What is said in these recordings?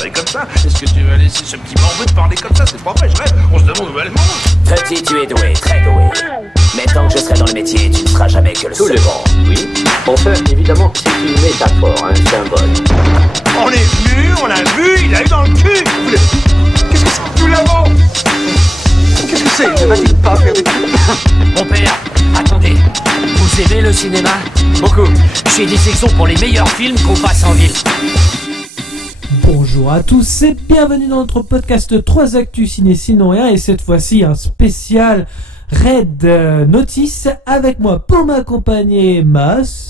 considérer comme ça? Est-ce que tu vas laisser ce petit morveux te parler comme ça? C'est pas vrai, je rêve. On se demande où elle mange. Petit, tu es doué, très doué. Mais tant que je serai dans le métier, tu ne seras jamais que le second. Oui. Enfin, évidemment, c'est une métaphore, un symbole. On est venu, on l'a vu, il a eu dans le cul. Qu'est-ce que c'est? Nous l'avons. Qu'est-ce que c'est? Ne va-t-il pas faire des trucs? Mon père, attendez. Vous aimez le cinéma? Beaucoup. J'ai des sections pour les meilleurs films qu'on passe en ville. Bonjour à tous et bienvenue dans notre podcast 3 Actus Ciné Sinon Rien et cette fois-ci un spécial Red Notice avec moi pour m'accompagner Mas.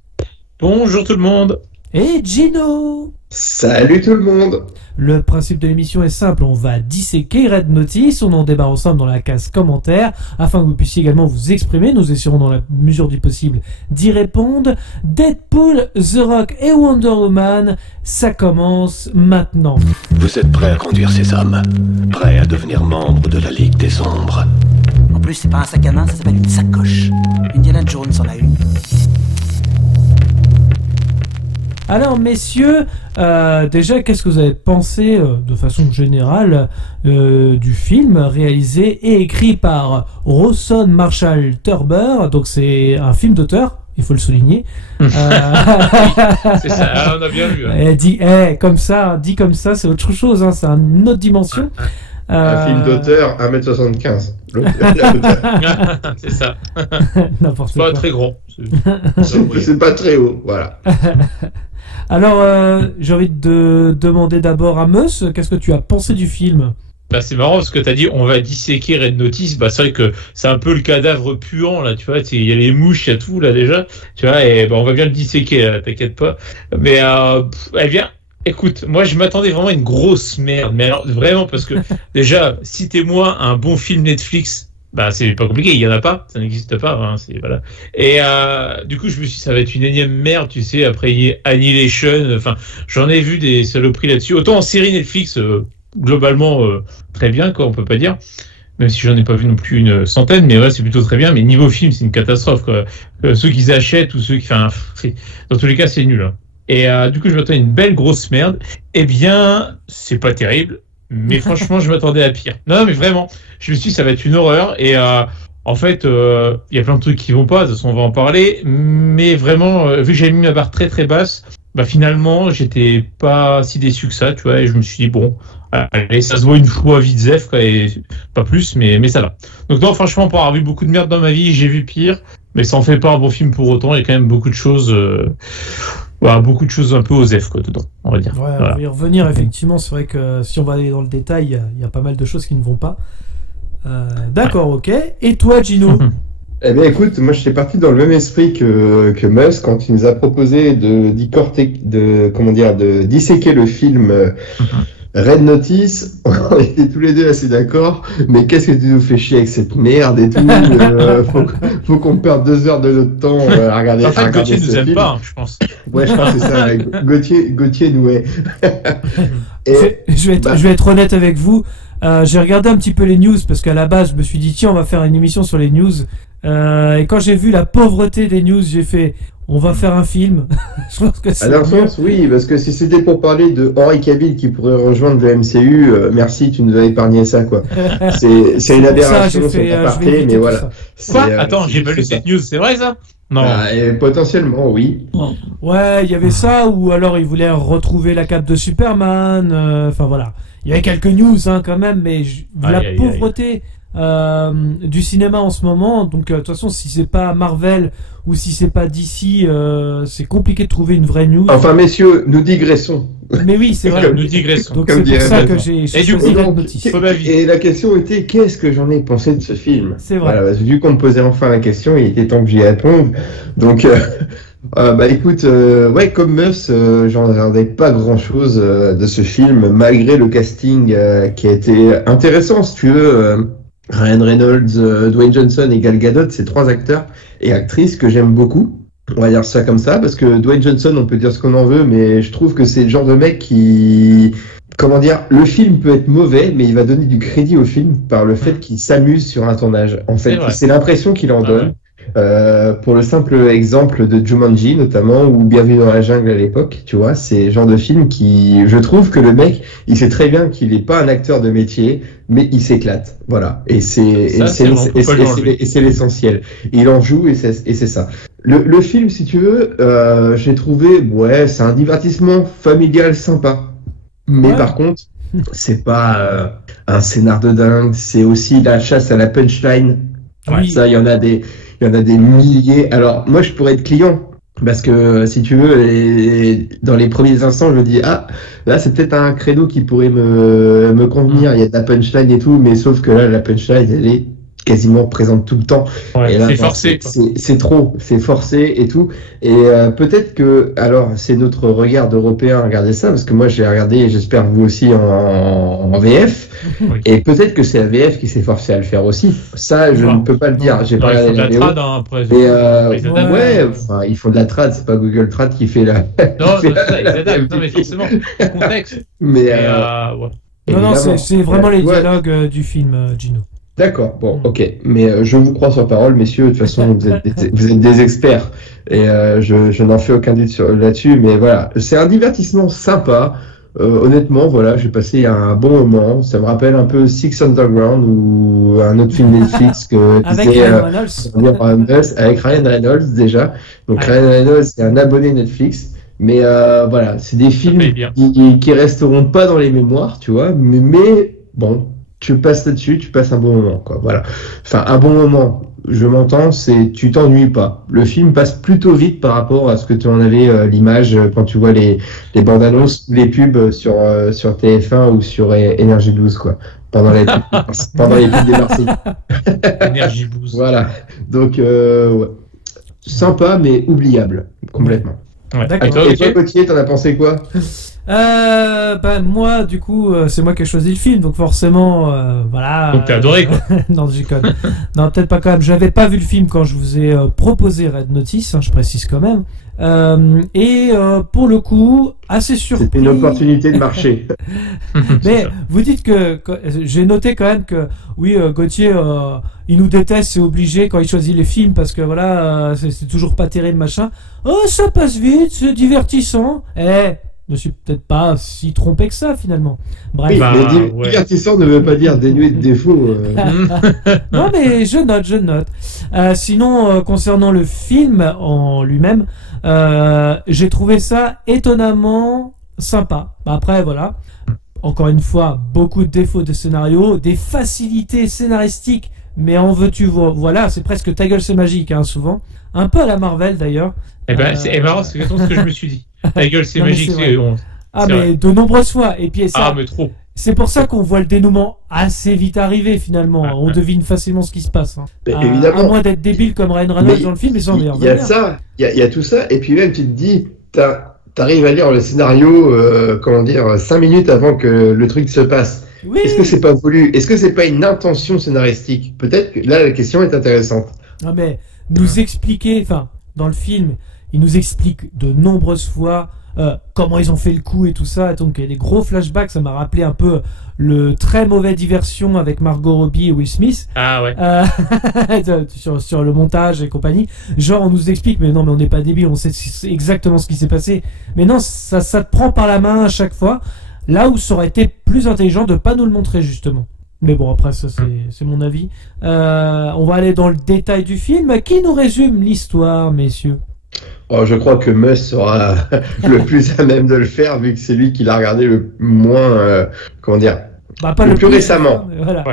Bonjour tout le monde. Et Gino. Salut tout le monde. Le principe de l'émission est simple, on va disséquer Red Notice, on en débat ensemble dans la case commentaires, afin que vous puissiez également vous exprimer, nous essaierons dans la mesure du possible d'y répondre. Deadpool, The Rock et Wonder Woman, ça commence maintenant. Vous êtes prêts à conduire ces hommes? Prêts à devenir membre de la Ligue des Ombres? En plus, c'est pas un sac à main, ça s'appelle une sacoche. Indiana Jones en a une. Alors messieurs, déjà qu'est-ce que vous avez pensé de façon générale du film réalisé et écrit par Rawson Marshall Turber, donc c'est un film d'auteur, il faut le souligner. C'est ça, on a bien vu. Hein. Dit comme ça, c'est autre chose, hein, c'est une autre dimension. Un film d'auteur, 1m75. C'est ça. N'importe quoi. Pas très grand. C'est pas très haut, voilà. Alors, j'ai envie de demander d'abord à Meus, qu'est-ce que tu as pensé du film? Bah, c'est marrant parce que t'as dit on va disséquer Red Notice. Bah, c'est vrai que c'est un peu le cadavre puant là, tu vois. Il y a les mouches, il y a tout là déjà, tu vois. Et bah, on va bien le disséquer, là, t'inquiète pas. Mais eh bien, écoute, moi je m'attendais vraiment à une grosse merde. Mais alors vraiment parce que déjà, citez-moi un bon film Netflix. Bah c'est pas compliqué, il y en a pas, ça n'existe pas, hein, c'est voilà. Et du coup je me suis dit ça va être une énième merde, tu sais, après Annihilation, enfin j'en ai vu des saloperies là-dessus. Autant en série Netflix globalement très bien quoi, on peut pas dire. Même si j'en ai pas vu non plus une centaine, mais ouais c'est plutôt très bien. Mais niveau film c'est une catastrophe quoi. Ceux qui achètent ou ceux qui, enfin dans tous les cas c'est nul. Hein. Et du coup je m'attendais à une belle grosse merde. Eh bien c'est pas terrible. Mais franchement, je m'attendais à pire. Non, mais vraiment, je me suis dit, ça va être une horreur. Et en fait, il y a plein de trucs qui vont pas, de toute façon, on va en parler. Mais vraiment, vu que j'avais mis ma barre très très basse, bah finalement, j'étais pas si déçu que ça, tu vois. Et je me suis dit, bon, allez, ça se voit une fois vite zef, quoi, et pas plus, mais ça va. Donc non, franchement, pour avoir vu beaucoup de merde dans ma vie, j'ai vu pire. Mais ça en fait pas un bon film pour autant. Il y a quand même beaucoup de choses... Voilà, beaucoup de choses un peu osef quoi dedans, on va dire. Ouais, voilà. On va y revenir effectivement, c'est vrai que si on va aller dans le détail, il y a pas mal de choses qui ne vont pas. D'accord, ok. Et toi Gino? Eh bien écoute, moi j'étais parti dans le même esprit que Mus quand il nous a proposé de disséquer le film Red Notice. On était tous les deux assez d'accord, mais qu'est-ce que tu nous fais chier avec cette merde et tout. Faut qu'on perde 2 heures de notre temps à regarder. En fait, Gauthier nous aime film. pas, je pense. Ouais, je pense que c'est ça. Gauthier nous est. Je vais être honnête avec vous. J'ai regardé un petit peu les news parce qu'à la base, je me suis dit tiens, on va faire une émission sur les news. Et quand j'ai vu la pauvreté des news, j'ai fait on va faire un film. Je pense que c'est. À leur sens, oui, parce que si c'était pour parler de Henry Cavill qui pourrait rejoindre le MCU, merci, tu nous as épargné ça, quoi. C'est une aberration, c'est un aparté, mais voilà. Quoi Attends, j'ai pas lu cette news, c'est vrai ça? Non. Potentiellement, oui. Ouais, il y avait ça, ou alors ils voulaient retrouver la cape de Superman. Enfin voilà, il y avait quelques news hein, quand même, mais la pauvreté. Du cinéma en ce moment, donc de toute façon si c'est pas Marvel ou si c'est pas DC, c'est compliqué de trouver une vraie news. Enfin messieurs, nous digressons. Mais oui c'est vrai. Nous digressons. Donc c'est pour ça que j'ai choisi Red Notice. Et la question était qu'est-ce que j'en ai pensé de ce film? C'est vrai. Voilà, vu qu'on me posait enfin la question, il était temps que j'y réponde. Donc bah écoute, ouais comme Mus, j'en regardais pas grand chose de ce film malgré le casting qui a été intéressant si tu veux. Ryan Reynolds, Dwayne Johnson et Gal Gadot, c'est 3 acteurs et actrices que j'aime beaucoup. On va dire ça comme ça, parce que Dwayne Johnson, on peut dire ce qu'on en veut, mais je trouve que c'est le genre de mec qui... Comment dire, le film peut être mauvais, mais il va donner du crédit au film par le fait qu'il s'amuse sur un tournage. En fait, c'est l'impression qu'il en donne. Pour le simple exemple de Jumanji notamment, ou Bienvenue dans la jungle à l'époque, tu vois, c'est le genre de film qui, je trouve que le mec, il sait très bien qu'il n'est pas un acteur de métier, mais il s'éclate, voilà. Et c'est l'essentiel. Il en joue et c'est ça. Le film, si tu veux, j'ai trouvé, ouais, c'est un divertissement familial sympa, mais par contre, c'est pas un scénar de dingue. C'est aussi la chasse à la punchline. Ça, il y en a des milliers. Alors, moi, je pourrais être client. Parce que, si tu veux, dans les premiers instants, je me dis, ah, là, c'est peut-être un credo qui pourrait me convenir. Il y a de la punchline et tout, mais sauf que là, la punchline, elle est quasiment présente tout le temps. Ouais, et là, c'est forcé. C'est trop, c'est forcé et tout. Et peut-être que, alors, c'est notre regard d'Européen à regarder ça, parce que moi, j'ai regardé, et j'espère vous aussi, en VF. Oui. Et peut-être que c'est la VF qui s'est forcée à le faire aussi. Ça, je ne peux pas le dire. J'ai pas regardé la VO. Après, mais enfin, il faut de la trad, c'est pas Google Trad qui fait la. Non, c'est ça, ils adaptent. Non, mais forcément, le contexte. Non, c'est vraiment les dialogues du film, Gino. D'accord, bon, ok. Mais je vous crois sur parole, messieurs. De toute façon, vous êtes des experts. Et je n'en fais aucun doute là-dessus. Mais voilà, c'est un divertissement sympa. Honnêtement, voilà, j'ai passé un bon moment. Ça me rappelle un peu Six Underground ou un autre film Netflix que avec Ryan Reynolds. Avec Ryan Reynolds déjà. Donc Ryan Reynolds, c'est un abonné Netflix. Mais voilà, c'est des films qui resteront pas dans les mémoires, tu vois. Mais bon, tu passes là-dessus, tu passes un bon moment, quoi. Voilà. Enfin, un bon moment. Je m'entends, c'est tu t'ennuies pas. Le film passe plutôt vite par rapport à ce que tu en avais l'image quand tu vois les bandes annonces, les pubs sur TF1 ou sur Energy Blues, quoi. Pendant les pubs des Marseillais. Energy Blues. Voilà. Donc ouais. Sympa mais oubliable complètement. Ouais. D'accord. Et toi, Gauthier, t'en as pensé quoi? Moi, du coup, c'est moi qui ai choisi le film, donc forcément, voilà. Donc t'as adoré, quoi. Non, j'y connais. Non, peut-être pas quand même. J'avais pas vu le film quand je vous ai proposé Red Notice, je précise quand même. Pour le coup, assez surpris. C'était une opportunité de marché. Mais vous dites que j'ai noté quand même que oui, Gauthier, il nous déteste, c'est obligé quand il choisit les films parce que voilà, c'est toujours pas terrible, machin. Oh, ça passe vite, c'est divertissant. Je me suis peut-être pas si trompé que ça finalement. Bref. Mais divertissant ne veut pas dire dénué de défauts. Non mais je note. Sinon, concernant le film en lui-même, j'ai trouvé ça étonnamment sympa. Après voilà, encore une fois, beaucoup de défauts de scénario, des facilités scénaristiques, mais en veux-tu voilà, c'est presque ta gueule c'est magique, hein, souvent. Un peu à la Marvel d'ailleurs. C'est marrant, c'est exactement ce que je me suis dit. Ta gueule, c'est magique. Mais vrai. De nombreuses fois. Et puis ça, mais trop. C'est pour ça qu'on voit le dénouement assez vite arriver finalement. On devine facilement ce qui se passe. Hein. Évidemment. À moins d'être débile comme Ryan Reynolds dans le film, mais sans rire. Il y a ça, il y a tout ça. Et puis même, tu te dis, t'arrives à lire le scénario, 5 minutes avant que le truc se passe. Oui. Est-ce que c'est pas voulu? Est-ce que c'est pas une intention scénaristique? Peut-être que là, la question est intéressante. Non mais nous expliquer, dans le film, il nous explique de nombreuses fois comment ils ont fait le coup et tout ça. Donc il y a des gros flashbacks, ça m'a rappelé un peu le très mauvais Diversion avec Margot Robbie et Will Smith. Ah ouais. Sur le montage et compagnie. Genre on nous explique, mais non mais on n'est pas débile, on sait exactement ce qui s'est passé. Mais non, ça te prend par la main à chaque fois. Là où ça aurait été plus intelligent de pas nous le montrer justement. Mais bon, après, ça, c'est mon avis. On va aller dans le détail du film. Qui nous résume l'histoire, messieurs? Oh, je crois que Mus sera le plus à même de le faire, vu que c'est lui qui l'a regardé le moins, pas le plus récemment. Voilà,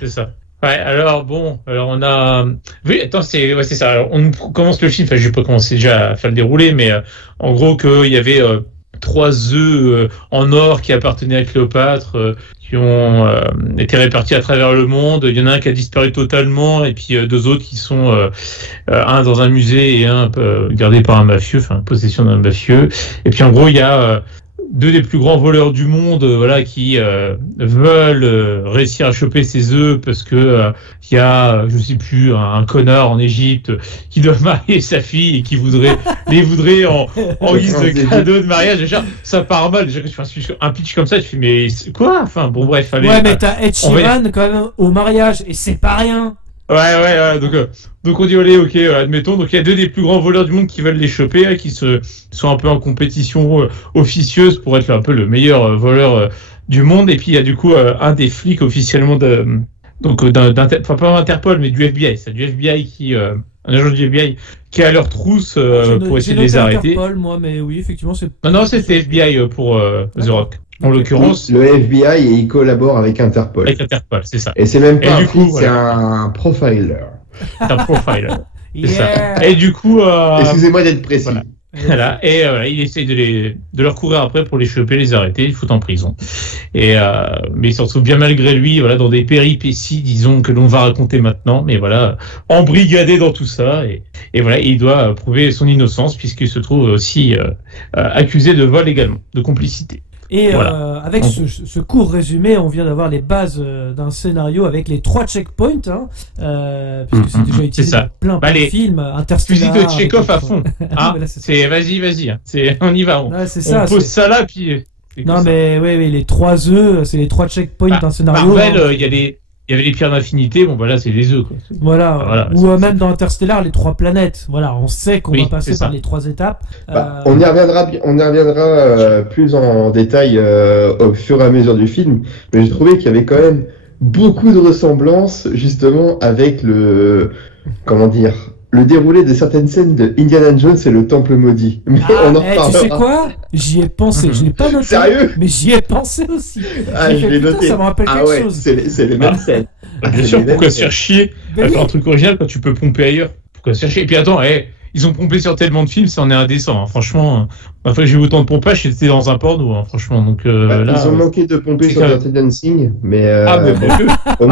c'est ça. Ouais, alors on a. Oui, attends, c'est ça. Alors, on commence le film. Enfin, je vais pas commencer déjà à faire le déroulé, mais en gros, qu'il y avait 3 œufs en or qui appartenaient à Cléopâtre, qui ont été répartis à travers le monde. Il y en a un qui a disparu totalement, et puis 2 autres qui sont un dans un musée et un gardé par un mafieux, possession d'un mafieux. Et puis en gros, il y a 2 des plus grands voleurs du monde, qui veulent réussir à choper ces œufs parce que il y a, je sais plus, un connard en Égypte qui doit marier sa fille et qui les voudrait en guise de cadeau de mariage. Déjà, ça part mal. Déjà, un pitch comme ça, je fais mais quoi? Enfin bon bref. Allez, ouais, mais t'as Ed Sheeran quand même au mariage et c'est pas rien. Ouais, donc on dit allez, ok, admettons. Donc il y a deux des plus grands voleurs du monde qui veulent les choper, qui sont un peu en compétition officieuse pour être un peu le meilleur voleur du monde. Et puis il y a du coup un des flics officiellement enfin pas Interpol, mais du FBI. C'est du FBI un agent du FBI qui est à leur trousse pour essayer de les arrêter. Interpol, moi, mais oui, effectivement, c'est. Non, c'était FBI pour The Rock. En l'occurrence, le FBI, il collabore avec Interpol. Avec Interpol, c'est ça. Et c'est même pas un flic, voilà. c'est un profiler. C'est un profiler. Yeah. C'est ça. Et du coup, excusez-moi d'être précis. Voilà. Et il essaye de leur courir après pour les choper, les arrêter, les foutre en prison. Mais il se retrouve bien malgré lui, voilà, dans des péripéties, disons, que l'on va raconter maintenant, mais voilà, embrigadé dans tout ça, et voilà, il doit prouver son innocence puisqu'il se trouve aussi accusé de vol également, de complicité. Et voilà. avec ce court résumé, on vient d'avoir les bases d'un scénario avec les 3 checkpoints, puisque c'est déjà utilisé dans plein de films. Interstellar. Fusil de Tchekhov à fond. Voilà, c'est vas-y. On y va. On pose ça là, puis. Non, mais oui, les 3 œufs, c'est les 3 checkpoints d'un scénario. Marvel, il y avait les pierres d'infinité, bon bah là c'est les œufs quoi. Voilà. Ou même dans Interstellar, les 3 planètes. Voilà, on sait qu'on va passer par les 3 étapes. On y reviendra plus en détail au fur et à mesure du film, mais j'ai trouvé qu'il y avait quand même beaucoup de ressemblances justement avec le déroulé de certaines scènes de Indiana Jones et le Temple maudit. Mais on en reparlera. Tu sais quoi? J'y ai pensé. Je l'ai pas noté. Sérieux? Mais j'y ai pensé aussi. Je l'ai noté. Ça me rappelle quelque chose. C'est les mêmes scènes. Bien sûr, pourquoi se faire chier à faire un truc original quand tu peux pomper ailleurs? Pourquoi se faire chier? Et puis attends, ils ont pompé sur tellement de films, ça en est indécent. Hein. Franchement, la fois que j'ai eu autant de pompage, c'était dans un porno, hein, franchement. Donc, là, ils ont manqué de pomper sur Dirty Dancing, mais, au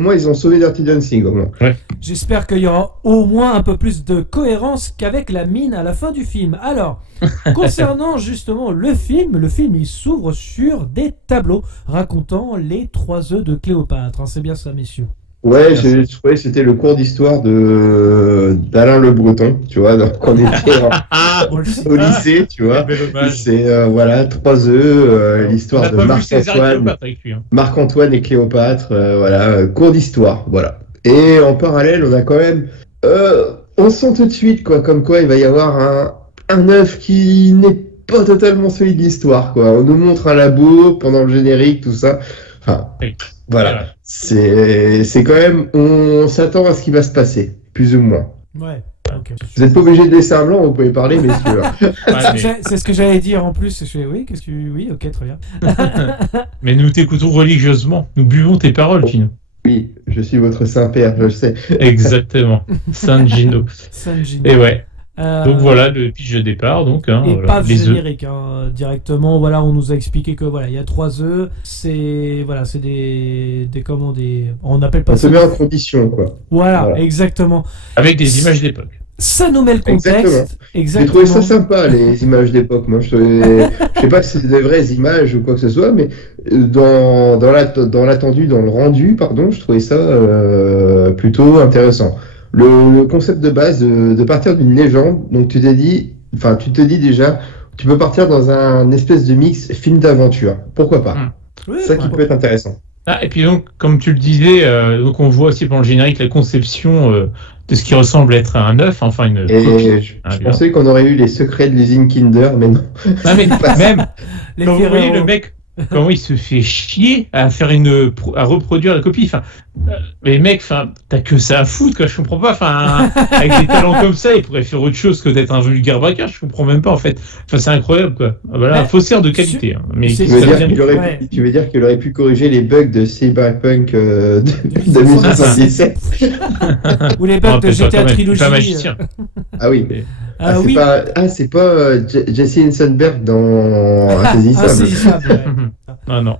moins ils ont sauvé Dirty Dancing, au moins. Ouais. J'espère qu'il y aura au moins un peu plus de cohérence qu'avec la mine à la fin du film. Alors, concernant justement le film il s'ouvre sur des tableaux racontant les 3 œufs de Cléopâtre. Hein, c'est bien ça, messieurs. Ouais, je trouvais que c'était le cours d'histoire d'Alain Le Breton, tu vois, donc on était au lycée, tu vois. C'est 3 œufs, l'histoire de Marc-Antoine et Cléopâtre, cours d'histoire, voilà. Et en parallèle, on a quand même, on sent tout de suite quoi, comme quoi il va y avoir un œuf qui n'est pas totalement celui de l'histoire, quoi. On nous montre un labo pendant le générique, tout ça. Enfin, voilà. C'est quand même, on s'attend à ce qui va se passer, plus ou moins. Ouais. Okay. Vous n'êtes pas obligé de laisser un blanc, vous pouvez parler, messieurs. C'est ce que j'allais dire en plus. Oui, ok, très bien. Mais nous t'écoutons religieusement. Nous buvons tes paroles, Gino. Oui, je suis votre Saint-Père, je le sais. Exactement. Saint Gino. Et ouais. Donc voilà le pitch de départ. Donc, et paf, générique directement. Voilà, on nous a expliqué que il y a 3 œufs. C'est on appelle pas. On se met en condition, quoi. Voilà, exactement. Avec des images d'époque. Ça nous met le contexte. J'ai trouvé ça sympa, les images d'époque. Moi, je sais pas si c'est des vraies images ou quoi que ce soit, mais dans l'attendu, dans le rendu, pardon, je trouvais ça plutôt intéressant. Le concept de base de partir d'une légende, donc tu te dis déjà, tu peux partir dans un espèce de mix film d'aventure. Pourquoi pas? Oui, ça qui peut être intéressant. Et puis donc, comme tu le disais, donc on voit aussi pendant le générique la conception de ce qui ressemble être un œuf, enfin une copie. Je pensais qu'on aurait eu les secrets de l'usine Kinder, mais non. Non mais même, quand vous voyez le mec, comment il se fait chier à reproduire la copie. Enfin, mais mec, t'as que ça à foutre, quoi. Je comprends pas. Enfin, avec des talents comme ça, il pourrait faire autre chose que d'être un vulgaire braquage. Je comprends même pas, en fait. Enfin, c'est incroyable, quoi. Voilà, un faussaire de qualité. Mais tu veux dire qu'il aurait pu corriger les bugs de Cyberpunk de 1977 ou les bugs de GTA Trilogy. Pas magicien. Ah oui. C'est pas Jesse Eisenberg dans Insaisissable. Non,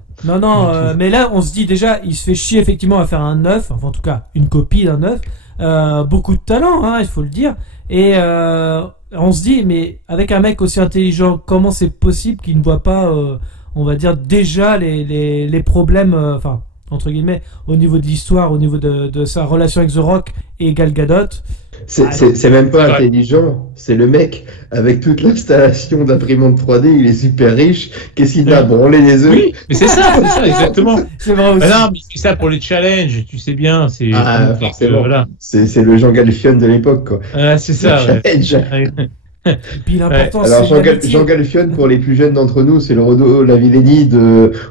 mais là, on se dit déjà, il se fait chier effectivement à faire un œuf, enfin en tout cas, une copie d'un œuf. Beaucoup de talent, hein, il faut le dire. Et on se dit, mais avec un mec aussi intelligent, comment c'est possible qu'il ne voit pas, on va dire, déjà les problèmes, entre guillemets, au niveau de l'histoire, au niveau de sa relation avec The Rock et Gal Gadot. C'est même pas intelligent, c'est le mec avec toute l'installation d'imprimante 3D, il est super riche, qu'est-ce qu'il a branlé les œufs? Oui, mais c'est ça, exactement. C'est vrai aussi. Non, mais il fait ça pour les challenges, tu sais bien. C'est forcément. voilà. C'est le Jean Galifione de l'époque, quoi. C'est ça. Ouais. Et puis l'important, Alors c'est Jean Galifione, pour les plus jeunes d'entre nous, c'est le Rodo Lavillény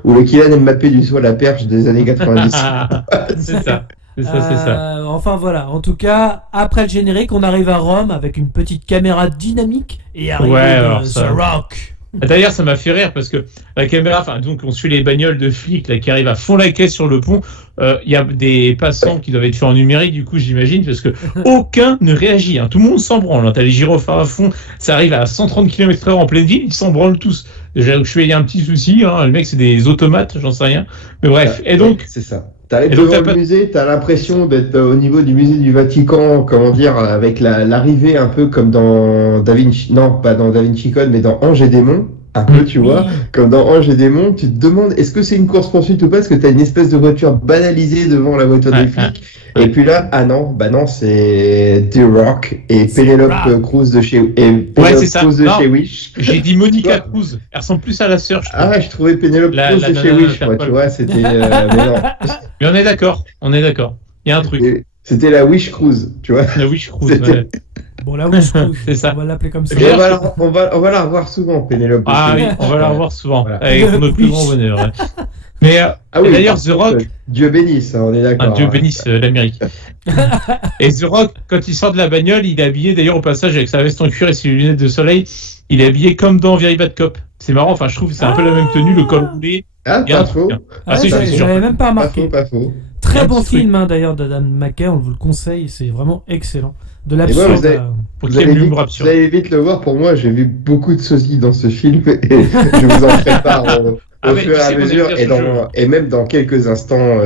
ou le Kylian Mbappé du saut à la perche des années 90. C'est ça. C'est ça. Enfin voilà, en tout cas, après le générique, on arrive à Rome avec une petite caméra dynamique et arrive The Rock. D'ailleurs, ça m'a fait rire parce que la caméra, donc on suit les bagnoles de flics là, qui arrivent à fond la caisse sur le pont. Il y a des passants qui doivent être faits en numérique, du coup, j'imagine, parce que aucun ne réagit. Tout le monde s'en branle. T'as les gyrophares à fond, ça arrive à 130 km/h en pleine ville, ils s'en branlent tous. Déjà, il y a un petit souci. Le mec, c'est des automates, j'en sais rien. Mais bref. Et donc, c'est ça. T'arrives devant le musée, t'as l'impression d'être au niveau du musée du Vatican, comment dire, avec l'arrivée un peu comme dans Da Vinci, non, pas dans Da Vinci Code, mais dans Ange et Démon, un peu, tu vois, comme dans Ange et Démon, tu te demandes est-ce que c'est une course-poursuite ou pas, parce que t'as une espèce de voiture banalisée devant la voiture des flics, et puis là, non, c'est The Rock et Penelope Cruz de chez chez Wish. J'ai dit Monica Cruz, elle ressemble plus à la sœur, je trouve. Ah ouais, je trouvais Penelope Cruz de chez Wish, moi, tu vois, c'était... mais non. Mais on est d'accord. Il y a un truc. C'était la Wish Cruise, tu vois. La Wish Cruise, ouais. Bon, la Wish Cruise, c'est ça. On va l'appeler comme ça. On va la revoir souvent, Pénélope. Ah oui, on va la revoir souvent. Voilà. Avec notre plus grand bonheur. Ouais. Mais d'ailleurs, The Rock... Dieu bénisse, on est d'accord. Dieu bénisse l'Amérique. Et The Rock, quand il sort de la bagnole, il est habillé, d'ailleurs, au passage, avec sa veste en cuir et ses lunettes de soleil, il est habillé comme dans Very Bad Cop. C'est marrant, je trouve que c'est un peu la même tenue, le col roulé. Ah, pas faux. Je l'avais même pas remarqué. Pas faux. Très bon film, d'ailleurs, d'Adam McKay, on vous le conseille, c'est vraiment excellent. De l'absurde. Vous allez vite le voir, pour moi, j'ai vu beaucoup de sosies dans ce film, et je vous en prépare au fur et à mesure, et même dans quelques instants,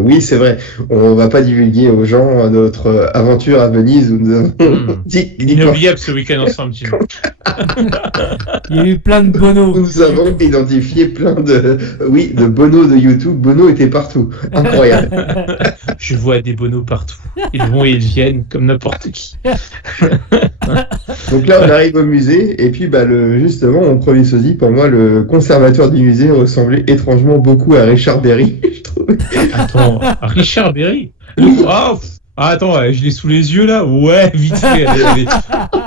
oui, c'est vrai, on va pas divulguer aux gens notre aventure à Venise où nous avons inoubliable ce week-end ensemble. Il y a eu plein de Bono. Nous avons identifié plein de Bono de YouTube. Bono était partout. Incroyable. Je vois des Bono partout. Ils vont et ils viennent comme n'importe qui. Donc là, on arrive au musée, et puis justement, mon premier sosie, pour moi, le conservateur du musée ressemblait étrangement beaucoup à Richard Berry, je trouve. Attends, Richard Berry? Attends, je l'ai sous les yeux là. Ouais, vite fait.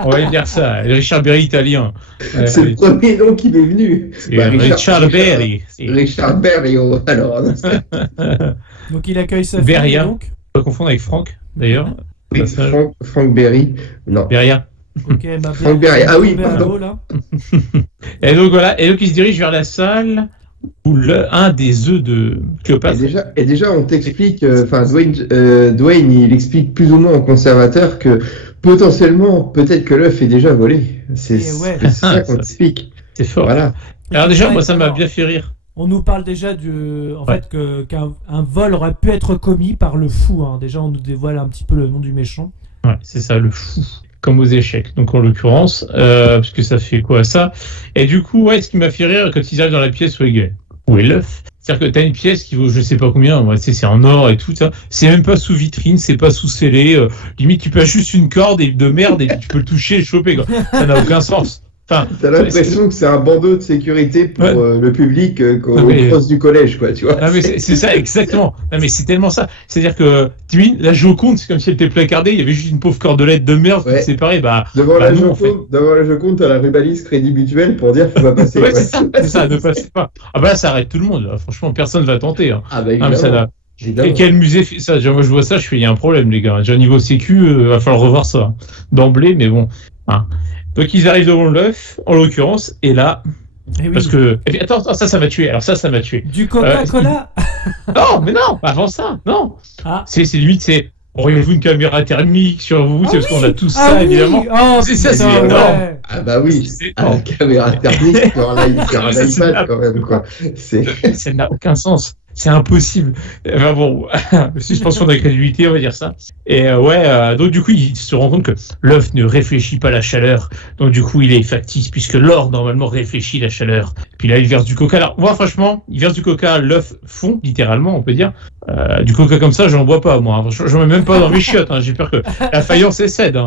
On va dire ça. Richard Berry italien. C'est le premier nom qui m'est venu. Richard Berry. Richard Berry, alors. Donc il accueille sa fille. Donc. On peut confondre avec Franck, d'ailleurs. Oui, Franck Berry. Non. Beria. Okay, Franck Berry. Ah oui, pardon. Et donc voilà. Et donc il se dirige vers la salle où un des œufs de Cléopâtre. Et déjà, on t'explique, Dwayne, il explique plus ou moins au conservateur que potentiellement, peut-être que l'œuf est déjà volé. C'est ça qu'on t'explique. C'est fort. Voilà. Alors déjà, moi, ça m'a bien fait rire. On nous parle déjà qu'un vol aurait pu être commis par le fou. Déjà, on nous dévoile un petit peu le nom du méchant. Ouais, c'est ça, le fou. Comme aux échecs, donc en l'occurrence, puisque ça fait quoi ça? Et du coup, ce qui m'a fait rire quand ils arrivent dans la pièce où est l'œuf, c'est-à-dire que t'as une pièce qui vaut je sais pas combien, c'est en or et tout ça, c'est même pas sous vitrine, c'est pas sous scellé, limite tu peux juste une corde de merde et tu peux le toucher et le choper, quoi. Ça n'a aucun sens. T'as l'impression que c'est un bandeau de sécurité pour le public au cross du collège, quoi, tu vois. Non, mais c'est ça, exactement. Non, mais c'est tellement ça. C'est-à-dire que, la Joconde, c'est comme si elle était placardée, il y avait juste une pauvre cordelette de merde qui séparait, devant la Joconde, t'as la rubalise crédit mutuel pour dire qu'il faut pas passer. C'est ça, ne passez pas. Là, ça arrête tout le monde, là. Franchement, personne va tenter, hein. Et quel musée fait ça? Déjà, moi, je vois ça, il y a un problème, les gars. Déjà, niveau sécu, va falloir revoir ça. D'emblée, mais bon. Donc ils arrivent devant l'œuf, en l'occurrence, et là, parce que... Et puis, attends, ça m'a tué, ça m'a tué. Du Coca-Cola Non, mais non, avant ça, non. C'est limite, auriez-vous une caméra thermique sur vous, parce qu'on a tout ça, évidemment. C'est ça, c'est énorme. Ah bah oui, la caméra thermique sur un iPad quand même, quoi. Ça n'a aucun sens. C'est impossible. Enfin bon, suspension d'incrédulité, on va dire ça. Et donc du coup, il se rend compte que l'œuf ne réfléchit pas la chaleur. Donc du coup, il est factice, puisque l'or, normalement, réfléchit la chaleur. Puis là, il verse du coca. Alors, moi, franchement, il verse du coca, l'œuf fond, littéralement, on peut dire. Du coca comme ça, j'en bois pas, moi. J'en mets même pas dans mes chiottes. J'ai peur que la faïence cède.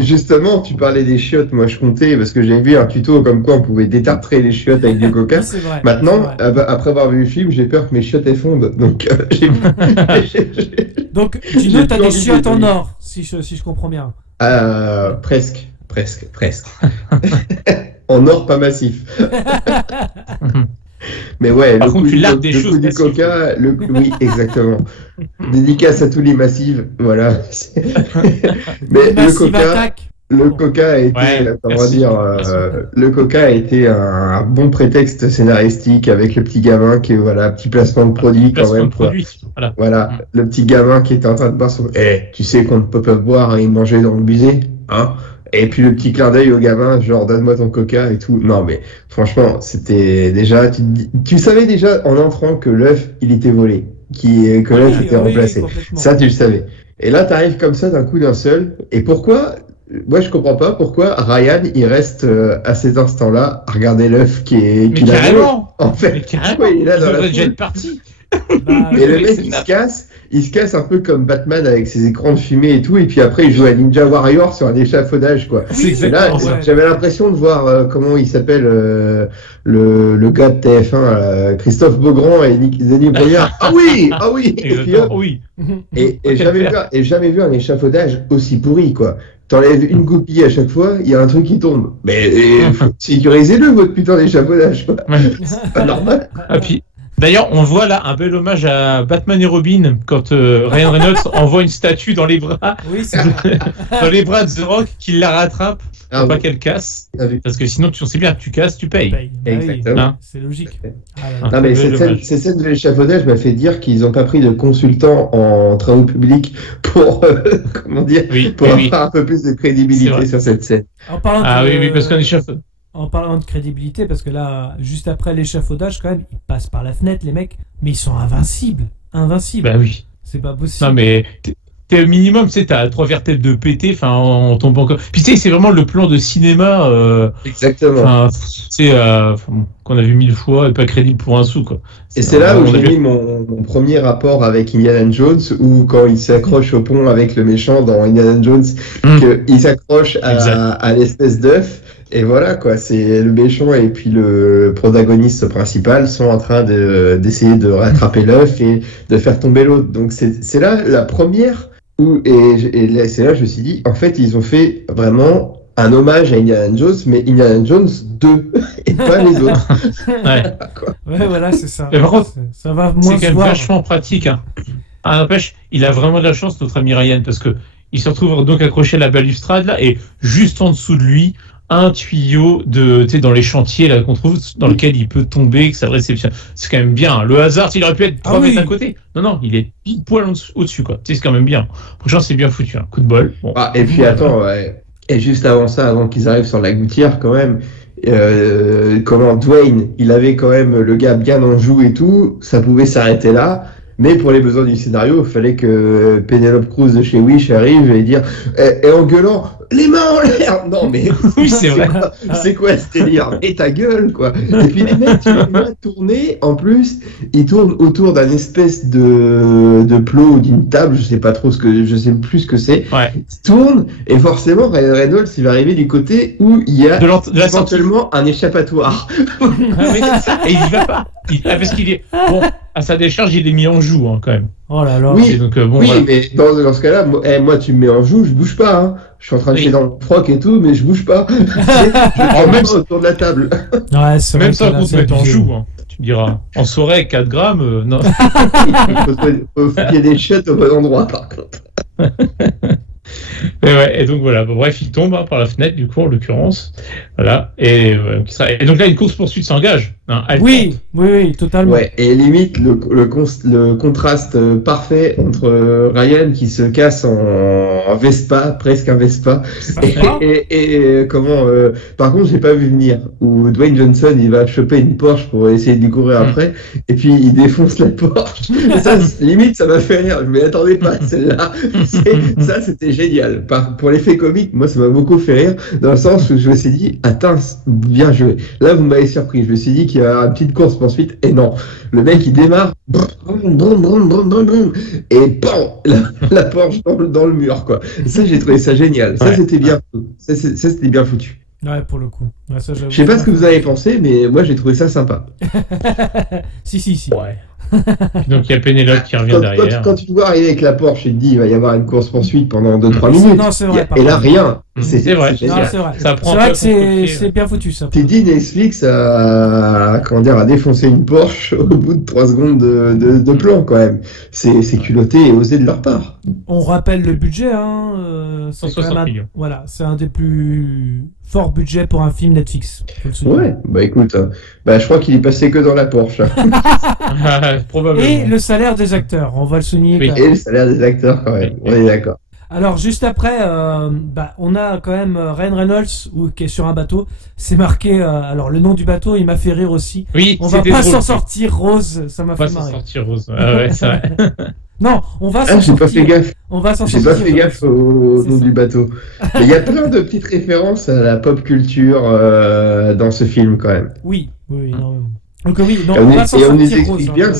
Justement, tu parlais des chiottes. Moi, je comptais parce que j'avais vu un tuto comme quoi on pouvait détartrer les chiottes avec du coca. C'est vrai, maintenant, après avoir vu le film, j'ai peur que mes chiottes elles fondent. Donc, Donc, Gino, t'as des chiottes en or, si je comprends bien. Presque. En or, pas massif. Mais ouais, par contre, tu largues des choses du coca, oui, exactement. Dédicace à tous les massifs, voilà. Mais le coca a été, le coca a été un bon prétexte scénaristique avec le petit gamin qui est, petit placement de produit quand même. Voilà, le petit gamin qui était en train de boire son. Tu sais qu'on ne peut pas boire et manger dans le musée, hein? Et puis le petit clin d'œil au gamin, genre donne-moi ton coca et tout. Non mais franchement, c'était déjà, tu savais déjà en entrant que l'œuf il était volé, que l'œuf était remplacé. Ça tu le savais. Et là t'arrives comme ça d'un coup d'un seul. Et pourquoi? Moi je comprends pas pourquoi Ryan il reste à cet instant-là à regarder l'œuf qu'il a volé. En fait, mais carrément. Il est là dans la déjà être parti. Et le mec il se casse un peu comme Batman avec ses écrans de fumée et tout, et puis après il joue à Ninja Warrior sur un échafaudage quoi. Là, j'avais l'impression de voir comment il s'appelle le gars de TF1, Christophe Beaugrand et Denis Brognard. Ah oui. Et jamais vu un échafaudage aussi pourri quoi. T'enlèves une goupille à chaque fois, il y a un truc qui tombe. Mais sécurisez-le votre putain d'échafaudage quoi. C'est pas normal. Ah, puis d'ailleurs, on voit là un bel hommage à Batman et Robin quand Ryan Reynolds envoie une statue dans les bras, dans les bras de The Rock, qu'il la rattrape, pour pas qu'elle casse, parce que sinon, on sait bien, tu casses, tu payes. Exactement. Hein, c'est logique. Non mais cette scène de l'échafaudage m'a fait dire qu'ils n'ont pas pris de consultants en travaux publics pour avoir un peu plus de crédibilité sur cette scène. Oui, parce qu'on échafaudage. En parlant de crédibilité, parce que là, juste après l'échafaudage, quand même, ils passent par la fenêtre, les mecs, mais ils sont invincibles. Bah oui. C'est pas possible. Non, mais t'es au minimum, tu sais, t'as 3 vertèbres de pété, en tombant encore. Puis tu sais, c'est vraiment le plan de cinéma. Exactement. Qu'on a vu 1000 fois et pas crédible pour un sou, quoi. Et c'est là où j'ai mis mon premier rapport avec Indiana Jones, où quand il s'accroche au pont avec le méchant dans Indiana Jones, qu'il s'accroche à l'espèce d'œuf. Et voilà quoi, c'est le méchant et puis le protagoniste principal sont en train d'essayer de rattraper l'œuf et de faire tomber l'autre. Donc c'est là la première et c'est là je me suis dit en fait ils ont fait vraiment un hommage à Indiana Jones, mais Indiana Jones 2 et pas les autres. Ouais voilà c'est ça. Mais par contre, ça va moins c'est quand même voir. vachement pratique. N'empêche, il a vraiment de la chance notre ami Ryan parce que il se retrouve donc accroché à la balustrade là et juste en dessous de lui un tuyau dans les chantiers là qu'on trouve dans lequel il peut tomber, que ça réceptionne. C'est quand même bien. Le hasard, il aurait pu être 3 mètres à côté. Non, il est pile poil au-dessus quoi. C'est quand même bien. Franchement, c'est bien foutu. Coup de bol. Bon. Et puis attends, et juste avant ça, avant qu'ils arrivent sur la gouttière quand même, Dwayne, il avait quand même le gars bien en joue et tout, ça pouvait s'arrêter là. Mais pour les besoins du scénario, il fallait que Penelope Cruz de chez Wish arrive et dire et en gueulant les mains en l'air. Non mais oui c'est vrai. C'est quoi ce délire? Et ta gueule quoi. Et puis les mecs, tu les vois tourner. En plus, ils tournent autour d'un espèce de plot ou d'une table. Je sais plus ce que c'est. Ouais. Ils tournent et forcément Ryan Reynolds il va arriver du côté où il y a éventuellement un échappatoire. Oui, c'est ça. Et il y va pas. Parce qu'il est bon. À sa décharge, il est mis en joue quand même. Oh là là. Oui, donc, mais dans ce cas-là, moi tu me mets en joue, je bouge pas. Hein. Je suis en train de chier dans le froc et tout, mais je bouge pas. Je même autour de la table. Ouais, c'est même ça qu'on se met en joue. Tu me diras. En soirée, 4 grammes, non. Faut qu'il y ait des chiottes au bon endroit, par contre. Et donc voilà, bref, il tombe par la fenêtre, du coup, en l'occurrence. Voilà. Et donc là, une course-poursuite s'engage. Non, oui, totalement. Ouais, et limite le contraste parfait entre Ryan qui se casse en Vespa, presque un Vespa, et comment. Par contre, j'ai pas vu venir où Dwayne Johnson il va choper une Porsche pour essayer de lui courir après, et puis il défonce la Porsche. Et ça, limite, ça m'a fait rire. Je m'y attendais pas celle-là. Ça, c'était génial. Pour l'effet comique, moi, ça m'a beaucoup fait rire dans le sens où je me suis dit, attends, bien joué. Là, vous m'avez surpris. Je me suis dit qu'il y a une petite course poursuite, et non. Le mec, il démarre, et bam, la Porsche dans le mur, quoi. Ça, j'ai trouvé ça génial. Ça, c'était bien. Ça, c'était bien foutu. Ouais, pour le coup. Ouais, ça, je sais pas ce que vous avez pensé, mais moi, j'ai trouvé ça sympa. Si. Ouais. Donc il y a Pénélope qui revient derrière. Quand tu te vois arriver avec la Porsche, tu te dis il va y avoir une course-poursuite pendant 2-3 minutes. Non, c'est vrai. Et là, rien. C'est vrai. C'est vrai que c'est bien foutu, ça. T'es dit Netflix a défoncer une Porsche au bout de 3 secondes de plan, quand même. C'est culotté et osé de leur part. On rappelle le budget, 160 millions. Voilà, c'est un des plus forts budgets pour un film Netflix. Ouais, bah écoute, je crois qu'il est passé que dans la Porsche. Probablement. Et le salaire des acteurs, on va le souligner. Oui, et le salaire des acteurs, quand même. On est d'accord. Alors juste après, on a quand même Ryan Reynolds qui est sur un bateau. C'est marqué. Alors le nom du bateau, il m'a fait rire aussi. Oui, on va pas s'en sortir, Rose. Ça m'a fait marrer. On va s'en sortir, Rose. Ah ouais, c'est vrai. Non, on va s'en sortir. J'ai pas fait gaffe. On va s'en sortir. J'ai pas fait gaffe au nom du bateau. Il y a plein de petites références à la pop culture dans ce film quand même. Oui, énormément. Donc oui, on va s'en sortir. On nous explique bien.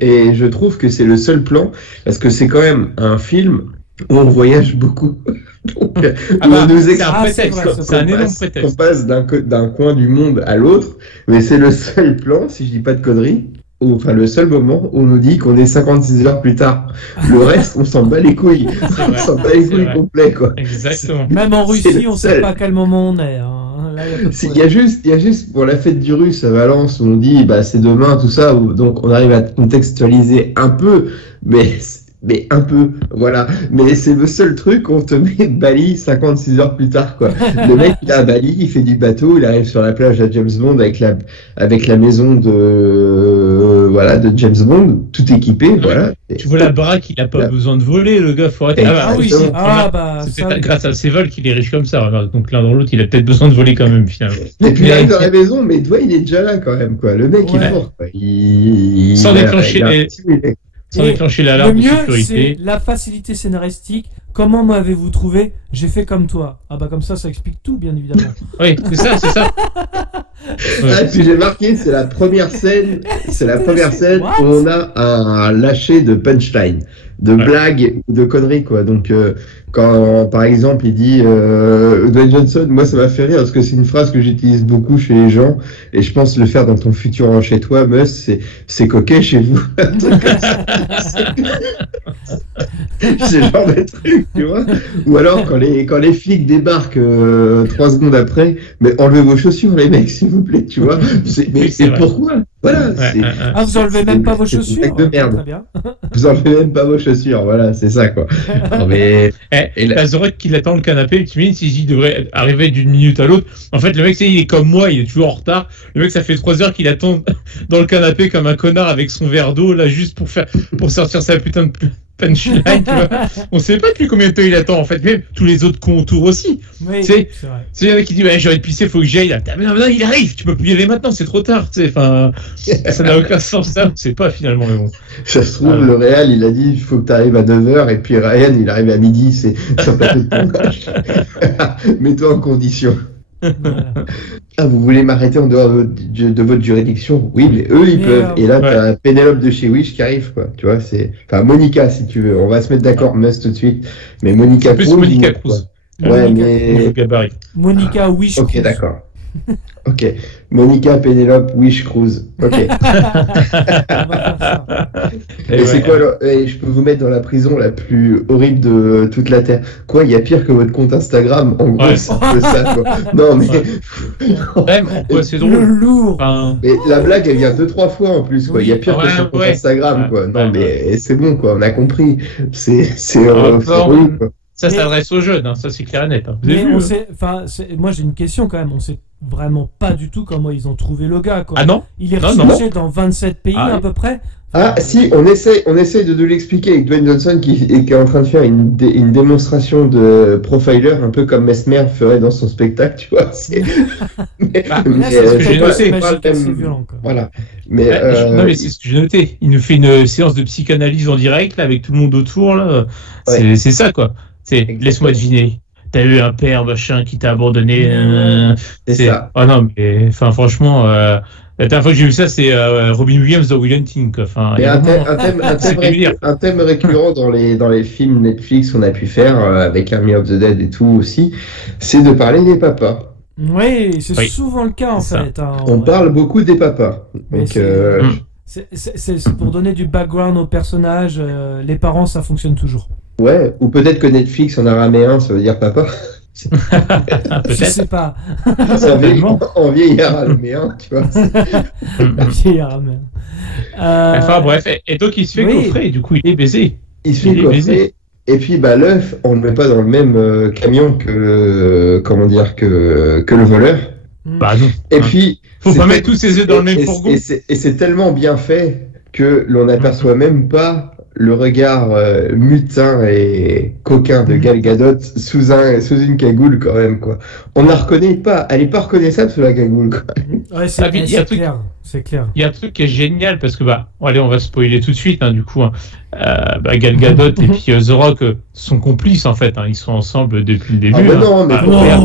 Et je trouve que c'est le seul plan parce que c'est quand même un film où on voyage beaucoup. Donc, on nous explique c'est un énorme prétexte. On passe d'un coin du monde à l'autre, mais c'est le seul plan, si je dis pas de conneries, enfin le seul moment où on nous dit qu'on est 56 heures plus tard. Le reste, on s'en bat les couilles. On s'en bat les couilles complet, quoi. Exactement. Même en Russie, on sait pas à quel moment on est. Là, il y a juste pour la fête du Russe à Valence où on dit c'est demain, tout ça, donc on arrive à contextualiser un peu, mais un peu, voilà. Mais c'est le seul truc, on te met Bali 56 heures plus tard, quoi. Le mec, il est à Bali, il fait du bateau, il arrive sur la plage à James Bond avec la maison de James Bond, tout équipé, voilà. Tu vois la baraque, il a pas besoin de voler, le gars, faut arrêter. C'est peut-être grâce à ses vols qu'il est riche comme ça. Donc l'un dans l'autre, il a peut-être besoin de voler quand même, finalement. Et puis il arrive dans la maison, mais toi, il est déjà là quand même, quoi. Le mec, il est fort, quoi. Sans déclencher l'alarme de sécurité. Le mieux, c'est la facilité scénaristique. Comment m'avez-vous trouvé? J'ai fait comme toi. Comme ça explique tout, bien évidemment. Oui, c'est ça. Puis j'ai marqué, c'est la première scène où on a un lâcher de punchline, de blague ou de conneries, quoi. Donc, quand, par exemple, il dit Dwayne Johnson, moi ça m'a fait rire parce que c'est une phrase que j'utilise beaucoup chez les gens et je pense le faire dans ton futur chez toi, Mus, c'est coquet chez vous. C'est le genre de truc, tu vois. Ou alors quand les flics débarquent 3 secondes après, mais enlevez vos chaussures les mecs s'il vous plaît, tu vois. Mais pourquoi? Voilà. Vous enlevez même pas vos chaussures. De merde. Très bien. Vous enlevez même pas vos chaussures, voilà, c'est ça, quoi. Non, mais la Zorek qui l'attend le canapé, tu imagines s'il devrait arriver d'une minute à l'autre. En fait, le mec, il est comme moi, il est toujours en retard. Le mec, ça fait 3 heures qu'il attend dans le canapé comme un connard avec son verre d'eau, là, juste pour sortir sa putain de punchline, tu vois. On sait pas depuis combien de temps il attend, en fait. Même tous les autres contours aussi. Oui, c'est vrai. Il y en a qui disent, j'ai envie de pisser, faut que j'y aille. Mais non, il arrive, tu peux plus y aller maintenant, c'est trop tard, tu sais. Enfin, ça n'a aucun sens, ça. On sait pas, finalement, mais bon. Ça se trouve, le Réal, il a dit, il faut que tu arrives à 9h, et puis Ryan, il arrive à midi, c'est sur plateau de tournage. Mets-toi en condition. Vous voulez m'arrêter en dehors de votre juridiction? Oui, mais eux, ils peuvent. Et là, t'as Pénélope de chez Wish qui arrive, quoi. Tu vois, enfin, Monica, si tu veux. On va se mettre d'accord, Mus, tout de suite. Mais Monica Cruz. Monica Cruz. Ouais, mais. Monica Wish. Ok, d'accord. Ok. Monica, Pénélope, Wish, Cruz. Ok. Et c'est quoi alors? Je peux vous mettre dans la prison la plus horrible de toute la Terre. Quoi, il y a pire que votre compte Instagram? En gros, c'est un peu ça, quoi. Non, mais. C'est drôle. Le lourd. Mais la blague, elle vient 2-3 fois en plus, quoi. Il y a pire que son compte Instagram, quoi. Non, mais c'est bon, quoi. On a compris. C'est relou, quoi. Ça s'adresse aux jeunes, ça c'est clair et net. Mais moi j'ai une question quand même. On sait vraiment pas du tout comment ils ont trouvé le gars, quoi. Ah non? Il est recherché dans 27 pays à peu près. Ah si, on essaye de l'expliquer avec Dwayne Johnson qui est en train de faire une démonstration de profiler un peu comme Mesmer ferait dans son spectacle, tu vois. C'est violent, quoi. Voilà. Mais non, mais c'est ce que j'ai noté. Il nous fait une séance de psychanalyse en direct là, avec tout le monde autour là. C'est ça quoi. Laisse-moi deviner. T'as eu un père machin qui t'a abandonné. C'est ça. Oh non mais enfin franchement. La dernière fois que j'ai vu ça, c'est Robin Williams dans Will Hunting. Enfin, un thème récurrent dans les films Netflix qu'on a pu faire avec Army of the Dead et tout aussi, c'est de parler des papas. Oui, c'est souvent le cas en fait. On parle beaucoup des papas. Donc, c'est pour donner du background aux personnages. Les parents, ça fonctionne toujours. Ouais, ou peut-être que Netflix en araméen, ça veut dire papa. Je sais pas. En vieil araméen, tu vois. Vieil araméen. Enfin bref, et donc il se fait coffrer, et du coup il est baisé. Il se fait coffrer, et puis l'œuf, on le met pas dans le même camion que le voleur. Bah non. Et puis faut pas mettre tous ses œufs dans le même fourgon. Et c'est tellement bien fait que l'on n'aperçoit même pas le regard mutin et coquin de Gal Gadot sous une cagoule quand même quoi. On la reconnaît pas, elle est pas reconnaissable sous la cagoule quoi. Ouais, c'est clair. C'est clair. Il y a un truc qui est génial parce que allez on va spoiler tout de suite du coup. Gal Gadot et puis The Rock sont complices en fait. Ils sont ensemble depuis le début. Ah non mais merde.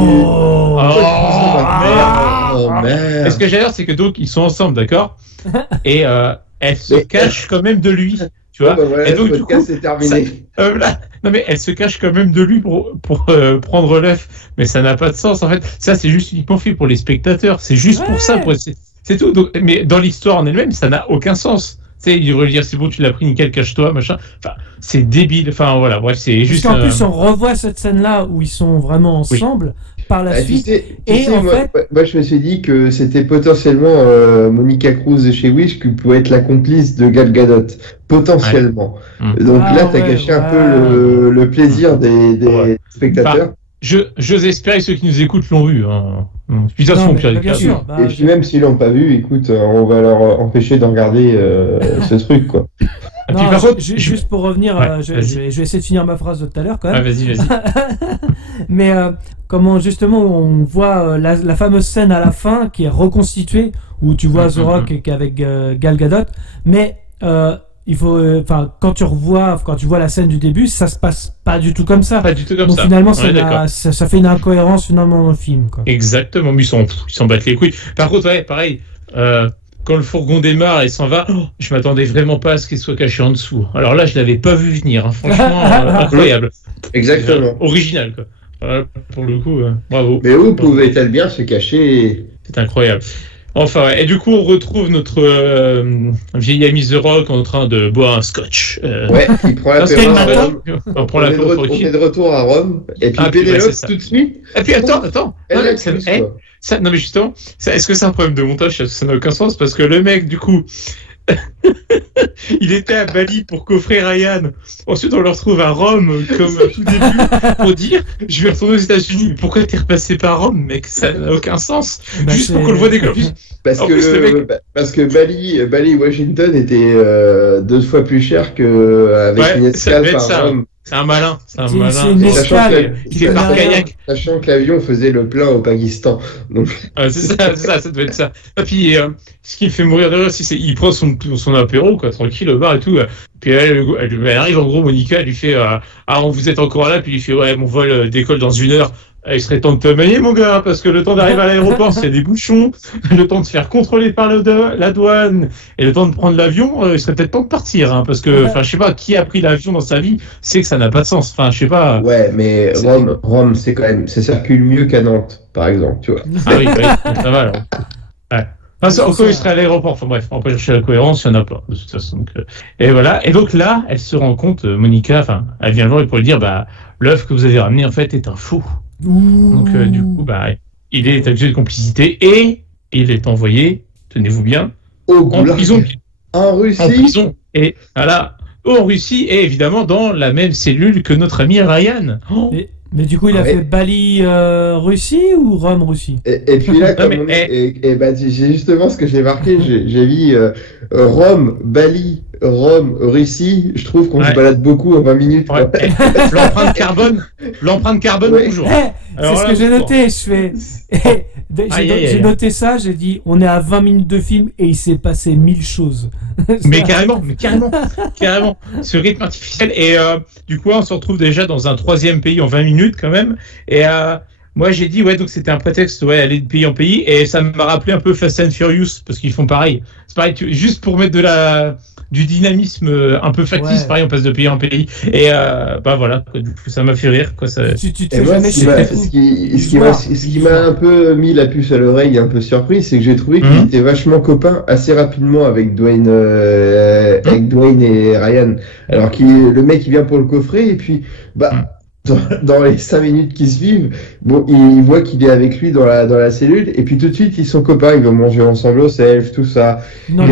Ce que j'adore c'est que donc ils sont ensemble d'accord et elle se cache quand même de lui. Tu vois, et donc du coup, c'est terminé. Non mais elle se cache quand même de lui pour prendre l'œuf, mais ça n'a pas de sens en fait. Ça c'est juste uniquement fait pour les spectateurs. C'est juste pour ça. C'est tout. Donc, mais dans l'histoire en elle-même, ça n'a aucun sens. Tu sais, il devrait dire c'est bon, tu l'as pris, nickel, cache-toi, machin. Enfin, c'est débile. Enfin voilà, bref, c'est juste. Parce qu'en plus, on revoit cette scène-là où ils sont vraiment ensemble. Par la suite. Moi, je me suis dit que c'était potentiellement Monica Cruz de chez Wish qui pouvait être la complice de Gal Gadot. Potentiellement. Ouais. Donc là, t'as gâché un peu le plaisir des spectateurs. J'ose espérer que ceux qui nous écoutent l'ont vu. Puis ça sont pire. Bien sûr. Et puis même s'ils l'ont pas vu, écoute, on va leur empêcher de regarder ce truc, quoi. Non, juste pour revenir, je vais essayer de finir ma phrase de tout à l'heure quand même. Vas-y. Mais comment justement on voit la fameuse scène à la fin qui est reconstituée où tu vois The Rock avec Gal Gadot, mais il faut, quand tu vois la scène du début, ça se passe pas du tout comme ça. Pas du tout comme donc ça. Finalement, ça fait une incohérence finalement dans le film, quoi. Exactement, mais ils s'en battent les couilles. Par contre, pareil. Quand le fourgon démarre et s'en va, je m'attendais vraiment pas à ce qu'il soit caché en dessous. Alors là, je l'avais pas vu venir, franchement, incroyable. Exactement. Original, quoi. Pour le coup, bravo. Mais où pouvait-elle bien se cacher? C'est incroyable. Enfin, et du coup, on retrouve notre vieil ami The Rock en train de boire un scotch. Ouais, il prend l'apéro à Rome. On est de retour à Rome. Et puis Pénélope tout de suite. Et puis attends. Non mais justement, est-ce que c'est un problème de montage? Ça n'a aucun sens parce que le mec, du coup, il était à Bali pour coffrer Ryan. Ensuite, on le retrouve à Rome comme au tout début pour dire je vais retourner aux États-Unis. Pourquoi t'es repassé par Rome, mec? Ça n'a aucun sens. Juste pour qu'on le voit décoller. Parce que Bali Washington était 2 fois plus cher qu'avec une escale par Rome. C'est un malin. C'est une escale. Il fait par kayak. Sachant que l'avion faisait le plein au Pakistan. Donc... c'est ça devait être ça. Et puis, ce qui me fait mourir de rire, il prend son apéro, quoi, tranquille, au bar et tout. Puis elle arrive, en gros, Monica, elle lui fait vous êtes encore là? Puis il fait ouais, mon vol décolle dans 1 heure. Il serait temps de te manier, mon gars, parce que le temps d'arriver à l'aéroport, s'il y a des bouchons, le temps de se faire contrôler par la douane, et le temps de prendre l'avion, il serait peut-être temps de partir, parce que, je sais pas, qui a pris l'avion dans sa vie, c'est que ça n'a pas de sens. Je sais pas. Ouais, mais Rome, c'est quand même, ça circule mieux qu'à Nantes, par exemple, tu vois. Ah oui, ça va, alors. Ouais. Encore, il serait à l'aéroport. Enfin bref, on peut chercher la cohérence, il y en a pas, de toute façon. Donc, et voilà. Et donc là, elle se rend compte, Monica, elle vient le voir et pour lui dire, l'œuf que vous avez ramené, en fait, est un faux. Donc, du coup, il est accusé de complicité et il est envoyé, tenez-vous bien, en prison. En Russie. En prison. Et voilà. En Russie et évidemment dans la même cellule que notre ami Ryan. Mais du coup, il a fait Bali, Russie ou Rome, Russie? Et puis là, comme on est, bah, j'ai justement ce que j'ai marqué, j'ai mis Rome, Bali, Rome, Russie. Je trouve qu'on se balade beaucoup en 20 minutes. Ouais. L'empreinte carbone toujours. C'est ce que j'ai noté. J'ai noté ça, j'ai dit on est à 20 minutes de film et il s'est passé 1000 choses. mais carrément. Ce rythme artificiel. Et du coup, on se retrouve déjà dans un troisième pays en 20 minutes quand même. Et moi, j'ai dit, donc c'était un prétexte, aller de pays en pays. Et ça m'a rappelé un peu Fast and Furious, parce qu'ils font pareil. C'est pareil, juste pour mettre du dynamisme un peu factice, pareil, on passe de pays en pays. Et voilà, du coup, ça m'a fait rire. Quoi, ça... Tu te fais jamais ce qui m'a un peu mis la puce à l'oreille, un peu surpris, c'est que j'ai trouvé qu'il était vachement copain assez rapidement avec Dwayne et Ryan. Alors le mec, il vient pour le coffret, et puis, dans les 5 minutes qui suivent, il voit qu'il est avec lui dans la cellule, et puis tout de suite, ils sont copains, ils vont manger ensemble au self, tout ça. Non,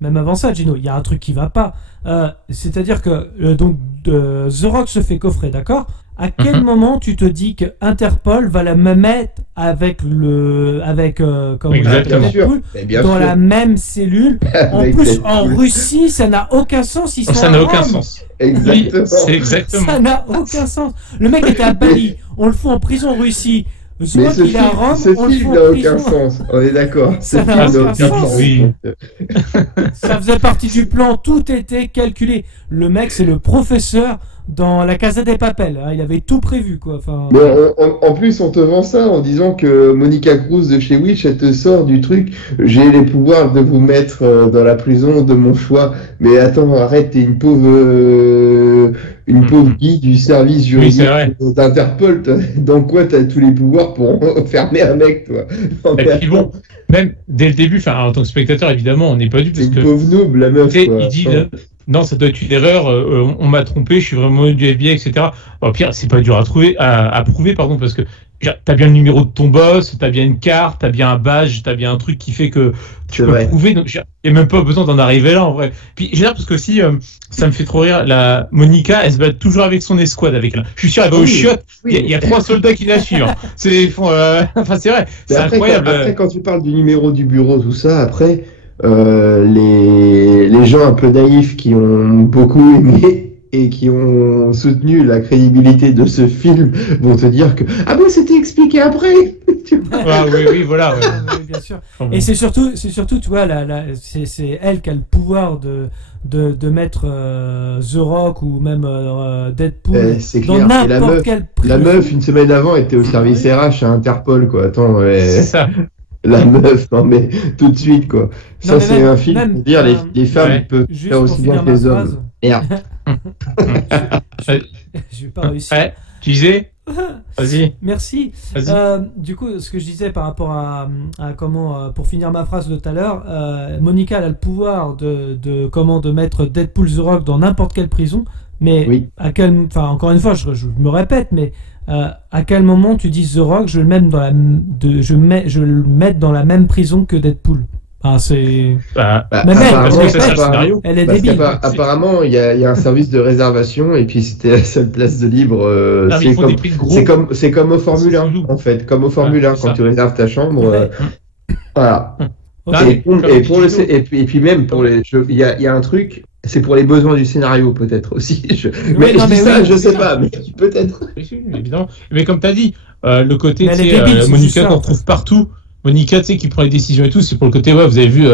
même avant ça, Gino, il y a un truc qui va pas. C'est-à-dire que The Rock se fait coffrer, d'accord? À quel moment tu te dis que Interpol va la mettre avec la même cellule? En plus, en Russie, ça n'a aucun sens. Ça n'a aucun sens. Exactement. C'est exactement. Ça n'a aucun sens. Le mec était à Bali, on le fout en prison en Russie. Mais ce film n'a aucun sens, on est d'accord. Ça n'a aucun sens. Ça faisait partie du plan, tout était calculé. Le mec, c'est le professeur dans la Casa des Papel, il avait tout prévu, quoi. Enfin... Mais en plus, on te vend ça en disant que Monica Cruz de chez Wish, elle te sort du truc, j'ai les pouvoirs de vous mettre dans la prison de mon choix. Mais attends, arrête, t'es une pauvre guide du service juridique d'Interpol. Dans quoi t'as tous les pouvoirs pour enfermer un mec, toi? Et puis bon, même dès le début, en tant que spectateur, évidemment, on n'est pas du tout. C'est une pauvre noob, la meuf. Il dit. Non, ça doit être une erreur, on m'a trompé, je suis vraiment du FBI, etc. Au pire, c'est pas dur à prouver, parce que t'as bien le numéro de ton boss, t'as bien une carte, t'as bien un badge, t'as bien un truc qui fait que tu peux prouver, donc il n'y a même pas besoin d'en arriver là, en vrai. Puis, j'ai l'air parce que aussi, ça me fait trop rire, la Monica, elle se bat toujours avec son escouade, avec elle. Je suis sûr, elle va au chiottes, il y a 3 soldats qui la suivent. C'est vrai, c'est incroyable. Après, quand tu parles du numéro du bureau, tout ça, après... les gens un peu naïfs qui ont beaucoup aimé et qui ont soutenu la crédibilité de ce film vont te dire que c'était expliqué après. Oui, voilà. Oui, bien sûr. Et c'est surtout, tu vois, c'est elle qui a le pouvoir de mettre The Rock ou même Deadpool dans n'importe quel prix. La meuf, une semaine avant, était au service RH à Interpol, quoi. Attends, c'est ça. La meuf, non mais tout de suite, quoi. Ça, c'est un film pour dire les femmes peuvent faire aussi bien que les hommes. Merde. Je vais pas réussir. Ouais, tu disais? Vas-y. Merci. Du coup, ce que je disais par rapport à comment, pour finir ma phrase de tout à l'heure, Monica elle a le pouvoir de mettre Deadpool The Rock dans n'importe quelle prison, mais encore une fois, je me répète, mais à quel moment tu dis The Rock, je le mets dans la même prison que Deadpool? C'est. Elle est débile. Apparemment, il y a un service de réservation et puis c'était la seule place de libre. C'est comme au Formule 1 en fait, comme au Formule 1 quand tu réserves ta chambre. Voilà. Et puis même pour les, il y a un truc. C'est pour les besoins du scénario, peut-être aussi. Je sais pas, mais peut-être. Oui, évidemment. Mais comme tu as dit, le côté, Monica qu'on trouve partout. Monica, qui prend les décisions et tout, c'est pour le côté, vous avez vu,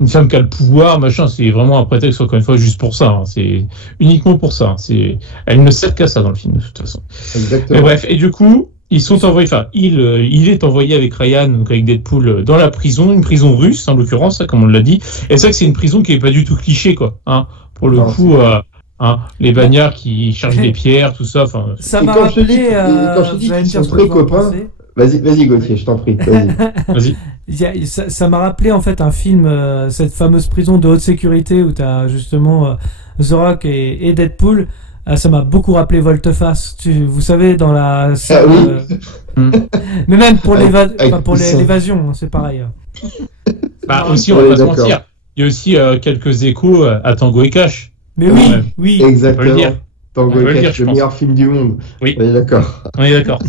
une femme qui a le pouvoir, machin, c'est vraiment un prétexte, encore une fois, juste pour ça. C'est uniquement pour ça. Elle ne sert qu'à ça dans le film, de toute façon. Exactement. Mais bref, et du coup, ils sont envoyés, il est envoyé avec Ryan, donc avec Deadpool, dans la prison, une prison russe, en l'occurrence, comme on l'a dit. Et c'est vrai que c'est une prison qui est pas du tout cliché, quoi. Pour le coup, les bagnards qui chargent des pierres, tout ça. Ça m'a rappelé. Quand je dis qu'ils sont très copains. Vas-y Gauthier, je t'en prie. Vas-y. Ça m'a rappelé en fait un film, cette fameuse prison de haute sécurité où t'as justement The Rock et Deadpool. Ça m'a beaucoup rappelé Volte-Face. Vous savez, dans la salle. Mais même pour l'évasion, c'est pareil. Aussi, on va pas se mentir. Il y a aussi quelques échos à Tango et Cash. Mais oui. Exactement. Tango On va le et dire, Cash, je le pense. meilleur film du monde. Oui. On est d'accord. On est d'accord.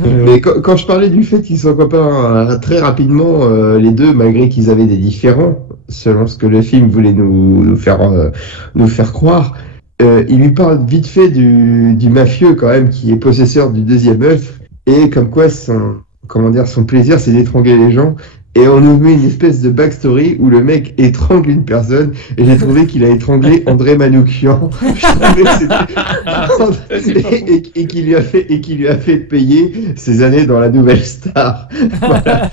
Mais quand je parlais du fait qu'ils sont copains très rapidement, les deux, malgré qu'ils avaient des différends, selon ce que le film voulait nous faire croire, il lui parle vite fait du mafieux quand même, qui est possesseur du deuxième œuf, et comme quoi son plaisir c'est d'étrangler les gens. Et on nous met une espèce de backstory où le mec étrangle une personne, et j'ai trouvé qu'il a étranglé André Manoukian. Je trouvais que c'était... et qu'il lui a fait payer ses années dans La Nouvelle Star. Voilà.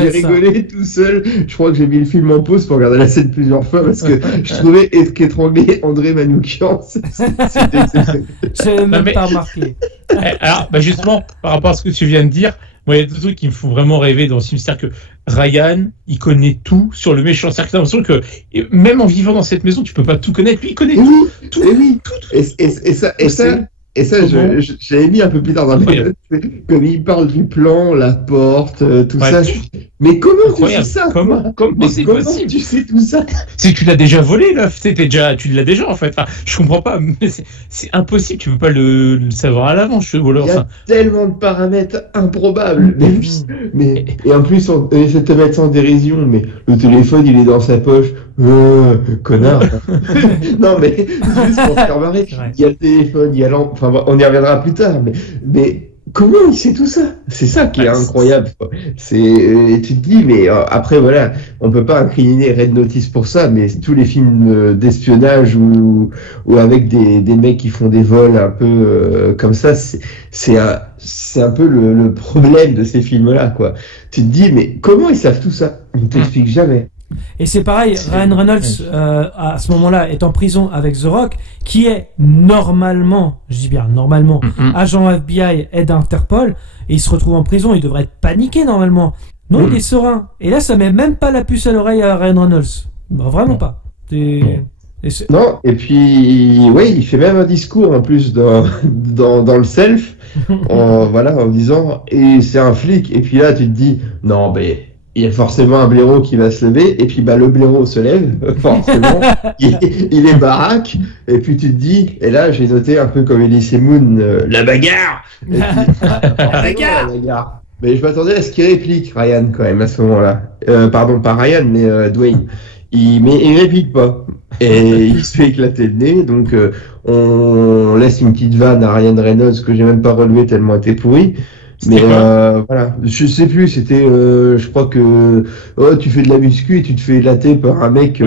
J'ai rigolé tout seul. Je crois que j'ai mis le film en pause pour regarder la scène plusieurs fois parce que je trouvais qu'étrangler André Manoukian, c'était exceptionnel. J'ai même pas remarqué. Alors, justement, par rapport à ce que tu viens de dire, moi, il y a deux trucs qui me font vraiment rêver dans ce film. C'est-à-dire que Ryan, il connaît tout sur le méchant. C'est-à-dire que t'as l'impression que, même en vivant dans cette maison, tu peux pas tout connaître. Lui, il connaît tout. Et ça, j'avais mis un peu plus tard dans le comme il parle du plan, la porte, tout ça. Mais comment tu sais ça? Comment c'est possible? Tu sais tout ça? C'est que tu l'as déjà volé, là. Tu l'as déjà, en fait. Enfin, je comprends pas. Mais c'est impossible. Tu peux pas le savoir à l'avance, ce voleur. Il y a tellement de paramètres improbables. Et en plus, on essaie de te mettre ça en dérision. Mais le téléphone, il est dans sa poche. Connard. Non, mais juste pour se faire marrer. Il y a le téléphone, il y a enfin, on y reviendra plus tard. Mais comment il sait tout ça? C'est ça qui est incroyable. Et tu te dis, mais après, voilà, on peut pas incriminer Red Notice pour ça, mais tous les films d'espionnage ou avec des mecs qui font des vols un peu comme ça, c'est un peu le problème de ces films-là, quoi. Tu te dis, mais comment ils savent tout ça? On ne t'explique jamais. Et c'est pareil, Ryan Reynolds, à ce moment-là, est en prison avec The Rock, qui est normalement, je dis bien normalement, agent FBI, aide Interpol, et il se retrouve en prison, il devrait être paniqué normalement. Non, il est serein. Et là, ça met même pas la puce à l'oreille à Ryan Reynolds. Bah, vraiment pas. Non, et puis, oui, il fait même un discours en plus dans le self, en disant, et c'est un flic, et puis là, tu te dis, non, mais il y a forcément un blaireau qui va se lever, et puis le blaireau se lève, forcément, il est baraque, et puis tu te dis, et là j'ai noté un peu comme Elise Moon, la bagarre, la bagarre. Mais je m'attendais à ce qu'il réplique Ryan quand même à ce moment-là. Pardon, pas Ryan, mais Dwayne. Mais il réplique pas. Et il se fait éclater le nez, donc on laisse une petite vanne à Ryan Reynolds que j'ai même pas relevé tellement elle était pourrie. Mais voilà, je sais plus, c'était, je crois que tu fais de la muscu et tu te fais éclater par un mec,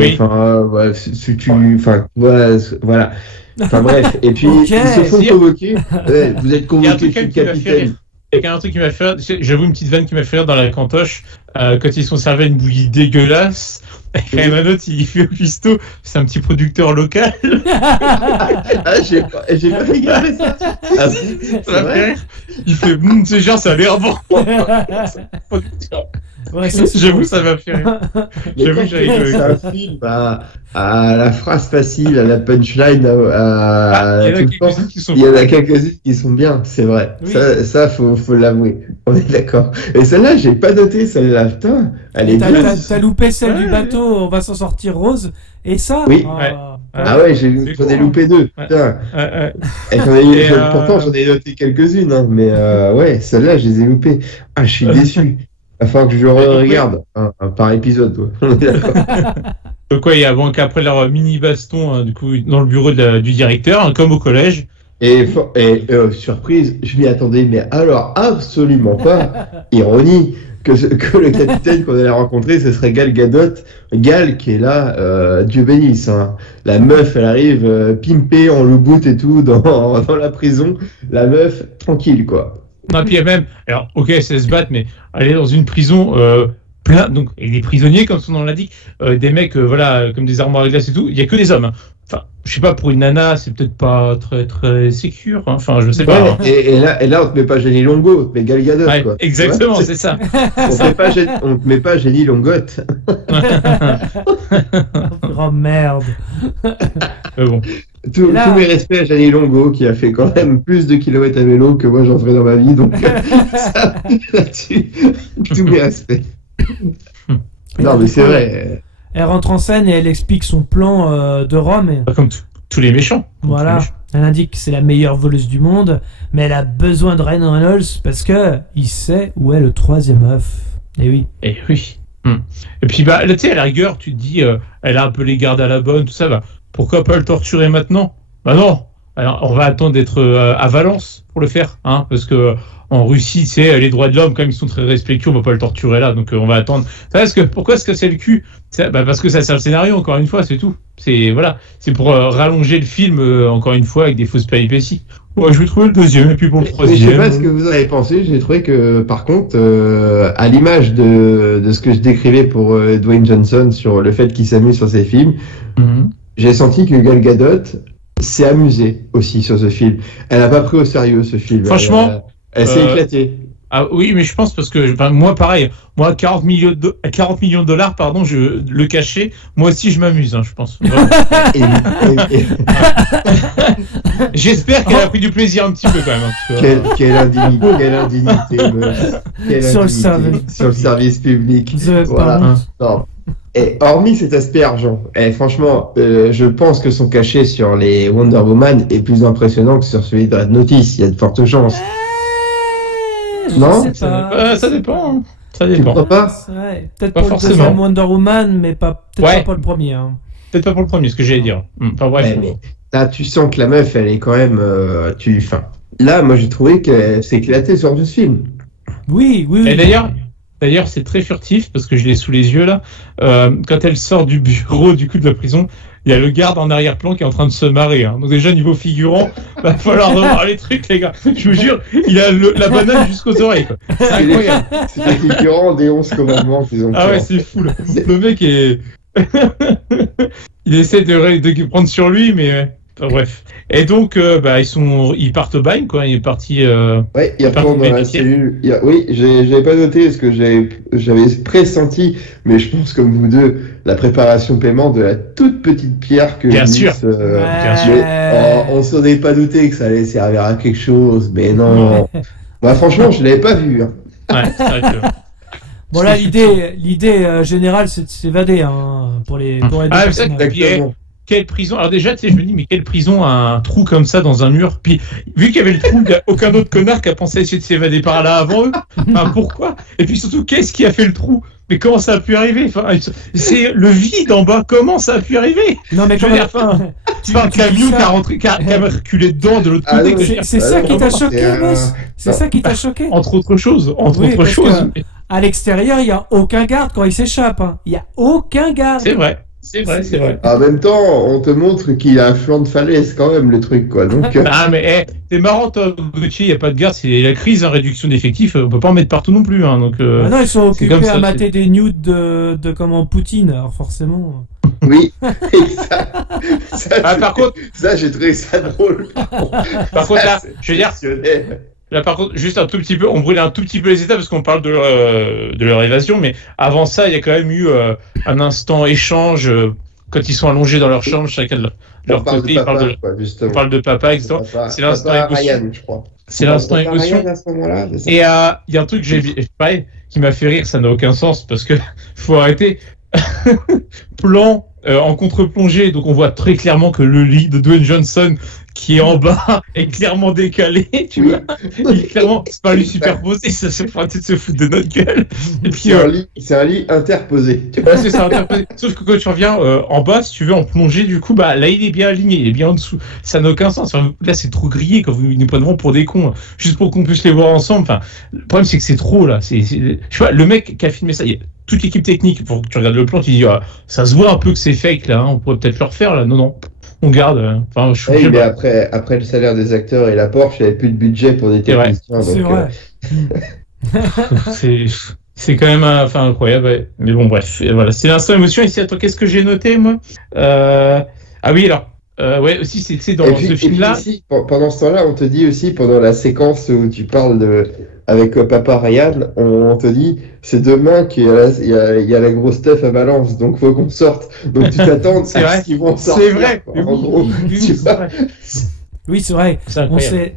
voilà. Enfin bref, et puis ils se font convoquer. Vous êtes convoqué, je suis capitaine. Il y a un truc qui m'a fait rire, j'avoue une petite vanne qui m'a fait rire dans la cantoche, quand ils sont servis à une bouillie dégueulasse. Et un autre, il fait au cuistot, c'est un petit producteur local. J'ai pas regardé ça. Ça m'a fait rire. Il fait, c'est genre, ça a l'air bon. Ouais, j'avoue, ça m'a fait rire. J'avoue, c'est un film à la phrase facile, à la punchline, il y en a quelques-unes qui sont bien, c'est vrai. Oui. Ça faut l'avouer. On est d'accord. Et celle-là, j'ai pas noté celle-là. Putain, elle est bien. T'as loupé celle du bateau, on va s'en sortir rose. Et ça? Oui. J'en ai loupé deux. Putain. Pourtant, j'en ai noté quelques-unes, hein, mais ouais, celle-là, je les ai loupées. Ah, je suis déçu. Il va falloir que je le regarde par épisode. Ouais. On est d'accord. Donc ouais, après leur mini baston du coup dans le bureau du directeur, comme au collège. Et surprise, je m'y attendais, mais alors absolument pas. Ironie que le capitaine qu'on allait rencontrer, ce serait Gal Gadot. Gal qui est là, Dieu bénisse. Hein. La meuf, elle arrive pimpée en loup-boot et tout dans la prison. La meuf tranquille quoi. Non, puis même, alors ok, c'est se battre, mais aller dans une prison plein, donc et des prisonniers comme son nom l'indique, des mecs voilà comme des armoires à glace et tout, il y a que des hommes. Hein. Enfin, je sais pas, pour une nana, c'est peut-être pas très très sécure. Hein. Enfin, je sais pas. Hein. Et là, on te met pas Jenny Longo, on te met Gal Gadot, quoi. Exactement, c'est ça. On te met pas Jenny Longotte. Oh merde. Bon. Tous mes respects à Jenny Longo qui a fait quand même plus de kilomètres à vélo que moi j'en ferai dans ma vie, donc ça, là-dessus, tous mes respects. Non mais c'est vrai. elle rentre en scène et elle explique son plan de Rome. Et... Comme tous les méchants. Voilà. Elle indique que c'est la meilleure voleuse du monde, mais elle a besoin de Ryan Reynolds parce que il sait où est le troisième œuf. Et oui. Et oui. Et puis bah là, tu sais, à la rigueur, tu te dis, elle a un peu les gardes à la bonne, tout ça. Bah, pourquoi pas le torturer maintenant? Bah non. Alors, on va attendre d'être à Valence pour le faire, hein, parce que en Russie, tu sais, les droits de l'homme, quand même, ils sont très respectueux, on va pas le torturer là, donc on va attendre. Pourquoi se casser le cul? Parce que ça sert le scénario, encore une fois, c'est tout. C'est pour rallonger le film, encore une fois, avec des fausses péripéties. Ouais, je vais trouver le deuxième, et puis pour le troisième. Je sais pas ce que vous en avez pensé, j'ai trouvé que, par contre, à l'image de ce que je décrivais pour Dwayne Johnson sur le fait qu'il s'amuse sur ses films, j'ai senti que Gal Gadot s'est amusée aussi sur ce film. Elle n'a pas pris au sérieux ce film. Franchement, elle s'est éclatée. Ah oui, mais je pense parce que moi pareil, moi 40 millions de dollars, pardon, je le cachais. Moi aussi je m'amuse, hein, je pense. J'espère qu'elle a pris du plaisir un petit peu quand même. Hein, quelle indignité, sur le service public. Voilà. Non. Et hormis cet aspect argent, franchement, je pense que son cachet sur les Wonder Woman est plus impressionnant que sur celui de Red Notice. Il y a de fortes chances. Non, ça dépend. Hein. Ça dépend. Tu crois pas? Peut-être pas pour le deuxième Wonder Woman, mais peut-être pas pour le premier. Hein. Peut-être pas pour le premier, ce que j'allais dire. Enfin bref. Mais là, tu sens que la meuf, elle est quand même. Là, moi, j'ai trouvé qu'elle s'est éclatée sur du film. Oui. Et d'ailleurs, c'est très furtif parce que je l'ai sous les yeux là. Quand elle sort du bureau du coup de la prison, il y a le garde en arrière-plan qui est en train de se marrer. Hein. Donc déjà niveau figurant, va falloir revoir les trucs les gars. Je vous jure, il a la banane jusqu'aux oreilles. Quoi. C'est incroyable. C'est les figurants des 11 commandements qu'ils ont. Ah ouais, c'est fou. Là. Le mec est, il essaie de prendre sur lui, mais. Enfin, bref. Et donc, ils partent au bagne, quoi. Il est parti. Ouais, il retourne dans la cellule. Oui, j'avais pas noté parce que j'avais pressenti, mais je pense comme vous deux, la préparation paiement de la toute petite pierre que. Bien sûr. Bien sûr. On s'en est pas douté que ça allait servir à quelque chose, mais non. Bah, franchement, je l'avais pas vu. Hein. Ouais, c'est vrai que. Bon là, l'idée générale, c'est de s'évader, hein, pour les. Ah, c'est ça que quelle prison? Alors déjà, tu sais, je me dis, mais quelle prison a un trou comme ça dans un mur? Puis, vu qu'il y avait le trou, il n'y a aucun autre connard qui a pensé à essayer de s'évader par là avant eux. Enfin, pourquoi? Et puis surtout, qu'est-ce qui a fait le trou? Mais comment ça a pu arriver? Enfin, c'est le vide en bas. Comment ça a pu arriver? Non, mais comment tu un camion qui a reculé dedans de l'autre côté. C'est ça qui t'a choqué, boss? C'est ça qui t'a choqué? Entre autres choses. À l'extérieur, il n'y a aucun garde quand il s'échappe. Il n'y a aucun garde. C'est vrai. C'est vrai. En même temps, on te montre qu'il a un flanc de falaise quand même, le truc, quoi. Donc, Ah, mais c'est marrant, toi, Gauthier, il n'y a pas de garde, c'est la crise, réduction d'effectifs, on peut pas en mettre partout non plus. Hein, donc, Ah non, ils sont occupés à mater des nudes de comment Poutine, alors forcément. Oui, par contre, ça, j'ai trouvé ça drôle. Par contre, là, je veux dire. Là, par contre, juste un tout petit peu, on brûle un tout petit peu les étapes parce qu'on parle de leur évasion, mais avant ça, il y a quand même eu un instant échange quand ils sont allongés dans leur chambre, chacun de leur côté. On parle de papa, etc. C'est l'instant émotion. Je crois. C'est l'instant émotion. Et il y a un truc qui m'a fait rire, ça n'a aucun sens parce que faut arrêter. Plan en contre-plongée, donc on voit très clairement que le lit de Dwayne Johnson qui est en bas est clairement décalé, tu vois. Il est clairement pas lui superposé, ça se fait de se foutre de notre gueule. Et puis c'est un lit interposé. Ouais, c'est ça, interposé. Sauf que quand tu reviens en bas, si tu veux en plongée, du coup, bah là il est bien aligné, il est bien en dessous. Ça n'a aucun sens. Enfin, là c'est trop grillé quand vous nous prenez vraiment pour des cons, juste pour qu'on puisse les voir ensemble. Enfin, le problème c'est que c'est trop là. Je vois le mec qui a filmé ça. Toute l'équipe technique, pour que tu regardes le plan, tu dis ça se voit un peu que c'est fake là, hein, on pourrait peut-être le refaire là. Non, on garde. Enfin, mais après le salaire des acteurs et la Porsche, il n'y avait plus de budget pour des techniciens. C'est vrai. C'est quand même incroyable. Ouais. Mais bon, bref. Et voilà, c'est l'instant émotion. Ici, attends, qu'est-ce que j'ai noté moi? Ah oui, alors. Ouais, aussi, c'est dans ce film-là. Ici, pendant ce temps-là, on te dit aussi, pendant la séquence où tu parles avec Papa Ryan, on te dit, c'est demain qu'il y a la grosse stuff à Valence, donc faut qu'on sorte. Donc tu t'attends à ce qu'ils vont sortir. C'est vrai. En gros, oui, c'est vrai. C'est incroyable.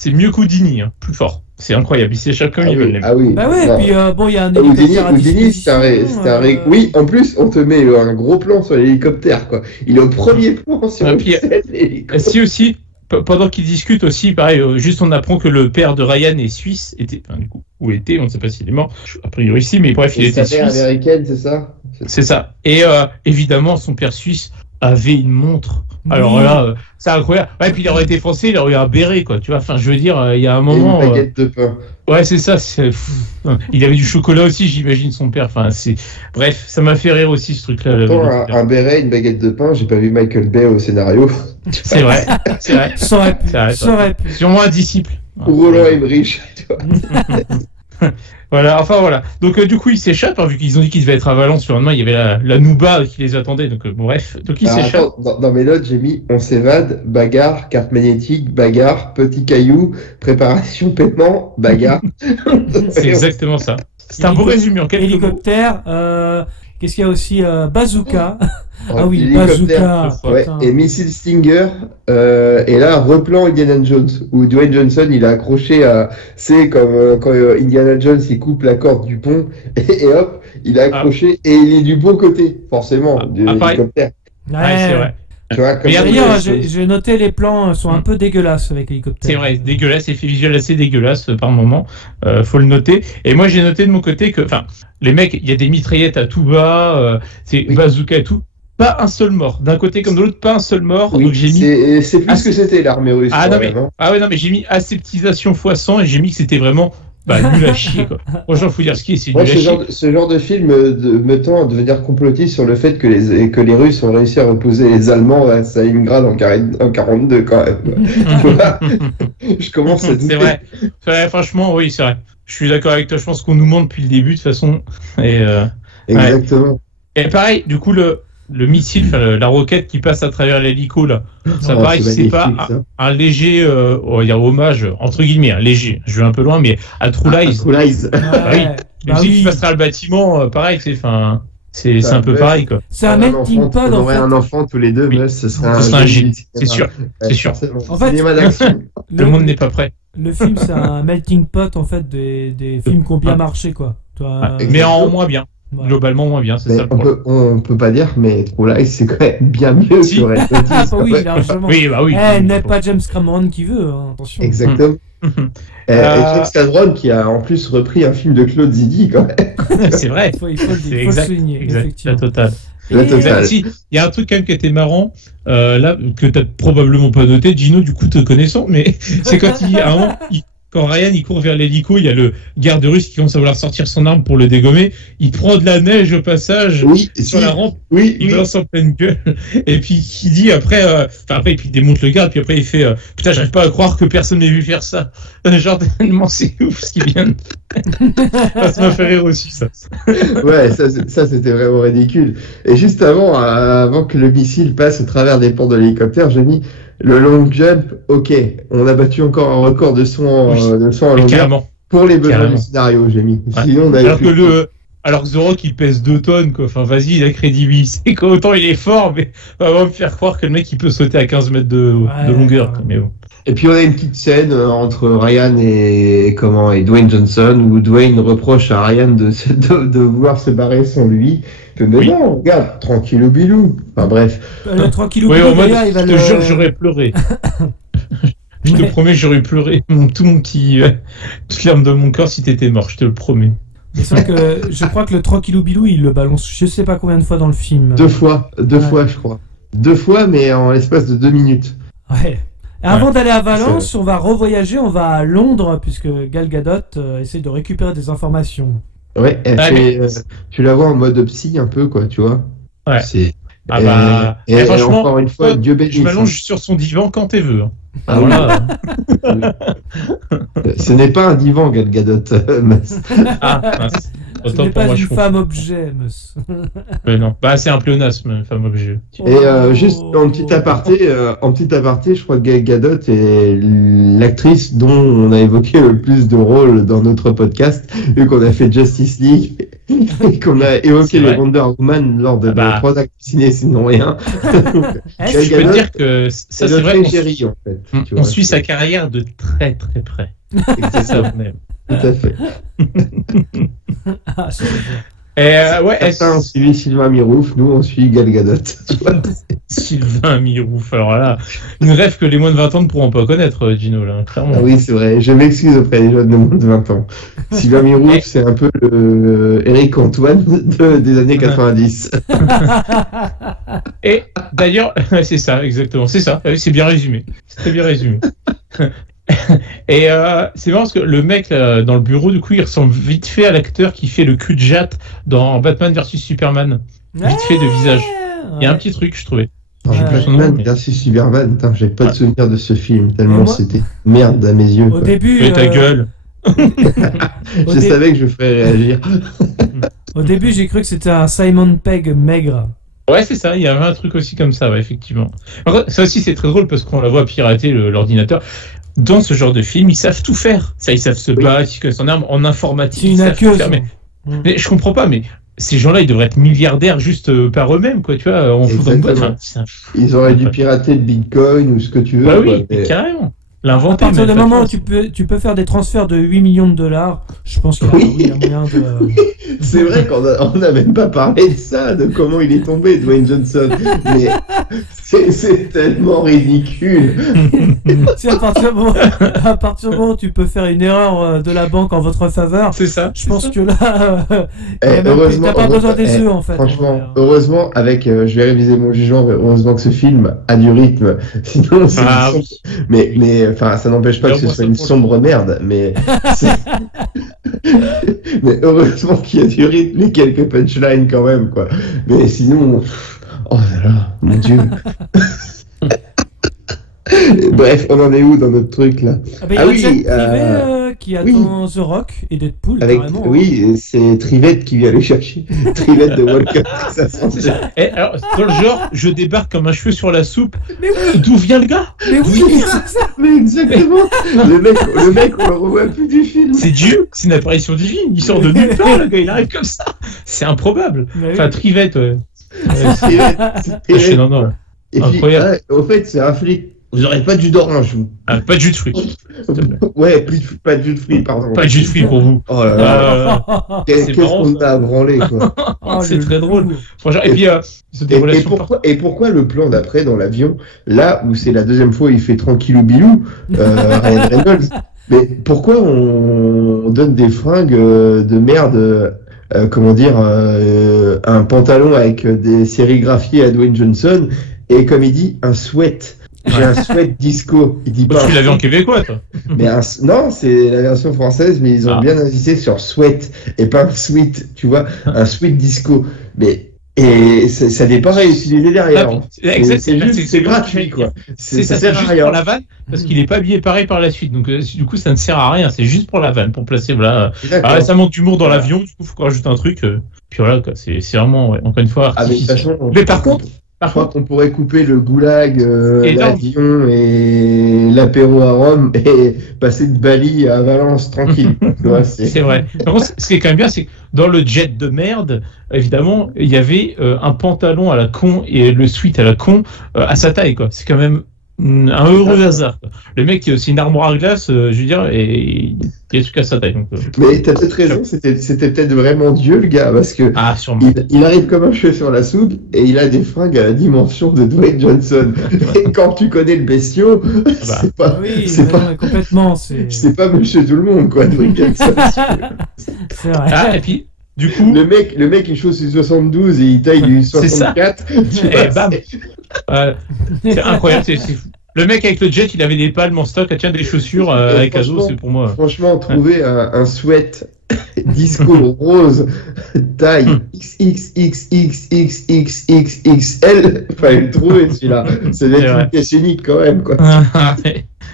c'est mieux qu'Houdini, hein, plus fort. C'est incroyable, ils s'échappent comme ils veulent. Les mecs. Ah oui. Bah ouais, Non. puis bon, il y a un hélicoptère à Houdini, disposition. Oui, en plus, on te met un gros plan sur l'hélicoptère, quoi. Il est au premier plan sur Ah, le puis, l'hélicoptère. Si aussi, pendant qu'ils discutent aussi, pareil, juste on apprend que le père de Ryan est suisse, on ne sait pas s'il est mort, a priori si, mais bref, il était Sa mère suisse. américaine, c'est ça? C'est ça. Et évidemment, son père suisse avait une montre. Alors Oui. là, c'est incroyable. Ouais, puis il aurait été français, il aurait eu un béret, quoi. Tu vois, enfin, je veux dire, il y a un Et moment. une baguette de pain. Ouais, c'est ça. Il avait du chocolat aussi, j'imagine, son père. Enfin, bref, ça m'a fait rire aussi ce truc-là. Pourtant, un béret, une baguette de pain, j'ai pas vu Michael Bay au scénario. C'est vrai, c'est vrai. Ça aurait pu. C'est vrai, Ça aurait pu. Sûrement un disciple. Ou Roland Emmerich. Tu vois. Voilà, enfin voilà. Donc du coup, ils s'échappent, hein, vu qu'ils ont dit qu'ils devaient être à Valence. Le lendemain, il y avait la Nouba qui les attendait. Donc bref, donc ils Alors, s'échappent. attends, dans mes notes, j'ai mis on s'évade, bagarre, carte magnétique, bagarre, petit caillou, préparation, paiement, bagarre. C'est exactement ça. C'est un beau résumé en quelques mots. Hélicoptère, qu'est-ce qu'il y a aussi bazooka. Ah oui, L'hélicoptère, bazooka. ouais, putain. et Missile Stinger, et là, replan Indiana Jones, où Dwayne Johnson, il a accroché à, c'est comme quand Indiana Jones, il coupe la corde du pont, et hop, il a accroché, et il est du bon côté, forcément, de l'hélicoptère. Ouais, c'est vrai. Tu vois, comme Mais ça, D'ailleurs, il y a- j'ai noté les plans sont un peu dégueulasses avec l'hélicoptère. C'est vrai, dégueulasse, effet visuel assez dégueulasse par moment, faut le noter. Et moi j'ai noté de mon côté que, enfin, les mecs, il y a des mitraillettes à tout bas, c'est bazooka et tout, pas un seul mort. D'un côté comme de l'autre, pas un seul mort. Oui, donc j'ai mis. c'est plus que c'était l'armée russe. Ah non quand mais, même, hein. ouais non mais j'ai mis aseptisation x100 et j'ai mis que c'était vraiment nul à chier quoi. Franchement faut dire ce qui est, c'est Moi, nul à chier. ce genre de film me tend à devenir complotiste sur le fait que les Russes ont réussi à reposer les Allemands à Stalingrad en 42 quand même. Tu vois, je commence à douter. C'est vrai. Franchement oui c'est vrai. Je suis d'accord avec toi, je pense qu'on nous ment depuis le début de toute façon. Et, Exactement. et pareil, du coup le missile, la roquette qui passe à travers l'hélico là, ça Oh, paraît que c'est pas magnifique, ça. un léger, on va dire hommage entre guillemets, un léger. Je vais un peu loin, mais à True Lies. True Lies. Ouais, oui. bah Si tu oui. passes à travers le bâtiment, pareil, c'est un peu ouais. pareil quoi. C'est un melting pot On en aurait fait. un enfant tous les deux, Oui. mais ce serait Ce serait un génie génie, du c'est cinéma. sûr, Ouais, c'est sûr. forcément. En fait, Cinéma d'action. Le monde n'est pas prêt. Le film, c'est un melting pot en fait des films qui ont bien marché quoi. Toi, Mais en moins bien. ouais. Globalement moins bien, c'est Mais ça le problème. on peut pas dire, mais True Lies, c'est quand même bien mieux Si. que Red Notice. Ah, oui, Ouais. largement. Oui, bah oui. N'est pas James Cameron qui veut, hein, attention. Exactement. Et James Cameron qui a en plus repris un film de Claude Zidi quand même. C'est vrai. Il faut le C'est dire, il faut exact, le souligner, exact, la effectivement. totale. La Et- totale. Si, il y a un truc quand même qui était marrant, là, que t'as probablement pas noté, Gino, du coup, te connaissant, mais c'est quand à un moment, quand Ryan il court vers l'hélico, il y a le garde russe qui commence à vouloir sortir son arme pour le dégommer, il prend de la neige au passage, Oui, sur si. la rampe, Oui, il oui. lance en pleine gueule, et puis il dit après, après, puis il démonte le garde, puis après il fait, putain, j'arrive pas à croire que personne m'ait vu faire ça. Genre, tellement c'est ouf ce qu'il vient de... Ça m'a fait rire aussi, ça. Ouais, ça c'était vraiment ridicule. Et juste avant que le missile passe au travers des portes de l'hélicoptère, j'ai mis le long jump. Ok, on a battu encore un record de son en longueur Carrément. pour les besoins Carrément. du scénario. J'ai mis. Ouais. Sinon, on avait Alors que The Rock il pèse 2 tonnes quoi. Enfin vas-y, la crédibilité. Autant il est fort, mais on va me faire croire que le mec il peut sauter à 15 mètres de longueur. Mais bon. Et puis on a une petite scène entre Ryan et Dwayne Johnson où Dwayne reproche à Ryan de vouloir se barrer sans lui. Mais Oui. non, regarde, tranquille au bilou. Enfin bref. Le 3 kilos Oui, de en mode, il va je te le... jure, j'aurais pleuré. Je te promets, j'aurais pleuré tout mon petit, toute l'âme de mon corps si t'étais mort. Je te le promets. Mais c'est vrai que je crois que le 3 kilos bilou, il le balance je sais pas combien de fois dans le film. Deux fois, je crois. 2 fois, mais en l'espace de 2 minutes. Ouais. Et avant d'aller à Valence, on va revoyager, on va à Londres, puisque Gal Gadot essaie de récupérer des informations. Ouais, mais- tu la vois en mode psy un peu, quoi, tu vois. Ouais. C'est... Ah bah, et franchement, encore une fois, Dieu bénisse. je m'allonge sur son divan quand t'es veux. Hein. Ah Alors oui. là, Ce n'est pas un divan, Gal Gadot. Mas. mince. Ce Autant n'est pour pas moi, une je comprends. femme objet, monsieur. Mais non. Bah, c'est un pléonasme, une femme objet. Et juste en petit aparté, je crois que Gal Gadot est l'actrice dont on a évoqué le plus de rôles dans notre podcast, vu qu'on a fait Justice League qu'on a évoqué les Wonder Woman lors de 3 actes ciné, sinon rien. Je peux te dire que ça, c'est vrai. En fait, on suit sa carrière de très très près. C'est ça, on aime. Tout à fait. Certains ont suivi Sylvain Mirouf, nous on suit Gal Gadot. Sylvain Mirouf, alors là, une rêve que les moins de 20 ans ne pourront pas connaître, Gino, là, clairement. Ah oui, c'est vrai, je m'excuse auprès des jeunes de moins de 20 ans. Sylvain Mirouf, c'est un peu le Eric Antoine des années 90. Et d'ailleurs, c'est ça, exactement, c'est ça, c'est bien résumé, c'est très bien résumé. Et c'est marrant parce que le mec là, dans le bureau, du coup, il ressemble vite fait à l'acteur qui fait le cul de jatte dans Batman vs Superman. Vite fait de visage. Il y a un petit truc, je trouvais. Batman vs Superman, j'ai pas de souvenir de ce film, tellement c'était merde à mes yeux. Au début. Mais ta gueule. Je savais que je ferais réagir. Au début, j'ai cru que c'était un Simon Pegg maigre. Ouais, c'est ça, il y avait un truc aussi comme ça, ouais, effectivement. Par contre, ça aussi, c'est très drôle parce qu'on la voit pirater l'ordinateur. Dans ce genre de film, ils savent tout faire. Ça, ils savent se battre, ils connaissent en armes, en informatique. C'est une aqueuse. Mais je comprends pas, mais ces gens-là, ils devraient être milliardaires juste par eux-mêmes, quoi, tu vois, en foutant une boîte. Ils auraient dû pirater le Bitcoin ou ce que tu veux. Bah oui, mais carrément. L'inventer. À partir du moment où tu peux faire des transferts de 8 millions de dollars, je pense qu'il y a moyen de... C'est vrai qu'on n'a même pas parlé de ça, de comment il est tombé, Dwayne Johnson. Mais c'est tellement ridicule. C'est à partir du moment où tu peux faire une erreur de la banque en votre faveur, c'est ça. Je pense que là, t'as pas besoin des œufs en fait. Franchement, heureusement, je vais réviser mon jugement, mais heureusement que ce film a du rythme. Sinon, c'est mais enfin, ça n'empêche pas que ce soit une sombre merde, mais mais heureusement qu'il y a du rythme et quelques punchlines quand même, quoi. Mais sinon, oh là là, mon Dieu. Bref, on en est où dans notre truc là? Qui attend The Rock et Deadpool carrément. Oui, c'est Trivette qui vient le chercher. Trivette de Walker. Et alors, dans le genre, je débarque comme un cheveu sur la soupe. Mais oui. D'où vient le gars? Mais oui, c'est ça. Mais exactement. le mec, on le revoit plus du film. C'est Dieu, c'est une apparition divine. Il sort de nulle part, le gars, il arrive comme ça. C'est improbable. Enfin, Trivette, ouais. Trivette. Non. Et incroyable. Puis, au fait, c'est un flic. Vous aurez pas de jus d'orange, vous. Pas de jus de fruits. Ouais, pas de jus de fruits, pardon. Pas de jus de fruits pour vous. Oh là là. Qu'est-ce qu'on a branlé, quoi. C'est très drôle. Franchement, et pourquoi le plan d'après dans l'avion, là où c'est la deuxième fois où il fait tranquillou bilou, Ryan Reynolds, mais pourquoi on donne des fringues de merde, un pantalon avec des sérigraphiés à Dwayne Johnson, et comme il dit, un sweat. J'ai un sweat disco. Il dit pas. Tu l'avais en québécois, toi. Mais non, c'est la version française, mais ils ont bien insisté sur sweat et pas un sweat, tu vois, un sweat disco. Mais ça n'est pas réutilisé derrière. C'est gratuit, quoi. Ça sert à rien pour la vanne, parce qu'il est pas habillé pareil par la suite. Donc du coup, ça ne sert à rien. C'est juste pour la vanne, pour placer. Voilà. Ça manque d'humour dans l'avion. Du coup, faut qu'on rajoute un truc. Puis voilà, quoi. C'est vraiment, encore une fois, artificiel. Mais par contre. Je crois qu'on pourrait couper le goulag, l'avion et l'apéro à Rome et passer de Bali à Valence tranquille. C'est vrai. Par contre, ce qui est quand même bien, c'est que dans le jet de merde, évidemment, il y avait un pantalon à la con et le sweat à la con à sa taille, quoi. C'est quand même un heureux hasard. Le mec, c'est une armoire à glace, je veux dire, et il est jusqu'à sa taille. Donc, mais t'as peut-être raison, c'était peut-être vraiment Dieu, le gars, parce que il arrive comme un cheveu sur la soupe et il a des fringues à la dimension de Dwayne Johnson. Et quand tu connais le bestiau, c'est pas complètement. C'est pas Monsieur Tout le Monde, quoi, Dwayne Johnson. C'est vrai. Et puis. Du coup, le mec il chausse du 72 et il taille du 64. Et bam. C'est incroyable. Le mec avec le jet, il avait des palmes en stock. Tiens, des chaussures avec Azo, c'est pour moi. Franchement, trouver un sweat disco rose taille XXXXXXXL, fallait le trouver celui-là. Ça doit être une pièce unique quand même, quoi. Enfin,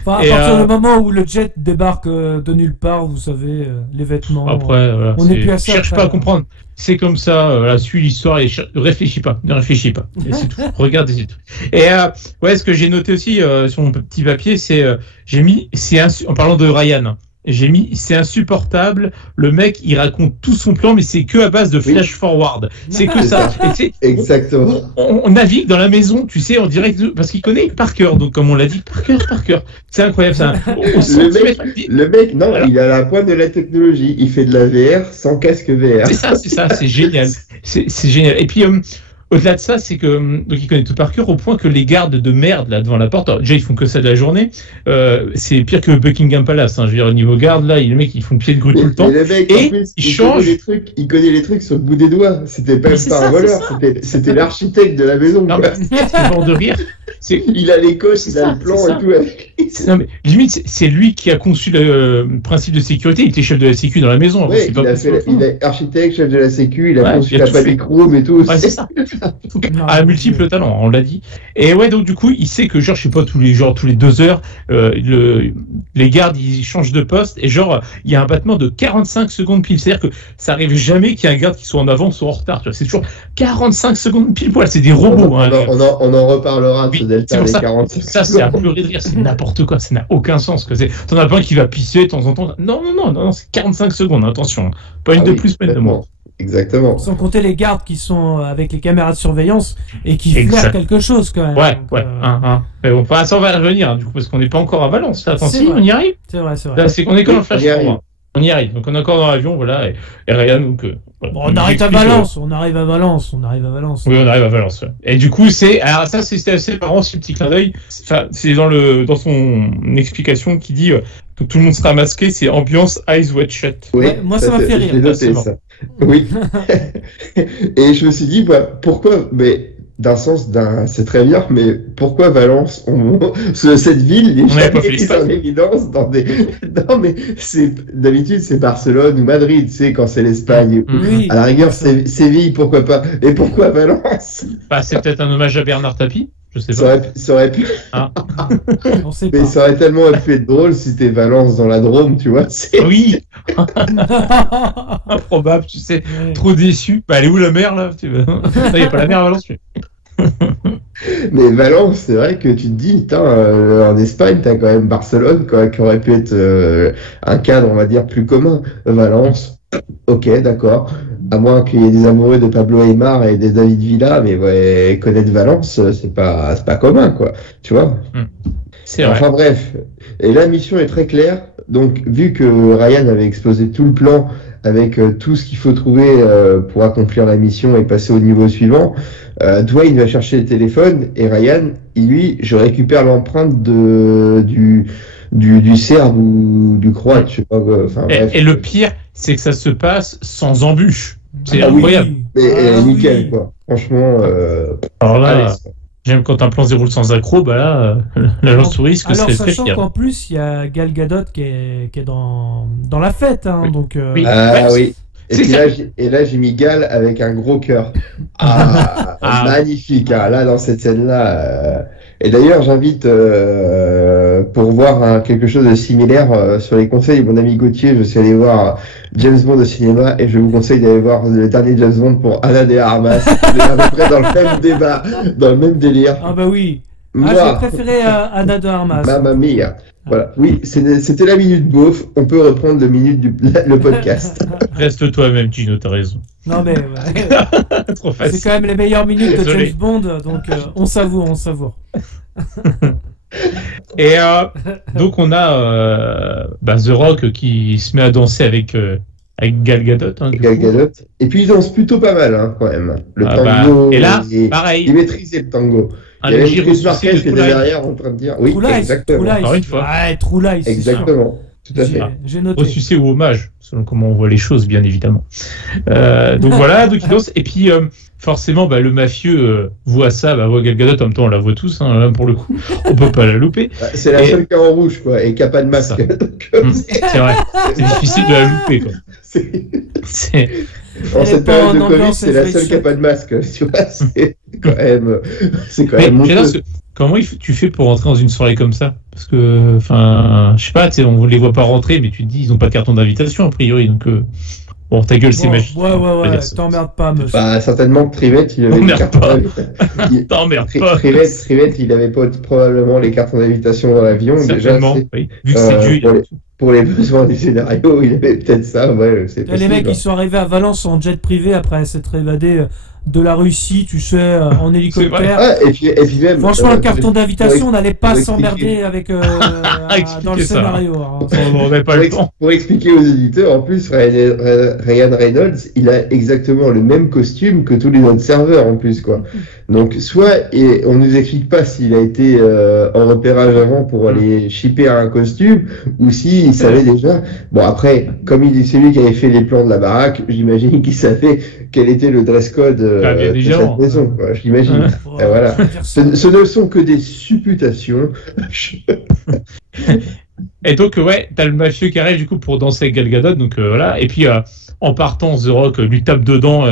à partir du moment où le jet débarque de nulle part, vous savez, les vêtements. Après, voilà, on n'est plus à ça. Cherche pas à comprendre. C'est comme ça. Suis l'histoire et ne réfléchis pas. Et c'est tout. Regarde et c'est tout. Et ce que j'ai noté aussi sur mon petit papier, c'est en parlant de Ryan. J'ai mis, c'est insupportable. Le mec, il raconte tout son plan, mais c'est que à base de flash forward. C'est que ça. Et exactement. On navigue dans la maison, tu sais, en direct, parce qu'il connaît par cœur. Donc, comme on l'a dit, par cœur. C'est incroyable, ça. Le mec, non, alors, il a la pointe de la technologie. Il fait de la VR sans casque VR. C'est ça. C'est génial. C'est génial. Et puis, au-delà de ça, c'est que donc il connaît tout par cœur au point que les gardes de merde là devant la porte, alors, déjà ils font que ça de la journée, c'est pire que Buckingham Palace. Hein, je veux dire au niveau garde là, les mecs ils font pied de grue tout le temps. Le mec, et en plus, il change. Il connaît les trucs sur le bout des doigts. C'était pas un voleur, c'était l'architecte de la maison. Non, c'est mort de rire. Il a les coches, il a le plan et tout. Non mais limite c'est lui qui a conçu le principe de sécurité. Il était chef de la sécu dans la maison. Ouais, il est architecte, chef de la sécu, il a conçu la panic room et tout. Ouais, c'est ça. À multiples talents, on l'a dit. Et ouais, donc du coup, il sait que genre, je sais pas, tous les 2 heures, les gardes ils changent de poste et genre, il y a un battement de 45 secondes pile. C'est-à-dire que ça arrive jamais qu'il y ait un garde qui soit en avance ou en retard. Tu vois, c'est toujours 45 secondes pile poil. C'est des robots. On en reparlera de ce delta des 45 ça, c'est à pleurer de rire. C'est n'importe quoi. Ça n'a aucun sens. T'en as pas un qui va pisser de temps en temps. Non, c'est 45 secondes. Attention. Pas une de plus, pas une de moins. Exactement. Sans compter les gardes qui sont avec les caméras de surveillance et qui flairent quelque chose quand même. Ouais. Mais bon, ça on va revenir du coup parce qu'on n'est pas encore à Valence. Attends, si, on y arrive. C'est vrai. Là, c'est qu'on est comme un flash forward. On y arrive. Donc on est encore dans l'avion, voilà. Et Ryan, donc. Bon, on arrive à Valence. On arrive à Valence. Oui, on arrive à Valence. Ouais. Et du coup, alors ça, c'était assez marrant, ce petit clin d'œil. Enfin, c'est dans son explication qui dit que tout le monde sera masqué. C'est ambiance eyes wide shut. Oui, moi, ça m'a fait rire. J'ai noté ça. Oui. Et je me suis dit, pourquoi, mais d'un sens, c'est très bien, mais pourquoi Valence, cette ville n'est jamais en évidence dans des... Non, mais d'habitude, c'est Barcelone ou Madrid, tu sais, quand c'est l'Espagne. Oui. À la rigueur, c'est Séville, pourquoi pas. Et pourquoi Valence? C'est peut-être un hommage à Bernard Tapie. Je sais pas. Ça aurait pu. On sait mais pas. ça aurait tellement pu être drôle si c'était Valence dans la Drôme, tu vois. Oui. Improbable, tu sais. Ouais. Trop déçu. Elle est où la mer là? Il n'y a pas la mer à Valence. Mais Valence, c'est vrai que tu te dis, en Espagne, t'as quand même Barcelone, quoi, qui aurait pu être un cadre, on va dire, plus commun. Valence, ok, d'accord. À moins qu'il y ait des amoureux de Pablo Aimar et des David Villa, mais ouais, connaître Valence, c'est pas commun, quoi. Tu vois? C'est vrai. Enfin bref. Et la mission est très claire. Donc, vu que Ryan avait exposé tout le plan avec tout ce qu'il faut trouver pour accomplir la mission et passer au niveau suivant, Dwayne va chercher le téléphone et Ryan, lui, je récupère l'empreinte du Serbe ou du Croate, je sais pas quoi. Enfin, bref. Et le pire, c'est que ça se passe sans embûche. C'est incroyable. Oui. Nickel, quoi. Franchement. Alors là, j'aime quand un plan se déroule sans accroc, l'agence touriste, alors, c'est très fier. sachant qu'en plus, il y a Gal Gadot qui est dans la fête, hein, oui. Donc. Oui. Et là, j'ai mis Gal avec un gros cœur. Magnifique. Hein. Là, dans cette scène-là. Et d'ailleurs, j'invite pour voir quelque chose de similaire sur les conseils de mon ami Gauthier. Je suis allé voir James Bond au cinéma et je vous conseille d'aller voir le dernier James Bond pour Ana de Armas. On est à peu près dans le même débat, dans le même délire. Ah bah oui. J'ai préféré Ana de Armas. Mamma mia. Voilà. Oui, c'était la minute beauf. On peut reprendre le podcast. Reste toi-même, Gino, t'as raison. Non mais trop facile. C'est quand même les meilleures minutes de James Bond, donc on savoure. Et donc on a The Rock qui se met à danser avec Gal Gadot. Gal Gadot. Et puis il danse plutôt pas mal, hein, quand même. Le tango. Et là, pareil. Il maîtrisait le tango. Il y avait Chris Marquez qui était derrière en train de dire. Oui, exactement. Encore une fois. True Lies. Exactement. Tout à fait. J'ai noté. Ressuscité ou hommage, selon comment on voit les choses, bien évidemment. Donc voilà, donc il danse. Et puis, forcément, le mafieux voit ça, voit Gal Gadot. En même temps, on la voit tous, hein, pour le coup. On peut pas la louper. C'est la seule qui est en rouge, quoi, et qui n'a pas de masque. C'est vrai. C'est difficile de la louper, quoi. En cette période de Covid, c'est la seule qui n'a pas de masque. Tu vois, c'est quand même honteux. Comment tu fais pour rentrer dans une soirée comme ça? Parce que, je sais pas, on les voit pas rentrer, mais tu te dis, ils ont pas de carton d'invitation, a priori, donc, bon, ta gueule, c'est magique. Ouais, t'emmerdes pas, monsieur. certainement que Trivette, il avait des cartons d'invitation. T'emmerdes pas. Trivette, il avait pas probablement les cartons d'invitation dans l'avion. Certainement, déjà, oui. Vu que c'est Dieu, pour les besoins du scénario, il avait peut-être ça, ouais, c'est possible. Les mecs, ils sont arrivés à Valence en jet privé après s'être évadés de la Russie, tu sais, en hélicoptère. Ah, et puis même, franchement, le carton d'invitation, on n'allait pas s'emmerder avec dans le scénario. On n'avait pas le temps. Pour expliquer aux éditeurs, en plus, Ryan Reynolds, il a exactement le même costume que tous les autres serveurs, en plus, quoi. Donc, soit, et on nous explique pas s'il a été en repérage avant pour aller shipper un costume, ou s'il savait déjà. Bon, après, comme c'est lui qui avait fait les plans de la baraque, j'imagine qu'il savait quel était le dress code de cette maison, quoi, je l'imagine. Voilà. Ce ne sont que des supputations. Et donc, ouais, t'as le mafieux qui arrive du coup pour danser avec Gal Gadot, donc voilà. Et puis, en partant, The Rock lui tape dedans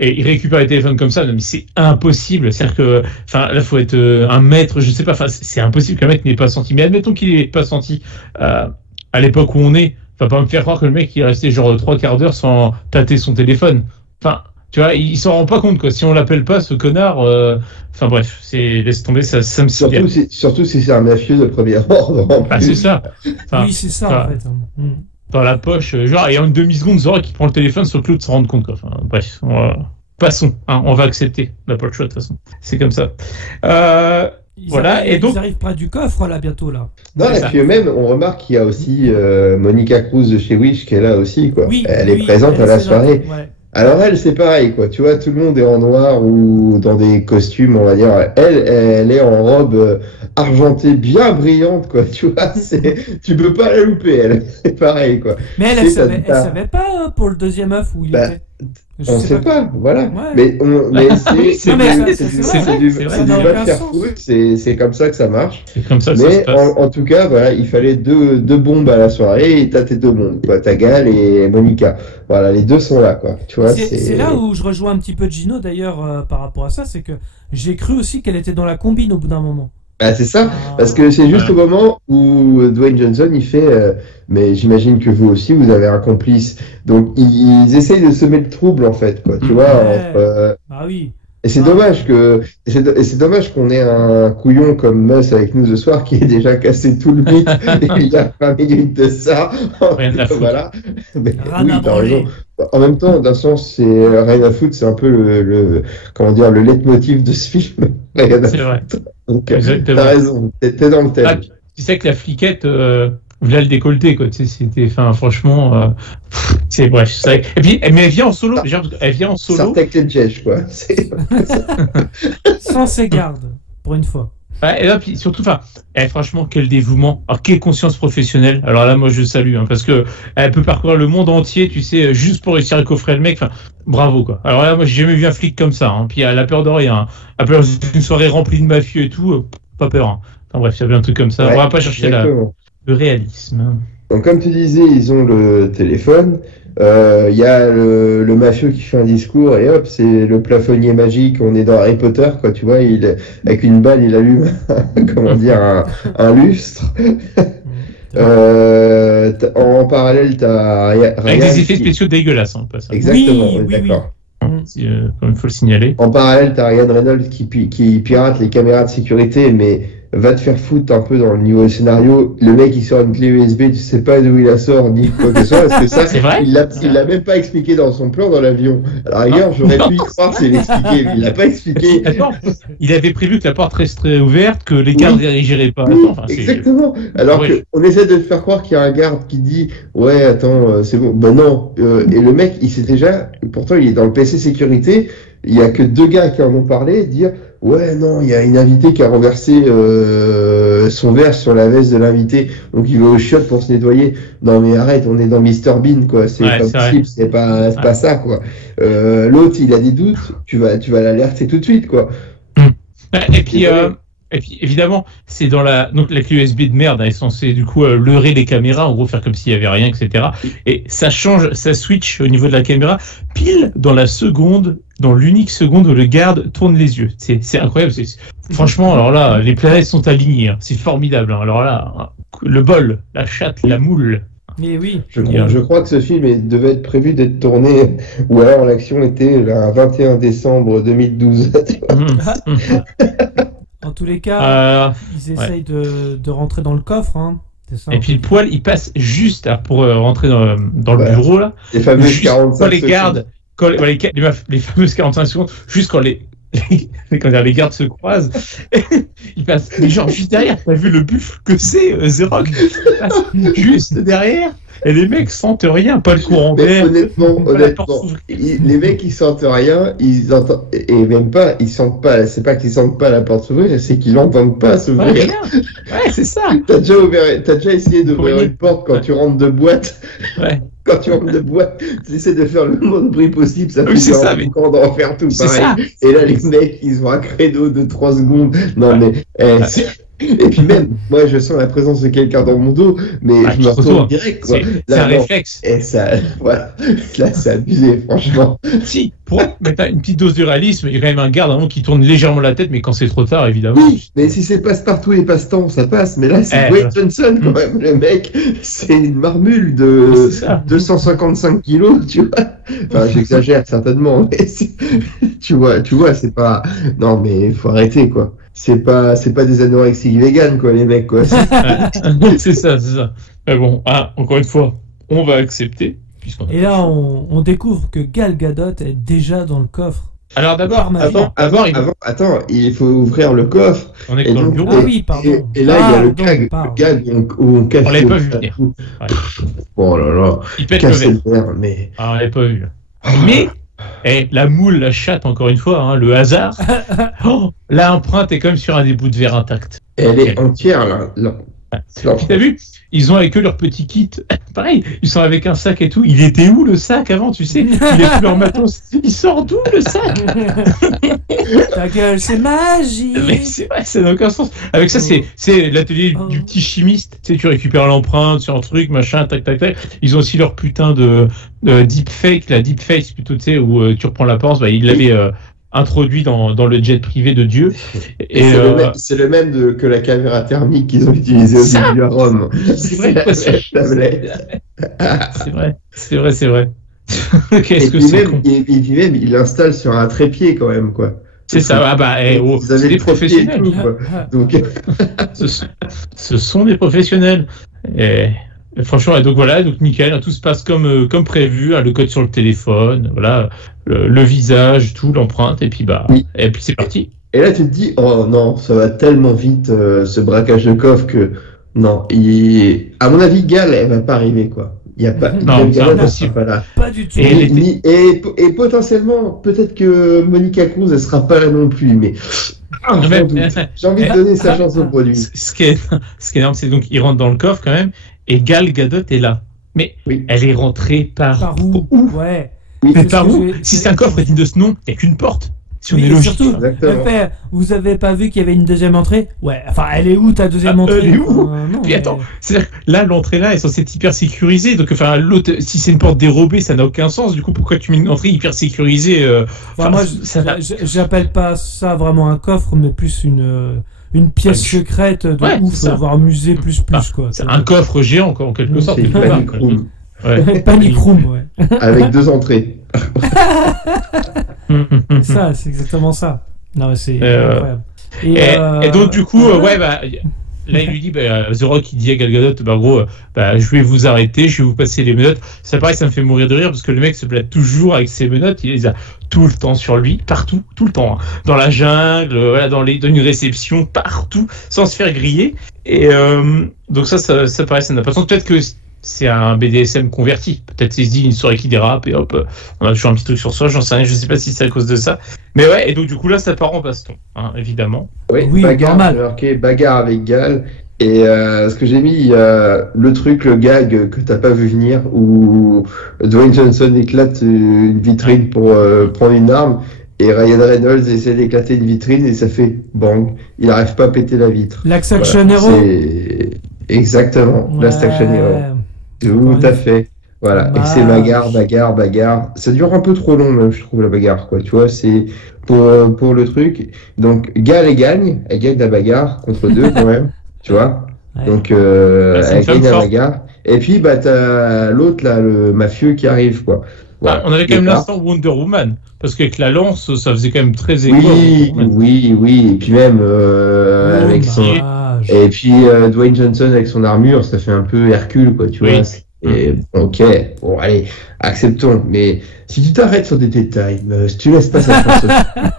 et il récupère les téléphones comme ça. Non, mais c'est impossible. C'est-à-dire que, enfin, là, faut être un maître, je sais pas. Enfin, c'est impossible qu'un mec n'ait pas senti. Mais admettons qu'il n'ait pas senti à l'époque où on est. Enfin, pas me faire croire que le mec il est resté genre 3 quarts d'heure sans tâter son téléphone. Enfin. Tu vois, il s'en rend pas compte, quoi. Si on l'appelle pas, ce connard, enfin bref, laisse tomber, ça me sidère. Surtout si c'est un mafieux de premier ordre. Ah, c'est ça. Enfin, oui, c'est ça, en fait. Dans la poche, genre, et en une demi-seconde, Zora qui prend le téléphone sans que l'autre se rende compte, quoi. Enfin, bref, passons, hein, on va accepter. On n'a pas le choix, de toute façon. C'est comme ça. Voilà, et donc. Ils arrivent près du coffre, là, bientôt, là. Non, et puis même, on remarque qu'il y a aussi Monica Cruz de chez Wish qui est là aussi, quoi. Oui, elle est présente à la soirée. Ouais. Alors elle, c'est pareil, quoi. Tu vois, tout le monde est en noir ou dans des costumes, on va dire. Elle est en robe argentée bien brillante, quoi. Tu vois, tu peux pas la louper, elle. C'est pareil, quoi. Mais elle savait pas pour le deuxième œuf où il était. On sait pas, voilà. Ouais. Mais c'est du va faire foutre, c'est comme ça que ça marche. C'est comme ça que mais ça se passe. En tout cas, voilà, il fallait deux bombes à la soirée et t'as tes deux bombes, quoi. T'as Gal et Monica. Voilà, les deux sont là, quoi. Tu vois, c'est là où je rejoins un petit peu Gino d'ailleurs par rapport à ça, c'est que j'ai cru aussi qu'elle était dans la combine au bout d'un moment. Ah, c'est ça, parce que c'est juste au moment où Dwayne Johnson il fait mais j'imagine que vous aussi vous avez un complice, donc ils essayent de semer le trouble en fait, quoi, tu vois, entre, ah oui. Et c'est dommage c'est dommage qu'on ait un couillon comme Mus avec nous ce soir qui ait déjà cassé tout le mythe il y a 20 minutes de ça. Voilà. Mais, oui, t'as raison. En même temps, d'un sens, c'est rien à foutre, c'est un peu le comment dire, le leitmotiv de ce film. C'est vrai. Donc, t'as raison, t'es dans le thème. Ah, tu sais que la fliquette, v'là le décolleté, quoi. Tu sais, c'était, enfin, franchement, c'est bref. C'est et puis, mais elle vient en solo. Elle vient en solo. Ça tech les Jesh, quoi. Sans ses gardes, pour une fois. Ouais, et là, puis surtout, enfin, franchement, quel dévouement. Alors, quelle conscience professionnelle. Alors là, moi, je salue, hein, parce que elle peut parcourir le monde entier, tu sais, juste pour réussir à coffrer le mec. Enfin, bravo, quoi. Alors là, moi, j'ai jamais vu un flic comme ça. Hein. Puis elle a peur de rien. Hein. Elle a peur d'une soirée remplie de mafieux et tout. Pas peur. Hein. Enfin bref, il y avait un truc comme ça. Ouais, on va pas chercher le réalisme. Donc, comme tu disais, ils ont le téléphone. Il y a le mafieux qui fait un discours et hop, c'est le plafonnier magique. On est dans Harry Potter, quoi. Tu vois, avec une balle, il allume, comment dire, un lustre. En parallèle, t'as Ryan avec des effets spéciaux dégueulasses, hein, pas ça. Exactement, oui, d'accord. Comme il faut le signaler. En parallèle, t'as Ryan Reynolds qui pirate les caméras de sécurité, mais va te faire foutre un peu dans le niveau scénario. Le mec, il sort une clé USB, tu sais pas d'où il la sort, ni quoi que ce soit, parce que ça, c'est vrai, il l'a même pas expliqué dans son plan dans l'avion. Alors, ailleurs, j'aurais pu y croire s'il l'expliquait, mais il l'a pas expliqué. Attends, il avait prévu que la porte resterait ouverte, que les gardes ne dirigeaient pas. Oui, attends, exactement. Alors qu'on essaie de te faire croire qu'il y a un garde qui dit, ouais, attends, c'est bon. Ben non. Et le mec, il sait déjà, pourtant, il est dans le PC sécurité, il y a que 2 gars qui en ont parlé, dire, ouais, non, il y a une invitée qui a renversé son verre sur la veste de l'invité, donc il va au chiottes pour se nettoyer. Non mais arrête, on est dans Mr Bean, quoi. C'est pas possible, c'est pas ça, quoi. L'autre, il a des doutes, tu vas l'alerter tout de suite, quoi. Et puis évidemment, c'est dans donc la clé USB de merde, elle est censée du coup leurrer les caméras, en gros faire comme s'il y avait rien, etc. Et ça change, ça switch au niveau de la caméra pile dans l'unique seconde où le garde tourne les yeux. C'est incroyable. Franchement, alors là, les planètes sont alignées. Hein. C'est formidable. Hein. Alors là, le bol, la chatte, la moule. Mais oui. Je crois que ce film devait être prévu d'être tourné, ou alors l'action était le 21 décembre 2012. En tous les cas, ils essayent de rentrer dans le coffre. Hein. Et puis le poil, il passe juste pour rentrer dans le bureau là. Les fameuses 45 quand les gardes, les fameuses 45 secondes, juste quand les gardes se croisent, il passe. Mais genre juste derrière, t'as vu le buffle que c'est The Rock, il passe juste derrière. Et les mecs sentent rien, pas le courant d'air. Honnêtement, les mecs ils sentent rien, ils entendent, et même pas, ils sentent pas. C'est pas qu'ils sentent pas la porte s'ouvrir, c'est qu'ils l'entendent pas s'ouvrir. Ouais, c'est ça. T'as déjà essayé d'ouvrir une porte quand tu rentres de boîte. Ouais. Quand tu rentres de boîte, tu essaies de faire le moins de bruit possible, ça fait encore d'en faire tout pareil. Et là, les mecs, ils ont un credo de 3 secondes. Non, mais, et puis même, moi, je sens la présence de quelqu'un dans mon dos, mais je me retourne direct, quoi. C'est un réflexe. Et ça, voilà. Là, c'est abusé, franchement. Si, pour mettre une petite dose de réalisme, il y a quand même un garde qui tourne légèrement la tête, mais quand c'est trop tard, évidemment. Oui, mais si c'est passe-partout et passe-temps, ça passe. Mais là, c'est Dwayne Johnson, quand même. Le mec, c'est une marmule de 255 kilos, tu vois. Enfin, j'exagère certainement, mais tu vois, c'est pas. Non, mais il faut arrêter, quoi. C'est pas des anorexiques véganes, quoi, les mecs, quoi. C'est ça. Mais bon, encore une fois, on va accepter. Et là, on découvre que Gal Gadot est déjà dans le coffre. Alors d'abord, attends, il faut ouvrir le coffre. On est dans le bureau. Ah oui, pardon. Et là, il y a le gag où on cache. On l'avait pas vu venir. Oh là là. Il pète le verre. Mais. Ah, on l'avait pas vu. Mais. La moule, la chatte, encore une fois, le hasard. L'empreinte est quand même sur un des bouts de verre intact. Elle est entière, là. Puis t'as vu, ils ont avec eux leur petit kit. Pareil, ils sont avec un sac et tout. Il était où le sac avant, tu sais? Il est plus en matos. Il sort d'où le sac? Ta gueule, c'est magique. Mais c'est vrai, ça n'a aucun sens. Avec ça, c'est l'atelier du petit chimiste. Tu sais, tu récupères l'empreinte sur un truc, machin, tac. Ils ont aussi leur putain de deepfake, la deepface plutôt, tu sais, où tu reprends l'apparence. Ils l'avaient introduit dans le jet privé de Dieu. Et c'est le même que la caméra thermique qu'ils ont utilisée au début à Rome. C'est vrai. C'est vrai. Qu'est-ce que c'est con. Et puis même, il l'installe sur un trépied quand même, quoi. C'est ça, c'est des professionnels. Tout, quoi. Donc... ce sont des professionnels. Et franchement, donc voilà, donc nickel, tout se passe comme prévu, le code sur le téléphone, voilà, le visage, tout, l'empreinte, et puis et puis c'est parti. Et là tu te dis, oh non, ça va tellement vite ce braquage de coffre que non, à mon avis, Gal, elle va pas arriver, quoi. Il y a pas. Non, c'est impossible. Pas du tout. Et potentiellement, peut-être que Monica Cruz, elle sera pas là non plus, mais. J'ai envie de donner sa chance au produit. Ce qui est énorme, c'est donc il rentre dans le coffre quand même, et Gal Gadot est là. Mais elle est rentrée par où? Ouais. Mais par où? Si c'est un coffre digne de ce nom, il n'y a qu'une porte. Si on est logique. Surtout, vous avez pas vu qu'il y avait une deuxième entrée? Ouais, enfin, elle est où ta deuxième entrée? Elle est où? Non, puis attends, c'est-à-dire que là, l'entrée là est censée être hyper sécurisée. Donc, enfin, l'autre, si c'est une porte dérobée, ça n'a aucun sens. Du coup, pourquoi tu mets une entrée hyper sécurisée? Moi, j'appelle pas ça vraiment un coffre, mais plus une pièce secrète de ouf, voire musée plus quoi. C'est un coffre géant, quoi, en quelque sorte. C'est Panic Room. Panic Room, ouais. Avec 2 entrées. Ça, c'est exactement ça. Non, c'est incroyable. Et donc, du coup, là, il lui dit, The Rock, il dit à Gal Gadot, gros, je vais vous arrêter, je vais vous passer les menottes. Ça, pareil, ça me fait mourir de rire, parce que le mec se blague toujours avec ses menottes, il les a tout le temps sur lui, partout, tout le temps. Hein. Dans la jungle, dans une réception, partout, sans se faire griller. Et donc ça paraît, ça n'a pas de sens. Peut-être que c'est un BDSM converti. Peut-être qu'il se dit une soirée qui dérape et hop, on a toujours un petit truc sur soi, j'en sais rien, je sais pas si c'est à cause de ça. Mais ouais, et donc du coup là, ça part en baston, évidemment. Oui, bagarre, marqué bagarre avec Gal. Et ce que j'ai mis, le gag que t'as pas vu venir, où Dwayne Johnson éclate une vitrine pour prendre une arme, et Ryan Reynolds essaie d'éclater une vitrine et ça fait bang. Il n'arrive pas à péter la vitre. Last Action Hero. Exactement, Last Action Hero. Tout à fait. Voilà. Et c'est bagarre. Ça dure un peu trop long, même, je trouve, la bagarre, quoi. Tu vois, c'est pour le truc. Donc, Gal, elle gagne la bagarre contre 2, quand même. Tu vois. Donc, elle gagne la bagarre. Et puis, t'as l'autre, là, le mafieux qui arrive, quoi. Voilà. On avait quand même l'instant Wonder Woman. Parce qu'avec la lance, ça faisait quand même très égo. Oui. Et puis même, avec son. Et puis Dwayne Johnson avec son armure, ça fait un peu Hercule, quoi, tu vois. Et ok, bon, allez, acceptons. Mais si tu t'arrêtes sur des détails, si tu laisses pas ça faire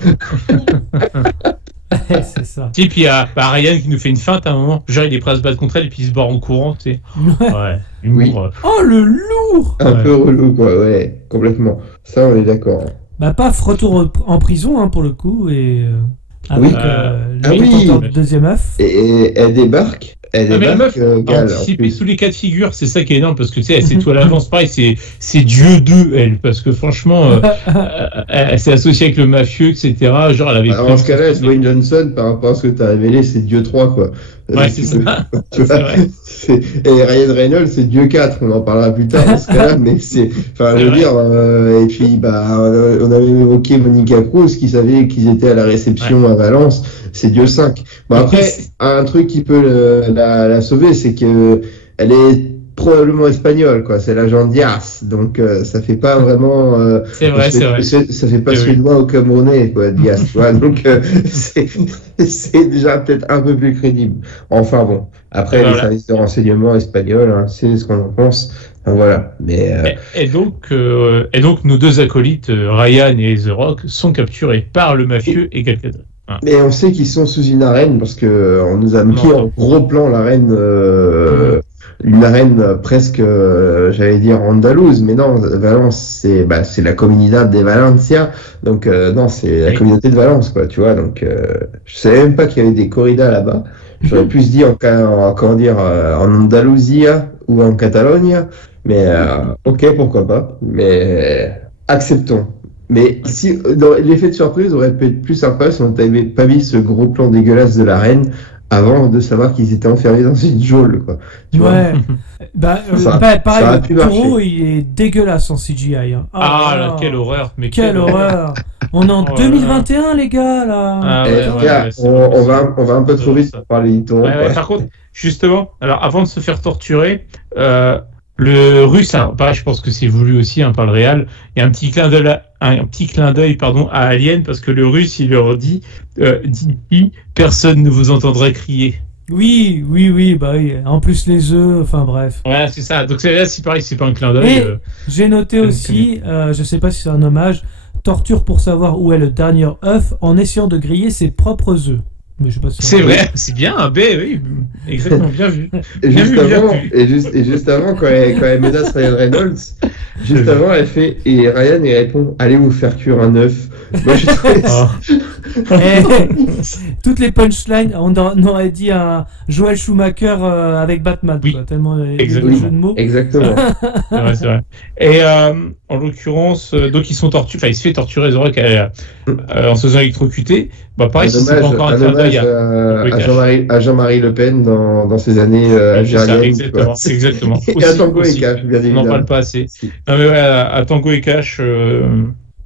c'est ça. Et puis il y a Ryan qui nous fait une feinte à un moment. Genre il est prêt à se battre contre elle et puis il se barre en courant, tu sais. Ouais. Humour, Oh le lourd. Un peu relou, quoi, ouais, complètement. Ça, on est d'accord. Bah Paf retourne en prison, hein, pour le coup, et avec le deuxième œuf. Et elle débarque. Elle mais la meuf Gal, anticipe tous les cas de figure, c'est ça qui est énorme parce que tu sais, elle sait tout à l'avance, pareil, c'est Dieu 2, elle, parce que franchement, elle s'est associée avec le mafieux, etc. Genre, elle avait. Alors, en ce cas-là, Dwayne Johnson, par rapport à ce que tu as révélé, c'est Dieu 3, quoi. Ouais, c'est ça. Tu vois, et Ryan Reynolds, c'est Dieu 4, on en parlera plus tard dans ce cas-là, mais c'est. Enfin, je veux dire, et puis, bah, on avait évoqué Monica Cruz qui savait qu'ils étaient à la réception à Valence, c'est Dieu 5. Bon, après, un truc qui peut la sauver, c'est que elle est probablement espagnole, quoi. C'est l'agent Diaz, donc ça fait pas vraiment. C'est vrai. Ça fait pas suédois ou camerounais, quoi, Diaz, tu vois. Donc c'est déjà peut-être un peu plus crédible. Enfin bon, après les services de renseignement espagnols, hein, c'est ce qu'on en pense. Enfin, voilà. Mais et donc nos deux acolytes, Ryan et The Rock, sont capturés par le mafieux et Gal Gadot. Mais on sait qu'ils sont sous une arène parce que on nous a mis en gros plan l'arène, une arène presque, j'allais dire andalouse, mais non, Valence c'est la Comunidad de Valencia, donc non c'est la communauté de Valence, quoi, tu vois, donc je savais même pas qu'il y avait des corridas là-bas. J'aurais pu se dire en Andalousie ou en Catalogne, mais ok, pourquoi pas, mais acceptons. Mais si l'effet de surprise aurait pu être plus sympa si on n'avait pas vu ce gros plan dégueulasse de la reine avant de savoir qu'ils étaient enfermés dans une geôle, quoi. Tu vois pareil, le taureau il est dégueulasse en CGI. Hein. Là, quelle horreur! Mais quelle horreur! On est en 2021, les gars, là. On va un peu trop vite pour parler du taureau. Par contre, justement, alors avant de se faire torturer, le russe, pareil, je pense que c'est voulu aussi par le réal. Il y a un petit clin d'œil, à Alien, parce que le russe, il leur dit, d'ici, personne ne vous entendra crier. Oui, bah oui. En plus les œufs, enfin bref. Ouais, c'est ça. Donc c'est pareil, c'est pas un clin d'œil. Et j'ai noté aussi, je sais pas si c'est un hommage, torture pour savoir où est le dernier œuf en essayant de griller ses propres œufs. Mais je sais pas si c'est vrai, c'est bien, oui, exactement, bien vu. Et juste avant, quand elle menace Ryan Reynolds, juste avant, elle fait, et Ryan, il répond, allez vous faire cuire un œuf. Moi, je trouvais ça. Toutes les punchlines, on aurait dit un Joel Schumacher avec Batman, quoi, tellement il y a des jeux de mots. Exactement. C'est vrai. Et en l'occurrence, donc ils sont il se fait torturer The Rock en se faisant électrocuter. Bah pareil, c'est encore un clin d'œil à Jean-Marie Le Pen dans ses années algériennes. Exactement. Et à Tango et Cash, bien évidemment. On n'en parle pas assez. Non mais à Tango et Cash,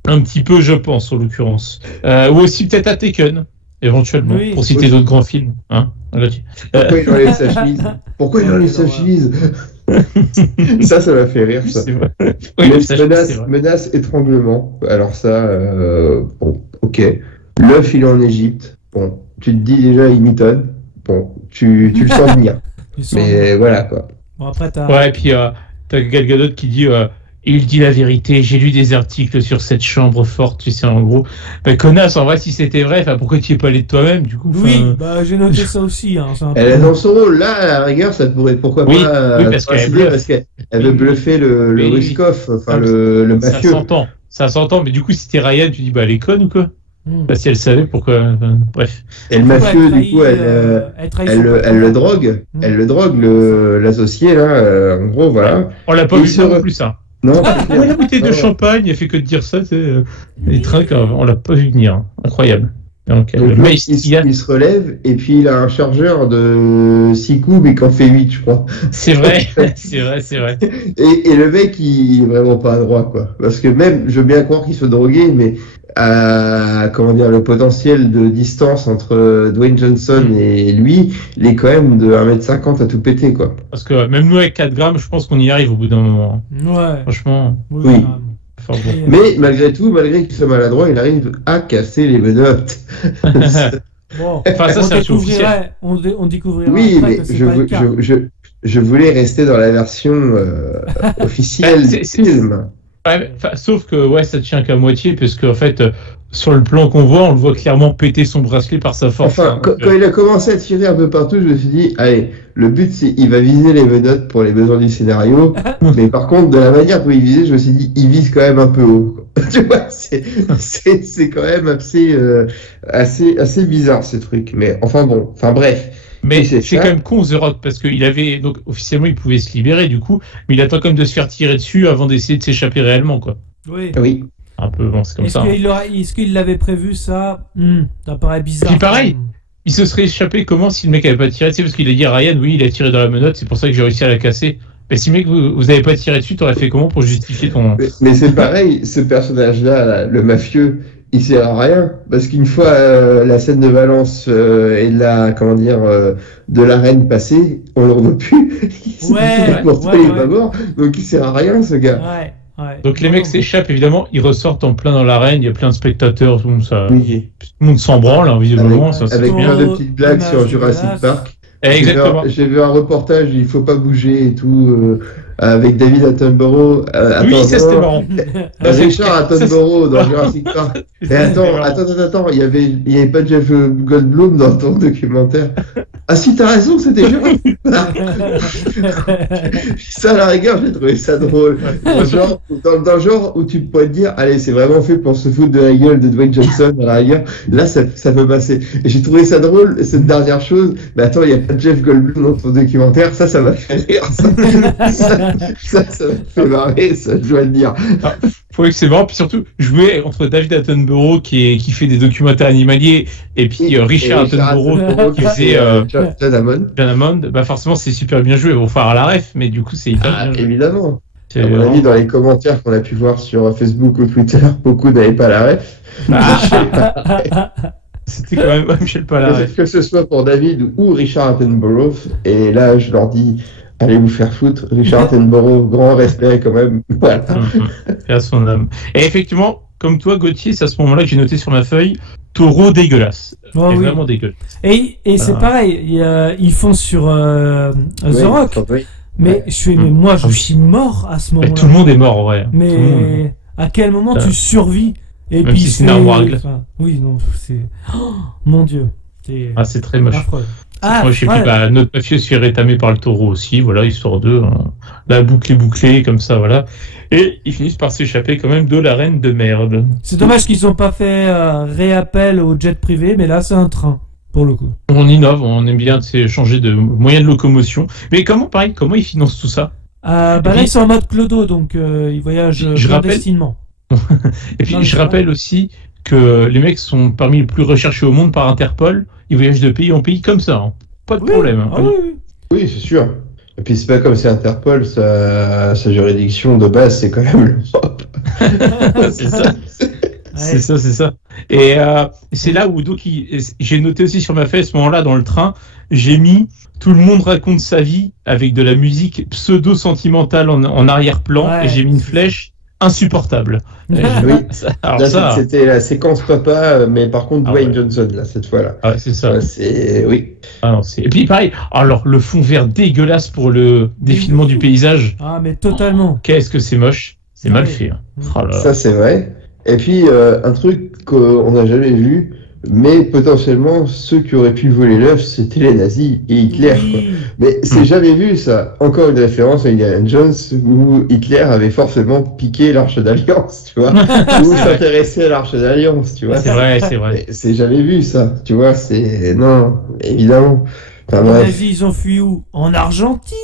un petit peu, je pense, en l'occurrence. Ou aussi peut-être à Taken, éventuellement, pour citer d'autres grands films. Hein. Pourquoi il enlève sa chemise? Pourquoi il enlève sa chemise? Ça m'a fait rire, ça. Menace, étranglement. Alors ça, bon, ok. L'œuf, il est en Égypte. Bon, tu te dis déjà, il mitonne. Bon, tu le sens venir. Mais voilà, quoi. Bon, après, et puis, t'as Gal Gadot qui dit... il dit la vérité, j'ai lu des articles sur cette chambre forte, tu sais, en gros. Ben, connasse, en vrai, si c'était vrai, pourquoi tu y es pas allé de toi-même, du coup? Oui, j'ai noté ça aussi, hein. Elle est dans son rôle, là, à la rigueur, ça pourrait, pourquoi pas, parce qu'elle veut bluffer le Ruskov, enfin, le mafieux. Ça s'entend, mais du coup, si t'es Ryan, tu dis, elle est conne ou quoi? Parce si elle savait pourquoi, bref. Et le mafieux, du coup, elle le drogue. Elle le drogue, l'associé, là, en gros, voilà. On l'a pas vu non plus, ça. Non. La bouteille de champagne, il fait que de dire ça, les trinques, on l'a pas vu venir. Incroyable. Donc il se relève, et puis il a un chargeur de 6 coups, mais qu'en fait 8, je crois. C'est vrai, c'est vrai. Et le mec, il est vraiment pas adroit, quoi. Parce que même, je veux bien croire qu'il soit drogué, mais le potentiel de distance entre Dwayne Johnson et lui, il est quand même de 1m50 à tout péter, quoi. Parce que même nous, avec 4 grammes, je pense qu'on y arrive au bout d'un moment. Ouais. Franchement. Oui. Enfin, bon. Mais malgré tout, malgré qu'il soit maladroit, il arrive à casser les menottes. Bon, Enfin, ça, c'est officiel. On découvrirait Oui, après mais que c'est pas le cas. je voulais rester dans la version officielle du film. Ouais, sauf que ouais, ça tient qu'à moitié, parce qu'en fait, sur le plan qu'on voit, on le voit clairement péter son bracelet par sa force. Enfin, quand il a commencé à tirer un peu partout, je me suis dit, allez, le but c'est il va viser les menottes pour les besoins du scénario, mais par contre, de la manière dont il visait, je me suis dit, il vise quand même un peu haut. Quoi. Tu vois, c'est quand même assez bizarre ces trucs. Mais enfin bon, enfin bref. Mais c'est quand même con The Rock, parce qu'il avait, donc officiellement il pouvait se libérer du coup, mais il attend quand même de se faire tirer dessus avant d'essayer de s'échapper réellement, quoi. Oui. Un peu, bon, c'est comme ça. Est-ce qu'il l'avait prévu ça Ça paraît bizarre. Et puis pareil, il se serait échappé comment si le mec avait pas tiré, tu sais, parce qu'il a dit à Ryan, oui, il a tiré dans la menotte, c'est pour ça que j'ai réussi à la casser. Mais si mec, vous avez pas tiré dessus, t'aurais fait comment pour justifier ton... Mais c'est pareil, ce personnage-là, là, le mafieux, il sert à rien, parce qu'une fois la scène de Valence et de la reine passée, on le revoit plus. Il est pas mort, donc il sert à rien, ce gars. Donc les mecs s'échappent, évidemment, ils ressortent en plein dans l'arène, il y a plein de spectateurs, tout le monde s'en branle, hein, visiblement. Avec plein de petites blagues sur Jurassic Park. Exactement. J'ai vu un reportage, il faut pas bouger et tout, avec David Attenborough. Oui, ça c'était marrant. Richard Attenborough dans Jurassic Park. Et attends, il y avait pas Jeff Goldblum dans ton documentaire. Ah si, t'as raison, c'était Jurassic Park. Ça, à la rigueur, j'ai trouvé ça drôle. Dans le genre où tu pourrais te dire, allez, c'est vraiment fait pour se foutre de la gueule de Dwayne Johnson, à la rigueur. Là, ça peut passer. Et j'ai trouvé ça drôle, cette dernière chose. Mais attends, il y a pas Jeff Goldblum dans ton documentaire, ça m'a fait rire. Ça m'a fait marrer, ça, je dois le dire. Faut que c'est marrant, puis surtout, jouer entre David Attenborough qui fait des documentaires animaliers et puis Richard Attenborough qui faisait John Hammond, bah forcément c'est super bien joué, on va faire à la ref, mais du coup c'est hyper bien joué. Évidemment. À mon avis, dans les commentaires qu'on a pu voir sur Facebook ou Twitter, beaucoup n'avaient pas la ref. C'était quand même Michel Polnareff. Que ce soit pour David ou Richard Attenborough, et là je leur dis, allez vous faire foutre, Richard Attenborough, grand respect quand même. Voilà. À son âme. Et effectivement, comme toi Gauthier, c'est à ce moment-là que j'ai noté sur ma feuille, taureau dégueulasse. Vraiment dégueulasse. Et c'est pareil, ils font sur The Rock. Mais moi je suis mort à ce moment-là. Mais tout le monde est mort, ouais. Mais à quel moment tu survis? Et même puis si c'est un wargle. Oui, non, c'est... Oh, mon Dieu. C'est très moche. Moi, je sais plus, notre mafieux se fait rétamer par le taureau aussi, voilà, histoire de... la boucle est bouclée, comme ça, voilà. Et ils finissent par s'échapper quand même de la reine de merde. C'est dommage qu'ils n'ont pas fait réappel au jet privé, mais là, c'est un train, pour le coup. On innove, on aime bien changer de moyen de locomotion. Mais comment ils financent tout ça? Là, ils sont en mode clodo, donc ils voyagent clandestinement. Et puis je rappelle aussi que les mecs sont parmi les plus recherchés au monde par Interpol. Ils voyagent de pays en pays comme ça, hein. Pas de problème. Hein. Oui, c'est sûr. Et puis c'est pas comme si Interpol, sa juridiction de base, c'est quand même l'Europe. C'est ça. C'est ça. Et c'est là où donc j'ai noté aussi sur ma feuille à ce moment-là dans le train, j'ai mis tout le monde raconte sa vie avec de la musique pseudo-sentimentale en arrière-plan et j'ai mis une flèche. Insupportable. Oui. C'était la séquence papa, mais par contre Dwayne Johnson là cette fois-là. Ah, c'est ça. Oui. Et puis pareil. Alors le fond vert dégueulasse pour le défilement du paysage. Ah mais totalement. Qu'est-ce que c'est moche. C'est mal fait. Hein. Ça c'est vrai. Et puis un truc qu'on n'a jamais vu. Mais potentiellement, ceux qui auraient pu voler l'œuf, c'était les nazis et Hitler. Quoi. Mais c'est jamais vu ça. Encore une référence à Indiana Jones où Hitler avait forcément piqué l'Arche d'Alliance, tu vois, ou s'intéressait à l'Arche d'Alliance, tu vois. C'est vrai. Mais c'est jamais vu ça, tu vois. Non, évidemment. Les nazis, ils ont fui où? En Argentine.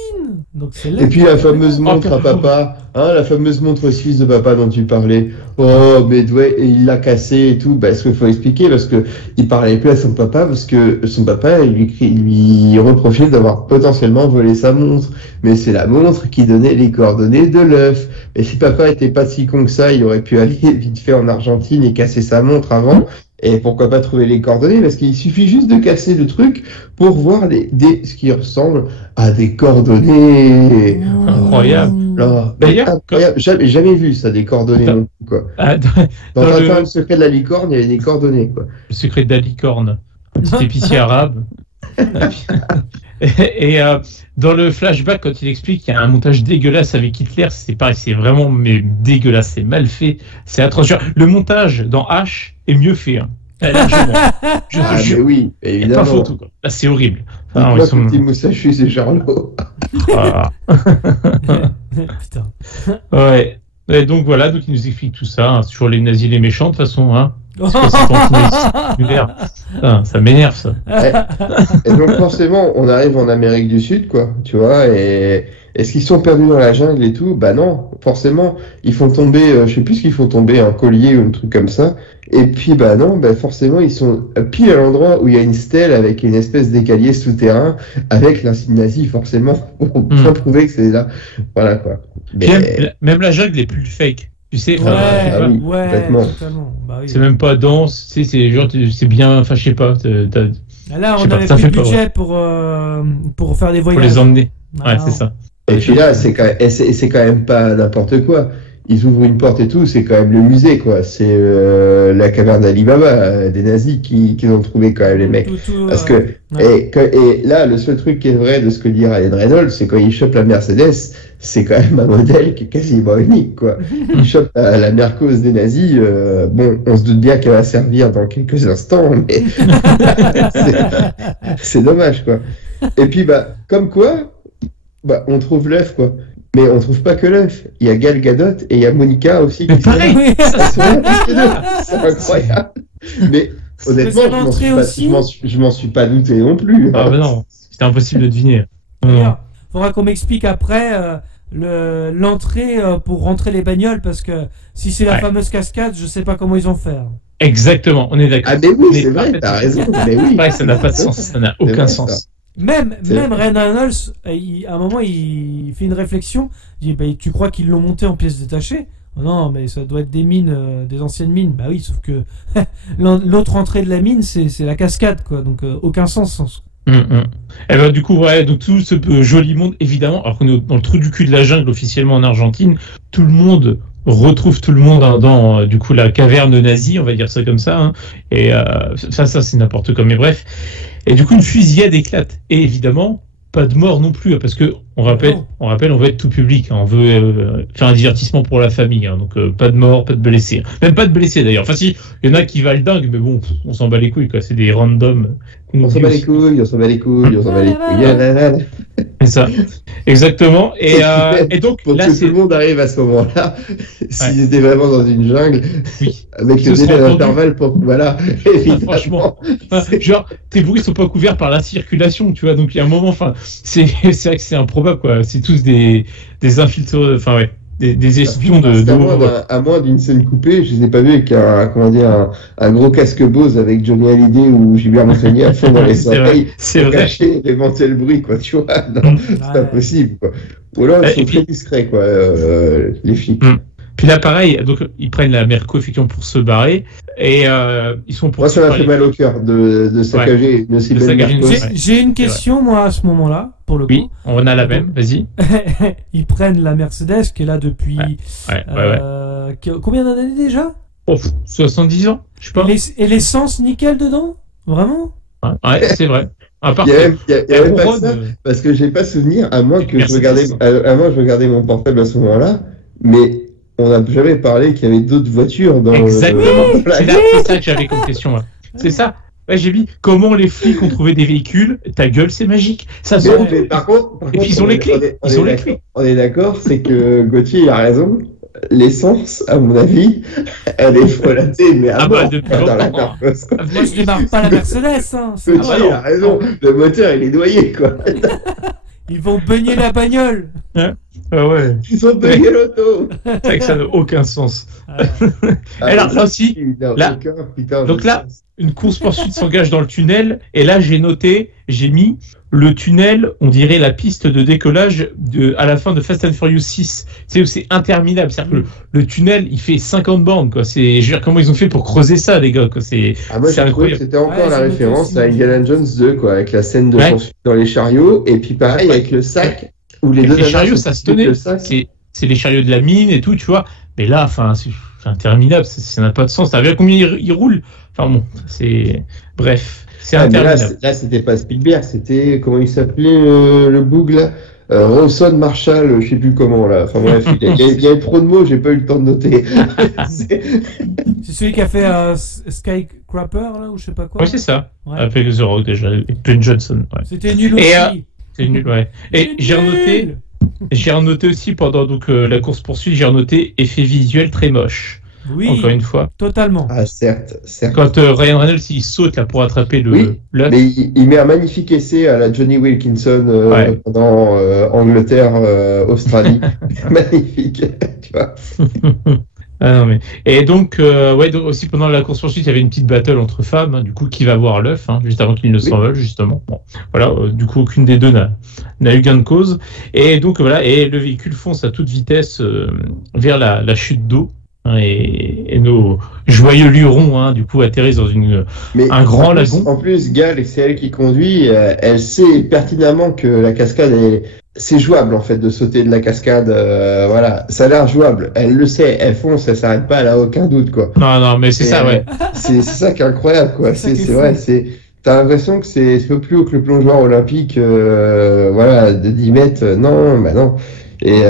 Donc c'est là. Et puis la fameuse montre à papa, la fameuse montre suisse de papa dont tu parlais. Oh, mais il l'a cassé et tout. Ce qu'il faut expliquer, parce que il parlait plus à son papa, parce que son papa lui reprochait d'avoir potentiellement volé sa montre. Mais c'est la montre qui donnait les coordonnées de l'œuf. Et si papa était pas si con que ça, il aurait pu aller vite fait en Argentine et casser sa montre avant. Et pourquoi pas trouver les coordonnées? Parce qu'il suffit juste de casser le truc pour voir ce qui ressemble à des coordonnées. Incroyable. D'ailleurs, jamais vu ça, des coordonnées non plus, quoi. Dans le secret de la licorne, il y avait des coordonnées, quoi. Le secret de la licorne. un petit épicier arabe. Et dans le flashback, quand il explique qu'il y a un montage dégueulasse avec Hitler, c'est pareil, c'est vraiment dégueulasse, c'est mal fait, c'est atroce. Le montage dans H est mieux fait, hein. Largement. Je te jure. Oui, évidemment. Pas photo, quoi. Là, c'est horrible. Enfin, ils sont... petit moustachu, c'est Charlot. Putain. Ouais. Et donc voilà, donc il nous explique tout ça, hein, sur les nazis, les méchants, de toute façon, hein. Ça m'énerve, ça. Et donc forcément, on arrive en Amérique du Sud, quoi, tu vois, et est-ce qu'ils sont perdus dans la jungle et tout? Bah non, forcément, ils font tomber, je sais plus ce qu'ils font tomber, un collier ou un truc comme ça, et puis bah non, bah forcément, ils sont pile à l'endroit où il y a une stèle avec une espèce d'écalier souterrain, avec l'insigne nazi, forcément, pour bien prouver que c'est là, voilà, quoi. Mais... Même la jungle est plus fake. Tu sais, totalement. Bah oui. C'est même pas dense, tu sais, c'est genre, c'est bien, enfin, je sais pas. Là, on avait plus de budget pour faire des voyages. Pour les emmener. Ouais, c'est ça. Et puis là, c'est quand même pas n'importe quoi. Ils ouvrent une porte et tout, c'est quand même le musée, quoi. C'est la caverne d'Ali Baba, des nazis qui ont trouvé quand même les mecs. Parce que et là, le seul truc qui est vrai de ce que dit Ryan Reynolds, c'est quand il chope la Mercedes, c'est quand même un modèle qui est quasiment unique, quoi. Il chope la Mercos des nazis. Bon, on se doute bien qu'elle va servir dans quelques instants, mais c'est dommage, quoi. Et puis bah, comme quoi, bah, on trouve l'œuf, quoi. Mais on trouve pas que l'œuf. Il y a Gal Gadot et il y a Monica aussi. Mais pareil, c'est incroyable. Mais honnêtement, je m'en suis pas douté non plus. Ah bah non, c'était impossible de deviner. Faudra qu'on m'explique après l'entrée pour rentrer les bagnoles, parce que si c'est la fameuse cascade, je sais pas comment ils ont fait. Exactement, on est d'accord. Ah mais oui, c'est vrai, t'as raison. Mais oui. Ouais, ça n'a pas de sens, ça n'a aucun sens. Même Ryan Reynolds, à un moment, il fait une réflexion. Il dit, bah, tu crois qu'ils l'ont monté en pièces détachées? Oh non, mais ça doit être des mines, des anciennes mines. Bah oui, sauf que l'autre entrée de la mine, c'est la cascade, quoi. Donc aucun sens. Et ben, du coup, ouais, donc tout ce joli monde, évidemment, alors qu'on est dans le trou du cul de la jungle officiellement en Argentine, tout le monde retrouve tout le monde, hein, dans du coup la caverne nazie, on va dire ça comme ça, hein. Et ça c'est n'importe quoi, mais bref. Et du coup une fusillade éclate, et évidemment pas de mort non plus, parce que on rappelle, on veut être tout public, hein, on veut faire un divertissement pour la famille, hein, donc pas de mort, pas de blessés, même pas de blessés d'ailleurs. Enfin si, il y en a qui valent dingue, mais bon, on s'en bat les couilles, quoi. C'est des randoms. On s'en bat les couilles. C'est ça, exactement. Et donc pour là, que tout le monde arrive à ce moment-là, s'ils étaient vraiment dans une jungle, oui, avec le délai d'intervalle pour voilà, franchement, genre tes bruits sont pas couverts par la circulation, tu vois. Donc il y a un moment, enfin, c'est vrai que c'est improbable, quoi. C'est tous des infiltrés, enfin ouais. Des espions à moins d'une scène coupée, je les ai pas vus avec un gros casque Bose avec Johnny Hallyday ou Gilbert Montagnier à fond dans les oreilles pour cacher et monter le bruit, quoi, tu vois. Non, c'est pas possible, quoi. Ou alors ils sont très discrets, quoi, les flics. Puis là, pareil, donc ils prennent la Merco effectivement pour se barrer, et ils sont pour. Moi, ça m'a fait mal au cœur de saccager une si belle Merco. J'ai une question, moi, à ce moment-là, pour le coup. Oui, on a la même, vas-y. Ils prennent la Mercedes qui est là depuis. Combien d'années déjà? 70 ans, je sais pas. Et l'essence nickel dedans? Vraiment? Ouais, c'est vrai. Il y avait pas ça, parce que j'ai pas souvenir, à moins que je regardais mon portable à ce moment-là, mais on n'a jamais parlé qu'il y avait d'autres voitures dans Exactement. C'est ça que j'avais comme question. Là. C'est ça. Ouais, j'ai dit comment les flics ont trouvé des véhicules. Ta gueule, c'est magique. Ça sent. Mais par contre, et puis ils ont les clés. On est d'accord, c'est que Gauthier a raison. L'essence, à mon avis, elle est frelatée, mais à mort dans la Mercedes. Moi, je démarre pas la Mercedes. Hein. Gauthier a raison. Le moteur, il est noyé, quoi. Ils vont beugner la bagnole. Ah ouais. Ils ont payé l'auto. C'est vrai que ça n'a aucun sens. Alors là aussi, donc là, une course-poursuite s'engage dans le tunnel, et là j'ai mis le tunnel, on dirait la piste de décollage à la fin de Fast and Furious 6. C'est où c'est interminable. C'est-à-dire que le tunnel, il fait 50 bornes, quoi. Je veux dire, comment ils ont fait pour creuser ça, les gars, quoi. Moi, j'ai trouvé que c'était encore la référence à Indiana Jones 2, quoi, avec la scène de poursuite dans les chariots, et puis pareil, avec le sac, où les deux chariots, ça se tenait. C'est les chariots de la mine et tout, tu vois. Mais là, enfin, interminable, ça n'a pas de sens. T'as vu combien il roule? Enfin bon, c'est... Bref, c'est interminable. Là, c'était pas Spielberg, c'était, comment il s'appelait, le boug, là, Rawson Marshall, je sais plus comment, là. Enfin bref, il y avait trop de mots, j'ai pas eu le temps de noter. C'est celui qui a fait Skycrapper, là, ou je sais pas quoi. Oui, c'est ça. Ouais. Avec The Rock, déjà, avec Dwayne Johnson. Ouais. C'était nul aussi. C'est nul, ouais. Et j'ai renoté aussi pendant la course-poursuite, j'ai renoté effet visuel très moche. Oui, encore une fois. Totalement. Ah, certes. Quand Ryan Reynolds il saute là pour attraper l'œuf. Mais il met un magnifique essai à la Johnny Wilkinson pendant Angleterre-Australie. Magnifique, tu vois. Ah non, mais... Et donc, donc, aussi pendant la course-poursuite, il y avait une petite battle entre femmes, hein, du coup, qui va voir l'œuf, juste avant qu'il ne s'envole, justement. Bon, voilà, du coup, aucune des deux n'a eu gain de cause. Et donc, voilà, et le véhicule fonce à toute vitesse vers la chute d'eau. Et nos joyeux lurons, du coup, atterrissent dans un grand lagon. En plus, Gal, c'est elle qui conduit, elle sait pertinemment que la cascade c'est jouable en fait de sauter de la cascade, voilà, ça a l'air jouable. Elle le sait, elle fonce, elle s'arrête pas, elle a aucun doute quoi. Non, mais c'est ça, ouais. C'est ça qui est incroyable quoi. C'est vrai, t'as l'impression que c'est peu plus haut que le plongeoir olympique, voilà, de 10 mètres. Non. Et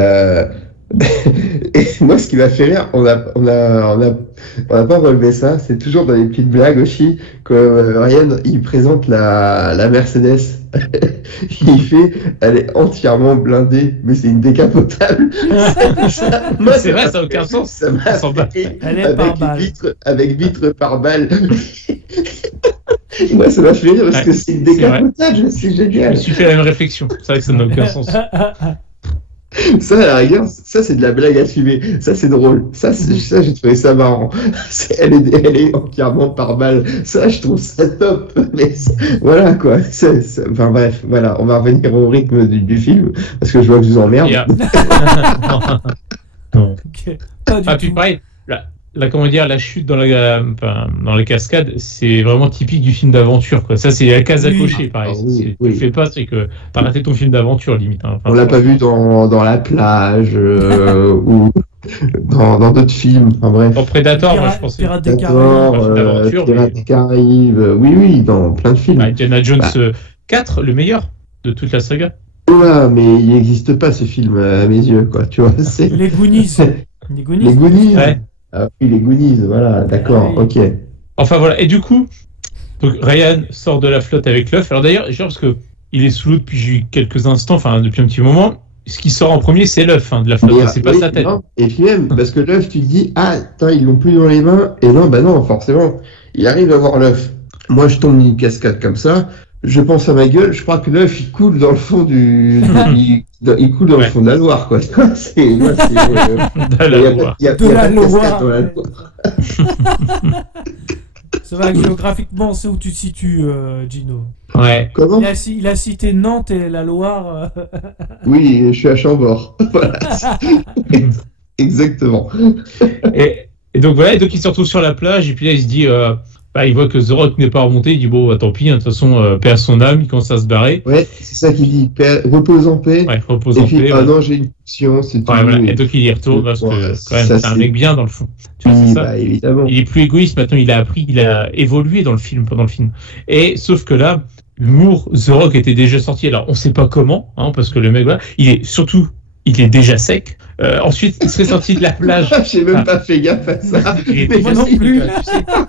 moi, ce qui m'a fait rire, on n'a pas relevé ça. C'est toujours dans les petites blagues aussi que Ryan il présente la Mercedes. Il fait, elle est entièrement blindée, mais c'est une décapotable. C'est vrai, ça n'a aucun sens. Ça m'a fait elle est par balle. avec vitre par balle. Moi, ça m'a fait rire parce que c'est une décapotable. C'est génial. Je me suis fait la même réflexion. C'est vrai que ça n'a aucun sens. Ça, à la rigueur, ça c'est de la blague assumée. Ça c'est drôle. Ça j'ai trouvé ça marrant. Elle est entièrement par balle. Ça, je trouve ça top. Mais voilà quoi. Enfin bref, voilà. On va revenir au rythme du film parce que je vois que je vous emmerde. Yeah. Non. Okay. Puis pareil. La chute dans la cascade, c'est vraiment typique du film d'aventure, quoi. Ça, c'est la case à cocher, pareil. Tu le fais pas, c'est que t'as raté ton film d'aventure, limite. Hein. On l'a pas vu dans La Plage, ou dans d'autres films. Enfin, bref. Dans Predator, moi, je pensais. Pirates des Caraïbes, oui, dans plein de films. Indiana Jones 4, le meilleur de toute la saga. Ouais, mais il n'existe pas ce film à mes yeux, quoi. Tu vois, Les Goonies. Les Goonies. Ouais. Ah oui, les Goonies, voilà, d'accord, ok. Enfin voilà, et du coup, donc Ryan sort de la flotte avec l'œuf. Alors d'ailleurs, parce que il est sous l'eau depuis quelques instants, enfin depuis un petit moment. Ce qui sort en premier, c'est l'œuf de la flotte, c'est pas sa tête. Non. Et puis même, parce que l'œuf, tu te dis, ils l'ont plus dans les mains, et non, forcément, il arrive à voir l'œuf. Moi, je tombe d'une cascade comme ça. Je pense à ma gueule, je crois que l'œuf il coule dans le fond il coule dans le fond de la Loire, quoi. Il y a de la Loire. Ça va, géographiquement, c'est où tu te situes, Gino. Ouais. Comment ? Il a cité Nantes et la Loire. Oui, je suis à Chambord. Voilà. Exactement. Et donc voilà, donc il se retrouve sur la plage et puis là il se dit. Il voit que The Rock n'est pas remonté, il dit tant pis, de toute façon, paix à son âme, il commence à se barrer. Ouais, c'est ça qu'il dit, repose en paix. Ouais, repose en paix. Non, j'ai une pulsion, c'est tout. Voilà. Et donc il y retourne, parce que quand même, c'est un mec bien dans le fond. Tu vois, c'est ça. Évidemment. Il est plus égoïste, maintenant il a évolué dans le film, pendant le film. Et sauf que là, l'humour, The Rock était déjà sorti, alors on sait pas comment, parce que le mec, voilà, il est déjà sec. Ensuite, il serait sorti de la plage. J'ai même pas fait gaffe à ça. Moi non plus.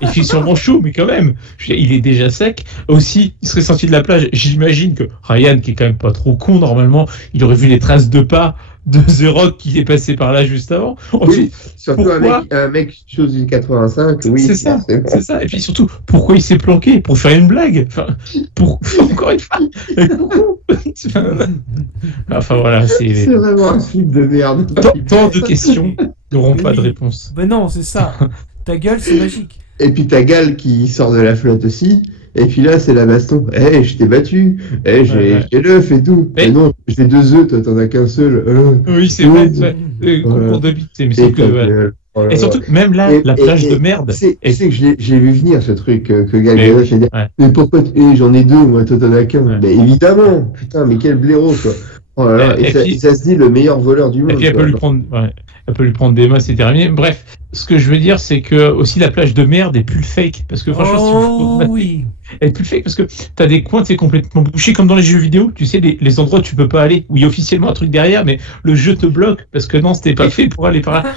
Il fait sûrement chaud, mais quand même. Il est déjà sec. Aussi, il serait sorti de la plage. J'imagine que Ryan, qui est quand même pas trop con normalement, il aurait vu les traces de pas de The Rock qui est passé par là juste avant. Ensuite, surtout un mec chose du 85. Oui, c'est ça. Et puis surtout, pourquoi il s'est planqué ? Pour faire une blague. Encore une fois. Enfin voilà, c'est vraiment un film de merde. Tant de questions n'auront pas de réponse. Ben non, c'est ça. Ta gueule, c'est magique. Et puis ta Gal qui sort de la flotte aussi. Et puis là, c'est la baston. Je t'ai battu. J'ai l'œuf et tout. Mais non, j'ai 2 œufs, toi, t'en as qu'un seul. Oui, c'est vrai. Concours de vite. Mais c'est que. Et surtout, même là, la plage de merde. C'est que j'ai vu venir ce truc que Gal Gadot a dit. Mais pourquoi j'en ai 2, moi, toi, t'en as qu'un. Mais évidemment. Putain, mais quel blaireau, quoi. Oh là là, et puis, ça se dit le meilleur voleur du monde. Et puis elle peut lui prendre des mains, c'est terminé. Bref, ce que je veux dire, c'est que aussi la plage de merde est plus fake. Parce que franchement, oui. elle est plus fake parce que t'as des coins, c'est complètement bouché, comme dans les jeux vidéo. Tu sais, les endroits où tu peux pas aller, où il y a officiellement un truc derrière, mais le jeu te bloque parce que non, c'était pas fait pour aller par là.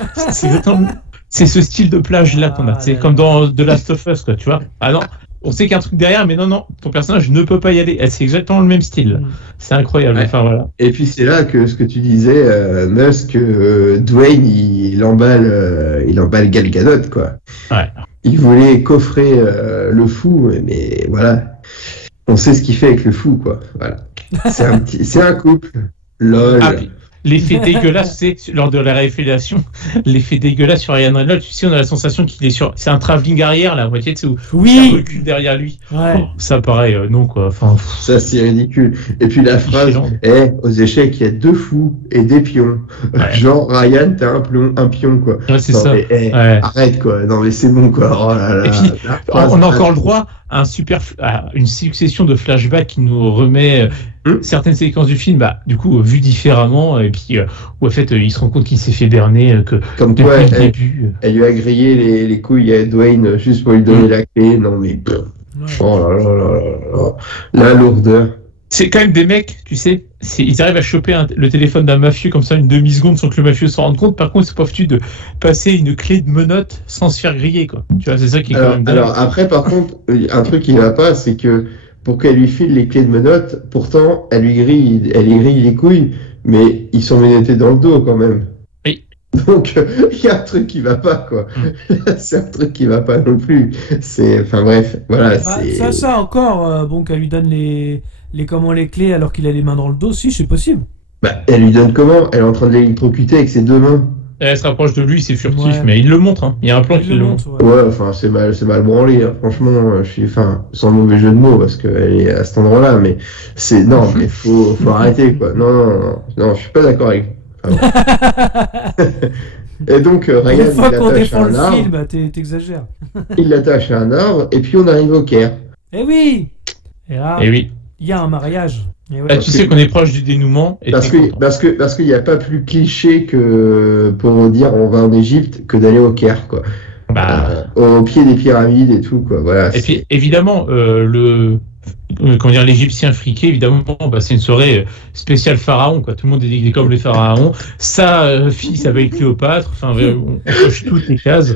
C'est ce style de plage là qu'on a. C'est comme dans The Last of Us, quoi, tu vois. Ah non. On sait qu'il y a un truc derrière, mais non, ton personnage ne peut pas y aller. C'est exactement le même style. C'est incroyable. Ouais. Enfin, voilà. Et puis c'est là que ce que tu disais, Musk, Dwayne, il emballe Gal Gadot, quoi. Ouais. Il voulait coffrer le fou, mais voilà. On sait ce qu'il fait avec le fou, quoi. Voilà. C'est un couple. LOL. Ah, l'effet dégueulasse, c'est lors de la révélation, l'effet dégueulasse sur Ryan Reynolds, tu sais, on a la sensation qu'il est c'est un travelling arrière, là, tu sais, où ça recule derrière lui. Ouais. Ça pareil, non, quoi. Enfin, ça, c'est ridicule. Et puis la phrase, aux échecs, il y a 2 fous et des pions. Ouais. Genre, Ryan, t'as un pion, quoi. Ouais, c'est non, ça. Mais, arrête, quoi. Non, mais c'est bon, quoi. Oh là là. Et puis, on a encore le droit à une succession de flashbacks qui nous remet certaines séquences du film, du coup, vues différemment, et puis, où en fait, il se rend compte qu'il s'est fait berner, que comme depuis quoi, le début. Elle lui a grillé les couilles à Dwayne juste pour lui donner la clé. Non, mais. Oh là là là là. La lourdeur. C'est quand même des mecs, tu sais, ils arrivent à choper le téléphone d'un mafieux comme ça une demi-seconde sans que le mafieux s'en rende compte. Par contre, c'est pas foutu de passer une clé de menotte sans se faire griller, quoi. Tu vois, c'est ça qui est quand même dingue. Alors après, par contre, un truc qui va pas, c'est que pour qu'elle lui file les clés de menotte, lui grille les couilles, mais ils sont menottés dans le dos quand même. Oui. Donc il y a un truc qui va pas, quoi. C'est un truc qui va pas non plus. Enfin bref, voilà. Ça encore, qu'elle lui donne les clés alors qu'il a les mains dans le dos, si c'est possible. Elle lui donne comment? Elle est en train de l'électrocuter avec ses 2 mains. Elle se rapproche de lui, c'est furtif, mais il le montre. Hein. Il y a un plan qui le montre. Ouais, enfin c'est mal branlé. Hein. Franchement, sans mauvais jeu de mots parce qu'elle est à cet endroit-là, mais mais faut arrêter, quoi. Non, je suis pas d'accord avec. Et donc Ryan, une fois qu'on défend le film, t'exagères. Il l'attache à un arbre et puis on arrive au Caire. Eh oui. Et là, oui. Il y a un mariage. Tu sais qu'on est proche du dénouement. Parce qu'il n'y a pas plus cliché que pour dire on va en Égypte que d'aller au Caire, quoi. Au pied des pyramides et tout, quoi. Voilà. Et puis évidemment l'Égyptien friqué, évidemment, c'est une soirée spéciale pharaon, quoi. Tout le monde est comme les pharaons. Sa fille s'appelle Cléopâtre. Enfin, on coche toutes les cases.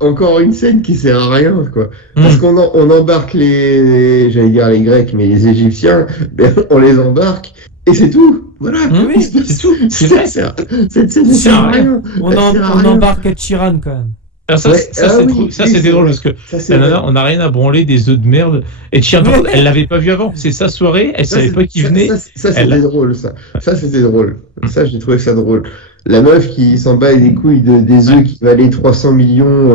Encore une scène qui sert à rien, quoi. Parce qu'on embarque j'allais dire les Grecs, mais les Égyptiens, on les embarque et c'est tout. Voilà. Oui, c'est tout. C'est vrai. Cette scène sert à rien. On embarque Ed Sheeran quand même. Alors c'était drôle parce que la nana, on n'a rien à branler des œufs de merde. Et Chian, elle l'avait pas vu avant. C'est sa soirée, elle savait pas qui venait. Ça c'était drôle, ça. Ça c'était drôle. Ça j'ai trouvé ça drôle. La meuf qui s'en bat les couilles des œufs qui valaient 300 millions,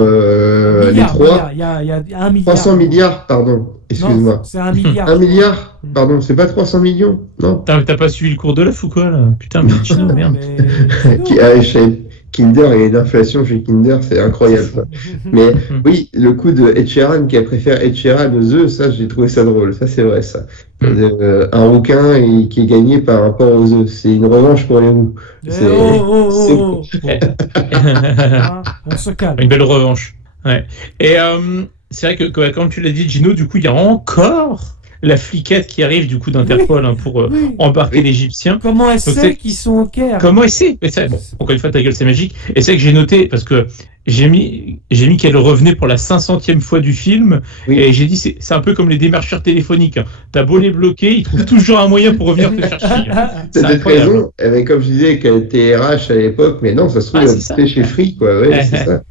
les 3. Il y a 1 milliard. 300 milliards, pardon. Excuse-moi. C'est 1 milliard. 1 milliard, pardon, c'est pas 300 millions, non. T'as pas suivi le cours de l'œuf ou quoi, là? Putain, mais Chino, merde. Kinder, il y a une inflation chez Kinder, c'est incroyable. Ça. Mais oui, le coup de Ed Sheeran qui a préféré Ed Sheeran aux œufs, ça j'ai trouvé ça drôle. Ça c'est vrai, ça. Un rouquin qui est gagné par rapport aux œufs. C'est une revanche pour les roux. On se calme. Une belle revanche. Ouais. Et c'est vrai que comme tu l'as dit, Gino, du coup il y a encore la fliquette qui arrive du coup d'Interpol pour embarquer l'Égyptien. Comment elle sait qu'ils sont au Caire? Comment elle sait? Bon, encore une fois, ta gueule, c'est magique. Et c'est que j'ai noté, parce que j'ai mis qu'elle revenait pour la 500e fois du film, et j'ai dit, c'est un peu comme les démarcheurs téléphoniques. Hein. T'as beau les bloquer, ils trouvent toujours un moyen pour revenir te chercher. C'est raison. Mais comme je disais qu'elle était RH à l'époque, mais non, ça se trouve, c'était chez Free, quoi. Ouais, c'est ça.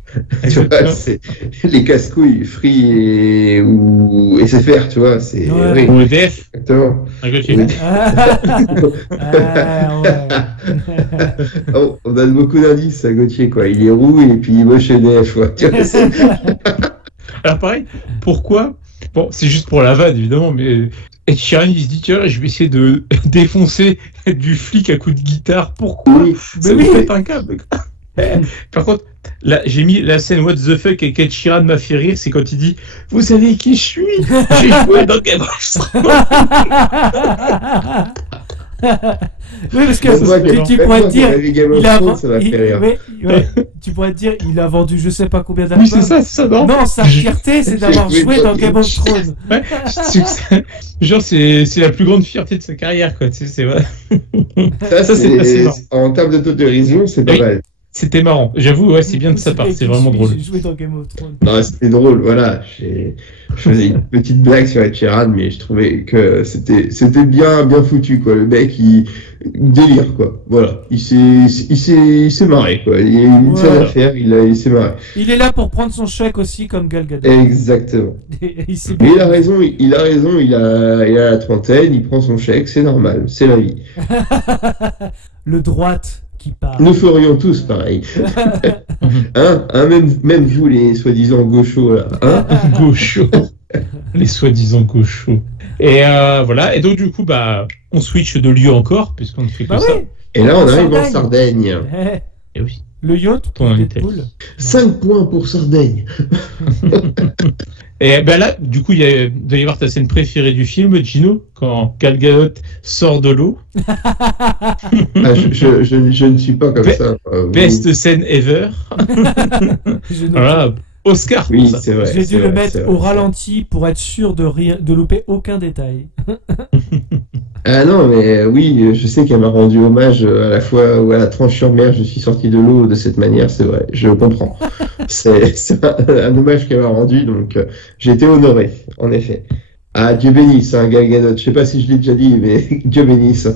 Tu vois, c'est les casse-couilles, Free et SFR, tu vois, c'est ou EDF. Exactement. On donne beaucoup d'indices à Gauthier, quoi. Il est roux et puis il bosse chez EDF, quoi. Tu vois, alors pareil, pourquoi? Bon, c'est juste pour la vanne, évidemment, mais Ed Sheeran, il se dit, tiens, je vais essayer de défoncer du flic à coups de guitare. Pourquoi? Ça me fait un câble. Par contre, là, j'ai mis la scène What the fuck avec Ed Sheeran m'a fait rire, c'est quand il dit vous savez qui je suis? J'ai joué dans Game of Thrones. Oui, parce que tu pourrais te dire, tu pourrais te dire, il a vendu je sais pas combien d'albums. Oui, c'est ça, non. Non, sa fierté, c'est d'avoir joué dans Game of Thrones. Ouais, genre, c'est la plus grande fierté de sa carrière, quoi. Tu sais, c'est vrai. Ça, c'est assez marrant. En termes d'autodérision, c'est pas mal. C'était marrant. J'avoue, ouais, c'est bien de sa part. C'est vraiment drôle. J'ai joué dans Game of Thrones. Non, c'était drôle, voilà. Je faisais une petite blague sur Ed Sheeran, mais je trouvais que c'était bien foutu, quoi. Le mec, il délire, quoi. Voilà. Il s'est marré, quoi. Il y a une seule affaire, il s'est marré. Il est là pour prendre son chèque aussi, comme Gal Gadot. Exactement. Mais il a raison, il a la trentaine, il prend son chèque, c'est normal, c'est la vie. Le droite qui parle. Nous ferions tous pareil. Même vous, les soi-disant gauchos, là. Gauchos. Les soi-disant gauchos. Et voilà. Et donc, du coup, on switch de lieu encore, puisqu'on ne fait que ça. Et là, on arrive en Sardaigne. Et oui. Le yacht pour Deadpool. 5 points pour Sardaigne. Et là, du coup, il doit y avoir ta scène préférée du film, Gino, quand Gal Gadot sort de l'eau. Je ne suis pas comme ça. Best scène ever. Voilà, Oscar. Oui, c'est vrai. J'ai dû le mettre au ralenti pour être sûr de louper aucun détail. Ah non, mais oui, je sais qu'elle m'a rendu hommage à la fois où à la tranche sur mer, je suis sorti de l'eau de cette manière, c'est vrai, je comprends. C'est un hommage qu'elle m'a rendu, donc j'ai été honoré, en effet. Ah, Dieu bénisse, Gal Gadot, je sais pas si je l'ai déjà dit, mais Dieu bénisse.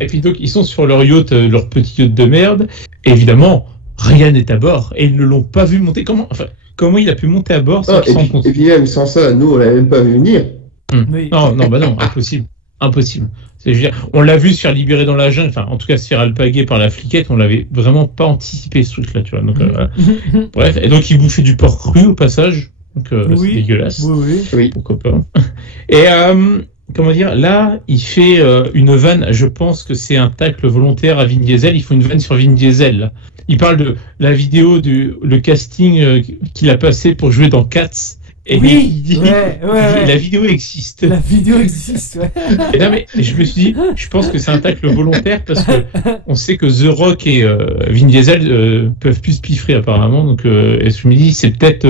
Et puis donc, ils sont sur leur yacht, leur petit yacht de merde, et évidemment, rien n'est à bord, et ils ne l'ont pas vu monter. Comment il a pu monter à bord sans qu'ils s'en rendent compte ? Et puis même sans ça, nous, on l'a même pas vu venir. Oui. Non, impossible. Impossible. Je veux dire, on l'a vu se faire libérer dans la jungle, enfin, en tout cas, se faire alpaguer par la fliquette, on l'avait vraiment pas anticipé, ce truc-là, tu vois. Donc, voilà. Bref, et donc, il bouffait du porc cru au passage, donc c'est dégueulasse. Oui. Pourquoi pas. Et, comment dire, là, il fait une vanne, je pense que c'est un tacle volontaire à Vin Diesel, il faut une vanne sur Vin Diesel, là. Il parle de la vidéo, le casting qu'il a passé pour jouer dans Cats. Et il dit, la vidéo existe. La vidéo existe, ouais. Et non, mais je me suis dit, je pense que c'est un tacle volontaire parce que on sait que The Rock et Vin Diesel peuvent plus se piffrer apparemment. Donc, et je me dis, c'est peut-être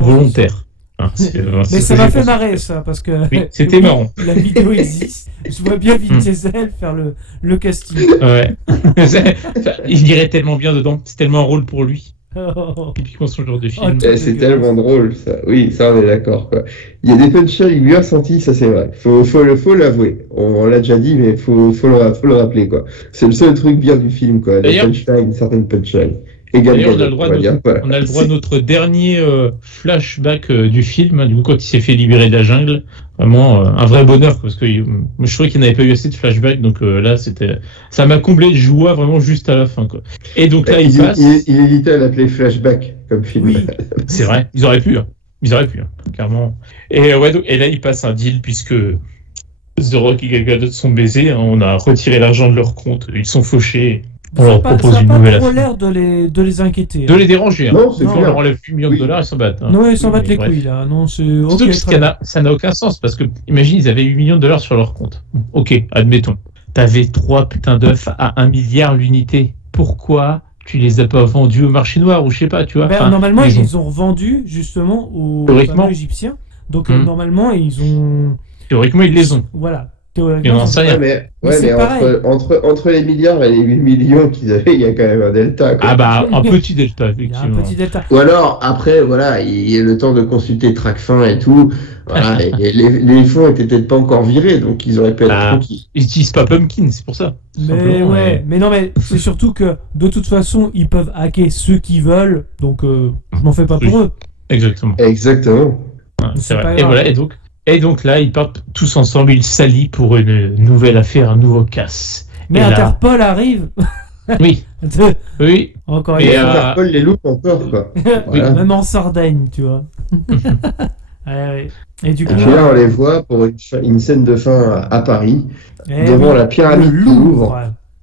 volontaire. Mais ça m'a fait marrer ça parce que c'était marrant. La vidéo existe. Je vois bien Vin Diesel faire le casting. Ouais. Il irait tellement bien dedans. C'est tellement un rôle pour lui. Typiquement son genre de film. C'est tellement drôle, ça. Oui, ça on est d'accord, quoi. Il y a des punchlines bien sentis, ça c'est vrai. Faut l'avouer. On l'a déjà dit, mais faut le rappeler, quoi. C'est le seul truc bien du film, quoi. Des punchlines, une certaine punchline. D'ailleurs, on a le droit à notre dernier flashback du film, du coup, quand il s'est fait libérer de la jungle. Vraiment un vrai bonheur, parce que je trouvais qu'il n'avait pas eu assez de flashbacks, donc là, ça m'a comblé de joie vraiment juste à la fin, quoi. Et donc là, il passe. Il hésitait à l'appeler flashback comme film. Oui, c'est vrai, ils auraient pu, clairement. Et et là, il passe un deal, puisque The Rock et Gal Gadot sont baisés, on a retiré l'argent de leur compte, ils sont fauchés. On leur propose une nouvelle affaire. Ça n'a pas trop l'air de les inquiéter. De les déranger. Hein. Non, on leur enlève 8 millions de dollars, ils s'en battent. Hein. Non, ils s'en battent les couilles, là. Non, c'est... Surtout que ça n'a aucun sens, parce que, imagine, ils avaient 8 millions de dollars sur leur compte. Ok, admettons. T'avais 3 putains d'œufs à 1 milliard l'unité. Pourquoi tu les as pas vendus au marché noir, ou je sais pas, tu vois. Normalement, ils ont revendu, justement, aux fameux Égyptiens. Donc, normalement, ils ont... Théoriquement, ils les ont. Voilà. Et on en sait rien. Mais entre les milliards et les 8 millions qu'ils avaient, il y a quand même un delta, quoi. Un petit delta, effectivement. Un petit delta. Ou alors, après, voilà, il y a le temps de consulter Tracfin et tout. Voilà, et les fonds étaient peut-être pas encore virés, donc ils auraient pu être tranquilles. Ils utilisent pas Pumpkin, c'est pour ça. Mais non, mais c'est surtout que, de toute façon, ils peuvent hacker ceux qu'ils veulent, donc je m'en fais pas pour eux. Exactement. Ouais, c'est vrai. Et voilà, et donc là, ils partent tous ensemble, ils s'allient pour une nouvelle affaire, un nouveau casse. Mais et Interpol arrive. Oui. Oui. Encore une fois. Interpol les loupe encore, quoi. Voilà. Même en Sardaigne, tu vois. Et du coup, là, on les voit pour une scène de fin à Paris, devant la pyramide du Louvre.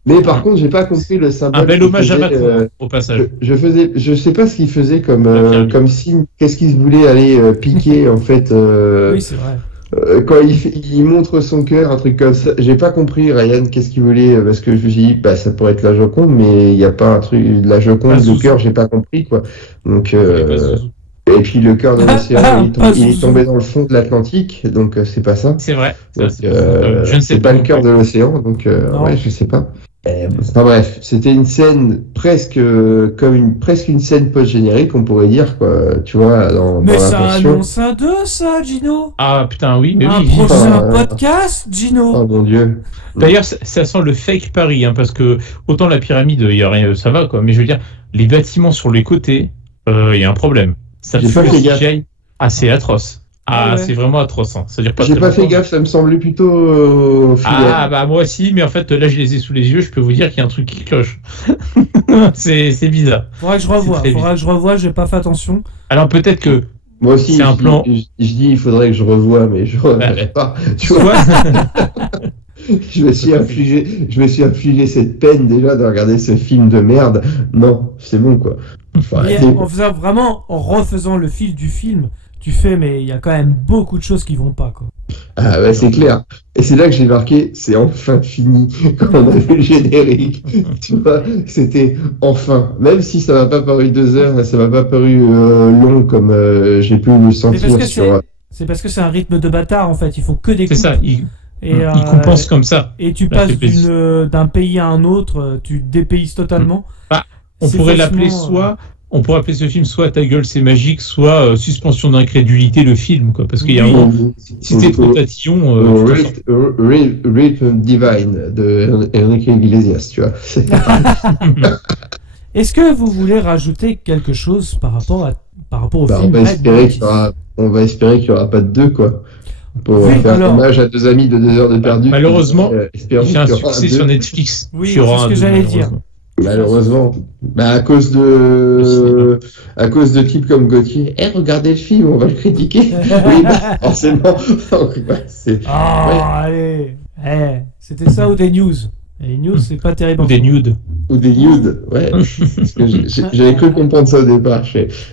Mais par contre, j'ai pas compris le symbole. Un bel hommage à Macron, au passage. Je sais pas ce qu'il faisait comme signe. Qu'est-ce qu'il voulait aller piquer, en fait. Oui, c'est vrai. quand il montre son cœur, un truc comme ça. J'ai pas compris, Ryan, qu'est-ce qu'il voulait, parce que je me suis dit, bah, ça pourrait être la Joconde, mais il n'y a pas un truc, de la Joconde, le cœur, j'ai pas compris, quoi. Donc, et puis le cœur de l'océan, il est tombé dans le fond de l'Atlantique, donc c'est pas ça. C'est vrai. Donc, je ne sais pas le cœur de l'océan, donc ouais, je sais pas. Enfin bref, c'était une scène presque une scène post-générique, on pourrait dire, quoi. Tu vois, mais ça annonce un 2, ça, Gino. Ah putain, oui, mais un oui. prochain podcast, Gino. Oh mon Dieu. D'ailleurs, ça sent le fake Paris, hein, parce que autant la pyramide, y a rien, ça va, quoi. Mais je veux dire, les bâtiments sur les côtés, y a un un ça J'ai pas fait gaffe. Ah, c'est atroce. Ah, ouais. C'est vraiment atroce. Hein. J'ai pas fait gaffe, ça me semblait plutôt fidèle. Ah, bah moi aussi, mais en fait, là, je les ai sous les yeux, je peux vous dire qu'il y a un truc qui cloche. c'est bizarre. Faudra que je revoie, j'ai pas fait attention. Alors peut-être que. Moi aussi, c'est un plan. Je dis, il faudrait que je revoie, mais je revois pas. Tu vois. Je me suis infligé cette peine déjà de regarder ce film de merde. Non, c'est bon, quoi. En refaisant le fil du film, tu fais, mais il y a quand même beaucoup de choses qui vont pas, quoi. Ah ouais, c'est clair. Et c'est là que j'ai marqué, c'est enfin fini, quand on a vu le générique. Tu vois, c'était enfin. Même si ça m'a pas paru 2 heures, ça m'a pas paru long comme j'ai pu le sentir sur... C'est parce que c'est un rythme de bâtard, en fait. Ils font que des coupes. C'est ça, ils compensent comme ça. Et tu passes d'un pays à un autre, tu dépayses totalement. Bah, on pourrait l'appeler on pourrait appeler ce film soit Ta gueule c'est magique, soit Suspension d'incrédulité le film, quoi. Parce qu'il y a un si t'es trop tatillon. Rhythm Divine de Enrique Iglesias, tu vois. Est-ce que vous voulez rajouter quelque chose par rapport au film? On va espérer qu'il n'y aura pas de 2, quoi. Pour faire hommage à 2 amis de 2 heures de perdu. Malheureusement, il y a un succès sur Netflix. Oui, c'est ce que j'allais dire. Malheureusement, à cause de types comme Gauthier, regardez le film, on va le critiquer. Oui, forcément. Allez, c'était ça ou des news. Les news, c'est pas terrible. Ou des nudes. Ou des nudes, ouais. Parce que j'avais cru comprendre ça au départ.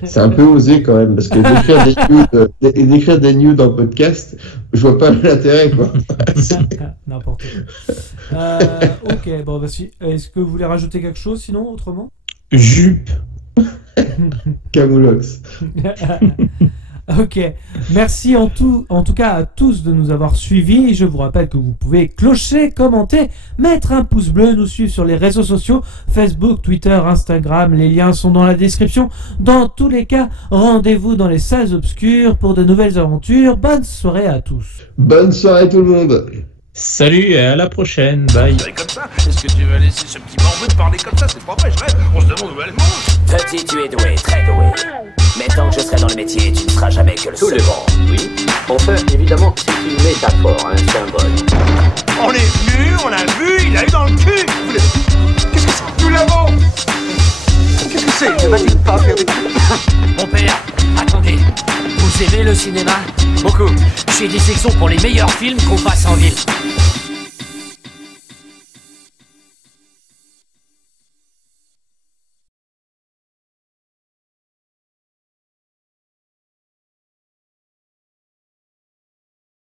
C'est un peu osé quand même, parce que d'écrire des nudes en podcast, je vois pas l'intérêt, quoi. N'importe quoi. Ok, bon, bah si. Est-ce que vous voulez rajouter quelque chose, sinon, autrement? Jupe. Camoulox. Ok, merci en tout cas à tous de nous avoir suivis. Je vous rappelle que vous pouvez clocher, commenter, mettre un pouce bleu, nous suivre sur les réseaux sociaux, Facebook, Twitter, Instagram, les liens sont dans la description. Dans tous les cas, rendez-vous dans les salles obscures pour de nouvelles aventures. Bonne soirée à tous. Bonne soirée tout le monde. Salut et à la prochaine, bye. Comme ça, est-ce que tu vas laisser ce petit morveux de parler comme ça? C'est pas vrai, je rêve. On se demande où elle mange. Petit, tu es doué, très doué. Mais tant que je serai dans le métier, tu ne seras jamais que le second. Oui. Enfin, évidemment, c'est une métaphore, un symbole. On est venu, on l'a vu, il a eu dans le cul. Qu'est-ce que c'est? Nous l'avons. Qu'est-ce que c'est? Ne va-t-il pas faire des trucs? Mon père, attendez. Vous aimez le cinéma? Beaucoup. J'ai des sections pour les meilleurs films qu'on passe en ville.